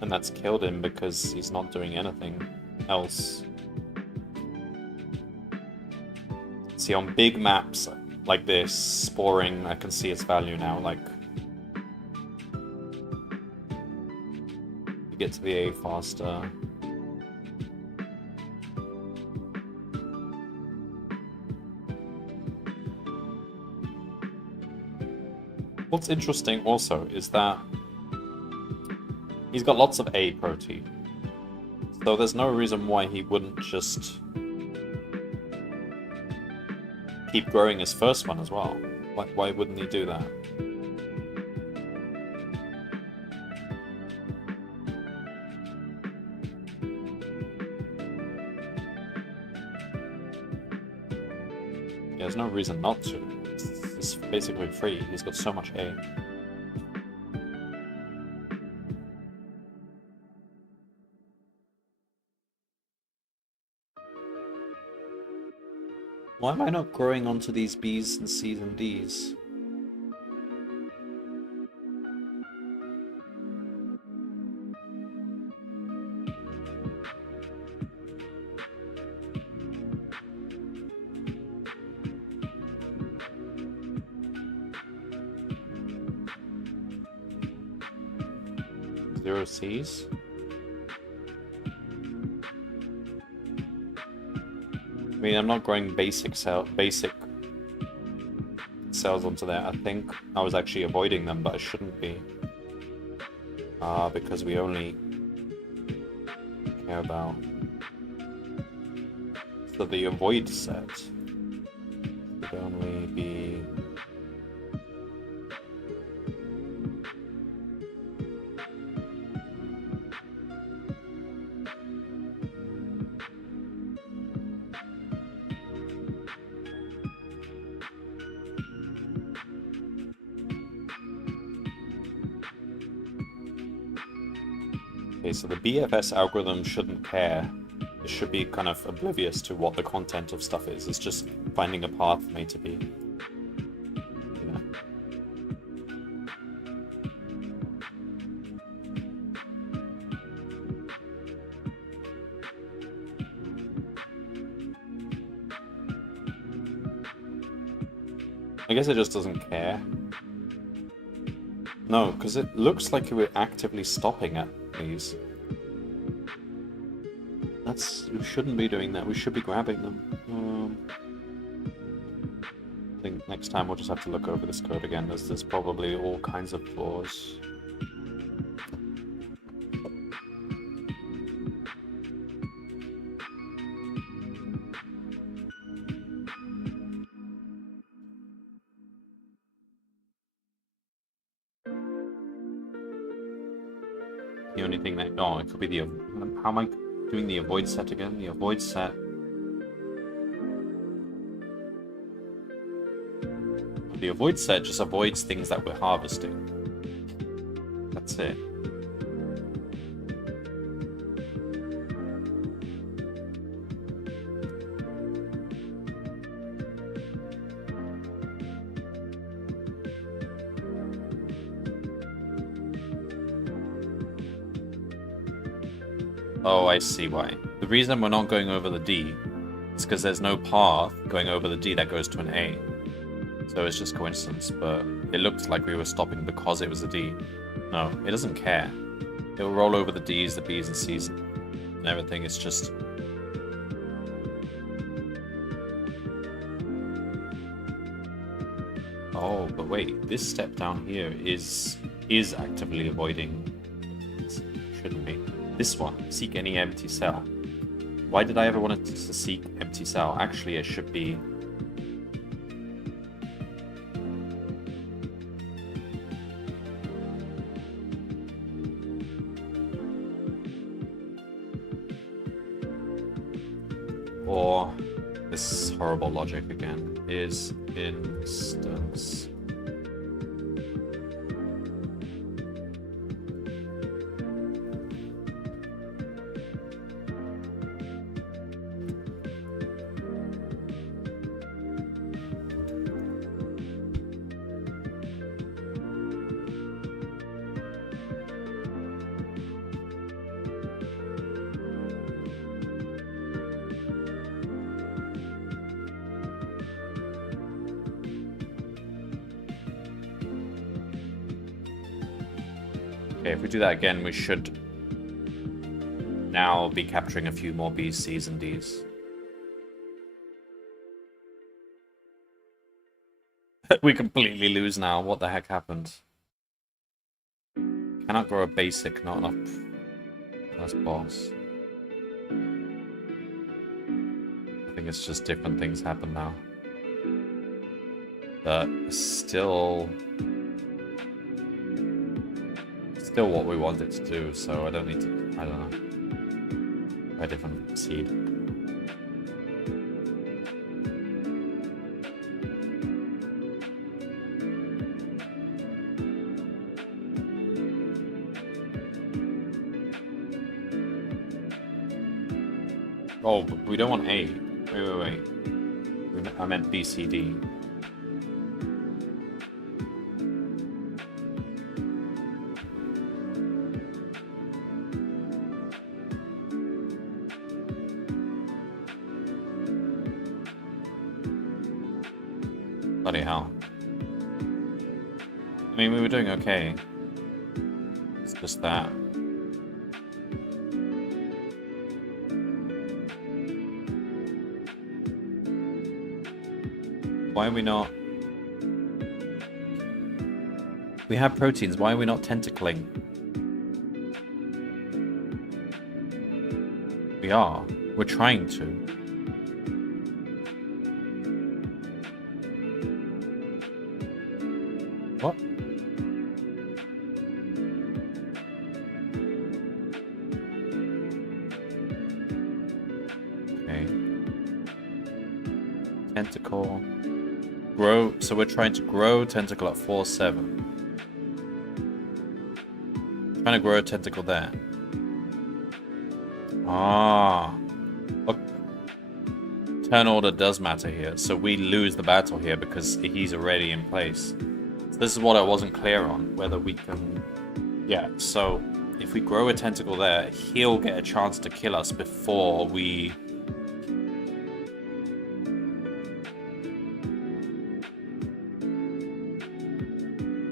And that's killed him because he's not doing anything else. See, on big maps like this, sporing, I can see its value now. Like, you get to the A faster. What's interesting also is that he's got lots of A protein, so there's no reason why he wouldn't just keep growing his first one as well. Why wouldn't he do that? Yeah, there's no reason not to. It's basically free. He's got so much A. Why am I not growing onto these B's and C's and D's? Zero C's? I mean, I'm not growing basic cells onto there. I think I was actually avoiding them, but I shouldn't be. Because we only care about the avoid set would only be okay, so the BFS algorithm shouldn't care. It should be kind of oblivious to what the content of stuff is. It's just finding a path from A to B. Yeah. I guess it just doesn't care. No, because it looks like we're actively stopping at these. We shouldn't be doing that. We should be grabbing them. I think next time we'll just have to look over this code again. There's probably all kinds of flaws. The only thing that... Oh, it could be the... How am I doing the avoid set again? The avoid set... The avoid set just avoids things that we're harvesting. That's it. Oh, I see why. The reason we're not going over the D is because there's no path going over the D that goes to an A. So it's just coincidence, but it looked like we were stopping because it was a D. No, it doesn't care. It'll roll over the D's, the B's and C's and everything. It's just... Oh, but wait, this step down here is actively avoiding. It shouldn't be. This one, seek any empty cell. Why did I ever want it to seek empty cell? Actually, it should be... Or this horrible logic again is instance. Okay, if we do that again, we should now be capturing a few more B's, C's, and D's. We completely lose now. What the heck happened? Cannot grow a basic, not enough. That's boss. I think it's just different things happen now. But still what we want it to do, so I don't need to, I don't know, try a different seed. Oh, but we don't want A. Wait. I meant B, C, D. Bloody hell. I mean, we were doing okay. It's just that. Why are we not... We have proteins, why are we not tentacling? We are. We're trying to. What? Okay. Tentacle. Grow. So we're trying to grow tentacle at 4-7. Trying to grow a tentacle there. Ah. Look. Turn order does matter here. So we lose the battle here because he's already in place. This is what I wasn't clear on, whether we can... Yeah, so if we grow a tentacle there, he'll get a chance to kill us before we...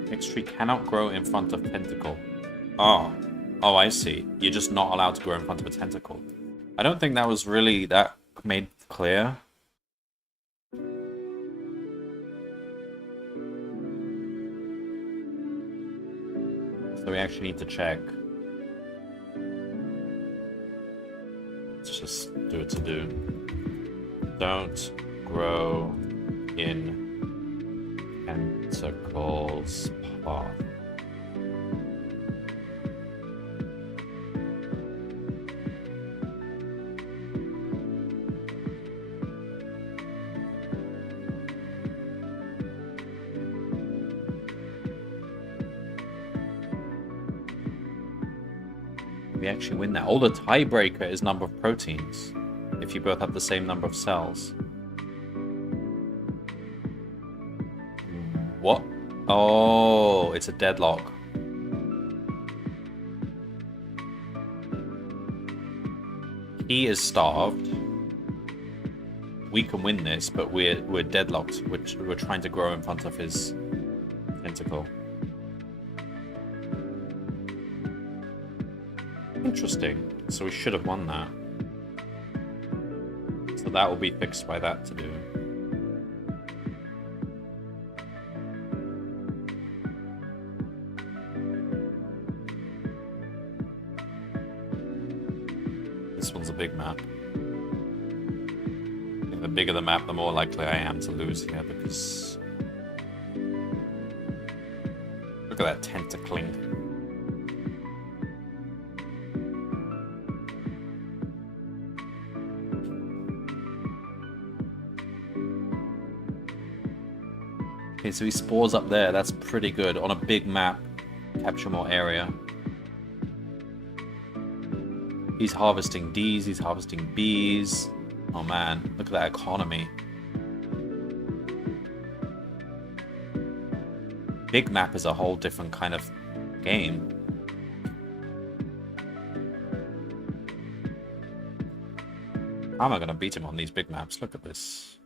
Next tree cannot grow in front of tentacle. Oh, I see. You're just not allowed to grow in front of a tentacle. I don't think that was really that made clear. So we actually need to check. Let's just do it to do. Don't grow in tentacles path. We actually win that. Oh, the tiebreaker is number of proteins. If you both have the same number of cells. What? Oh, it's a deadlock. He is starved. We can win this, but we're deadlocked. We're trying to grow in front of his tentacle. Interesting. So we should have won that. So that will be fixed by that to do. This one's a big map. I think the bigger the map, the more likely I am to lose here, because... Look at that tentacling. Okay, so he spawns up there. That's pretty good. On a big map, capture more area. He's harvesting Ds, he's harvesting Bs. Oh man, look at that economy. Big map is a whole different kind of game. How am I going to beat him on these big maps? Look at this.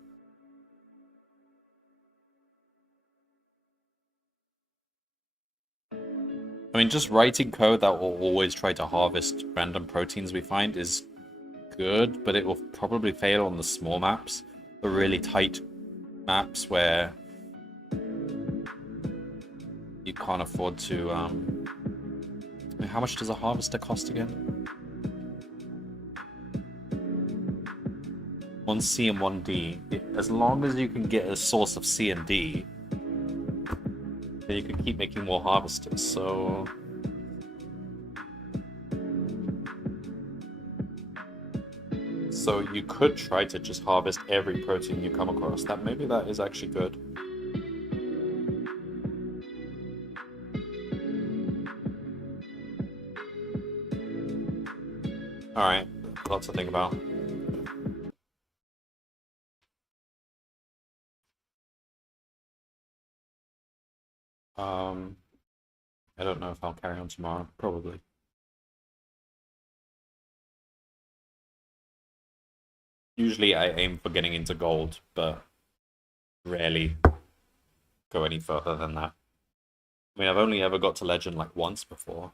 I mean, just writing code that will always try to harvest random proteins we find is good, but it will probably fail on the small maps. The really tight maps where you can't afford to... I mean, how much does a harvester cost again? 1 C and 1 D. As long as you can get a source of C and D, then you can keep making more harvesters, so... So you could try to just harvest every protein you come across. Maybe that is actually good. Alright, lots to think about. I don't know if I'll carry on tomorrow. Probably. Usually I aim for getting into gold, but rarely go any further than that. I mean, I've only ever got to legend like once before.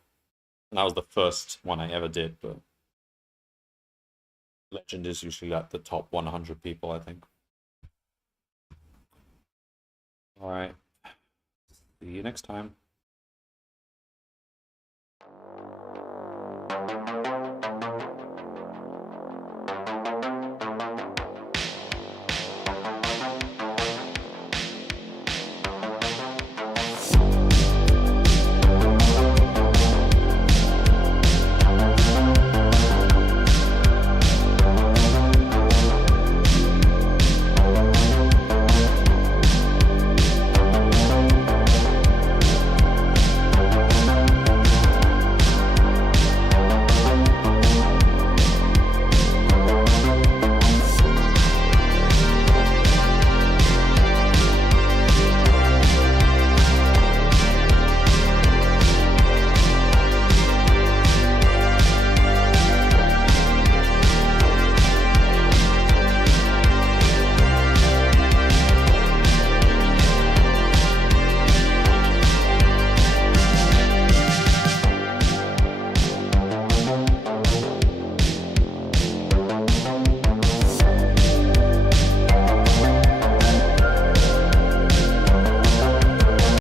And that was the first one I ever did, but legend is usually like the top 100 people, I think. Alright. See you next time.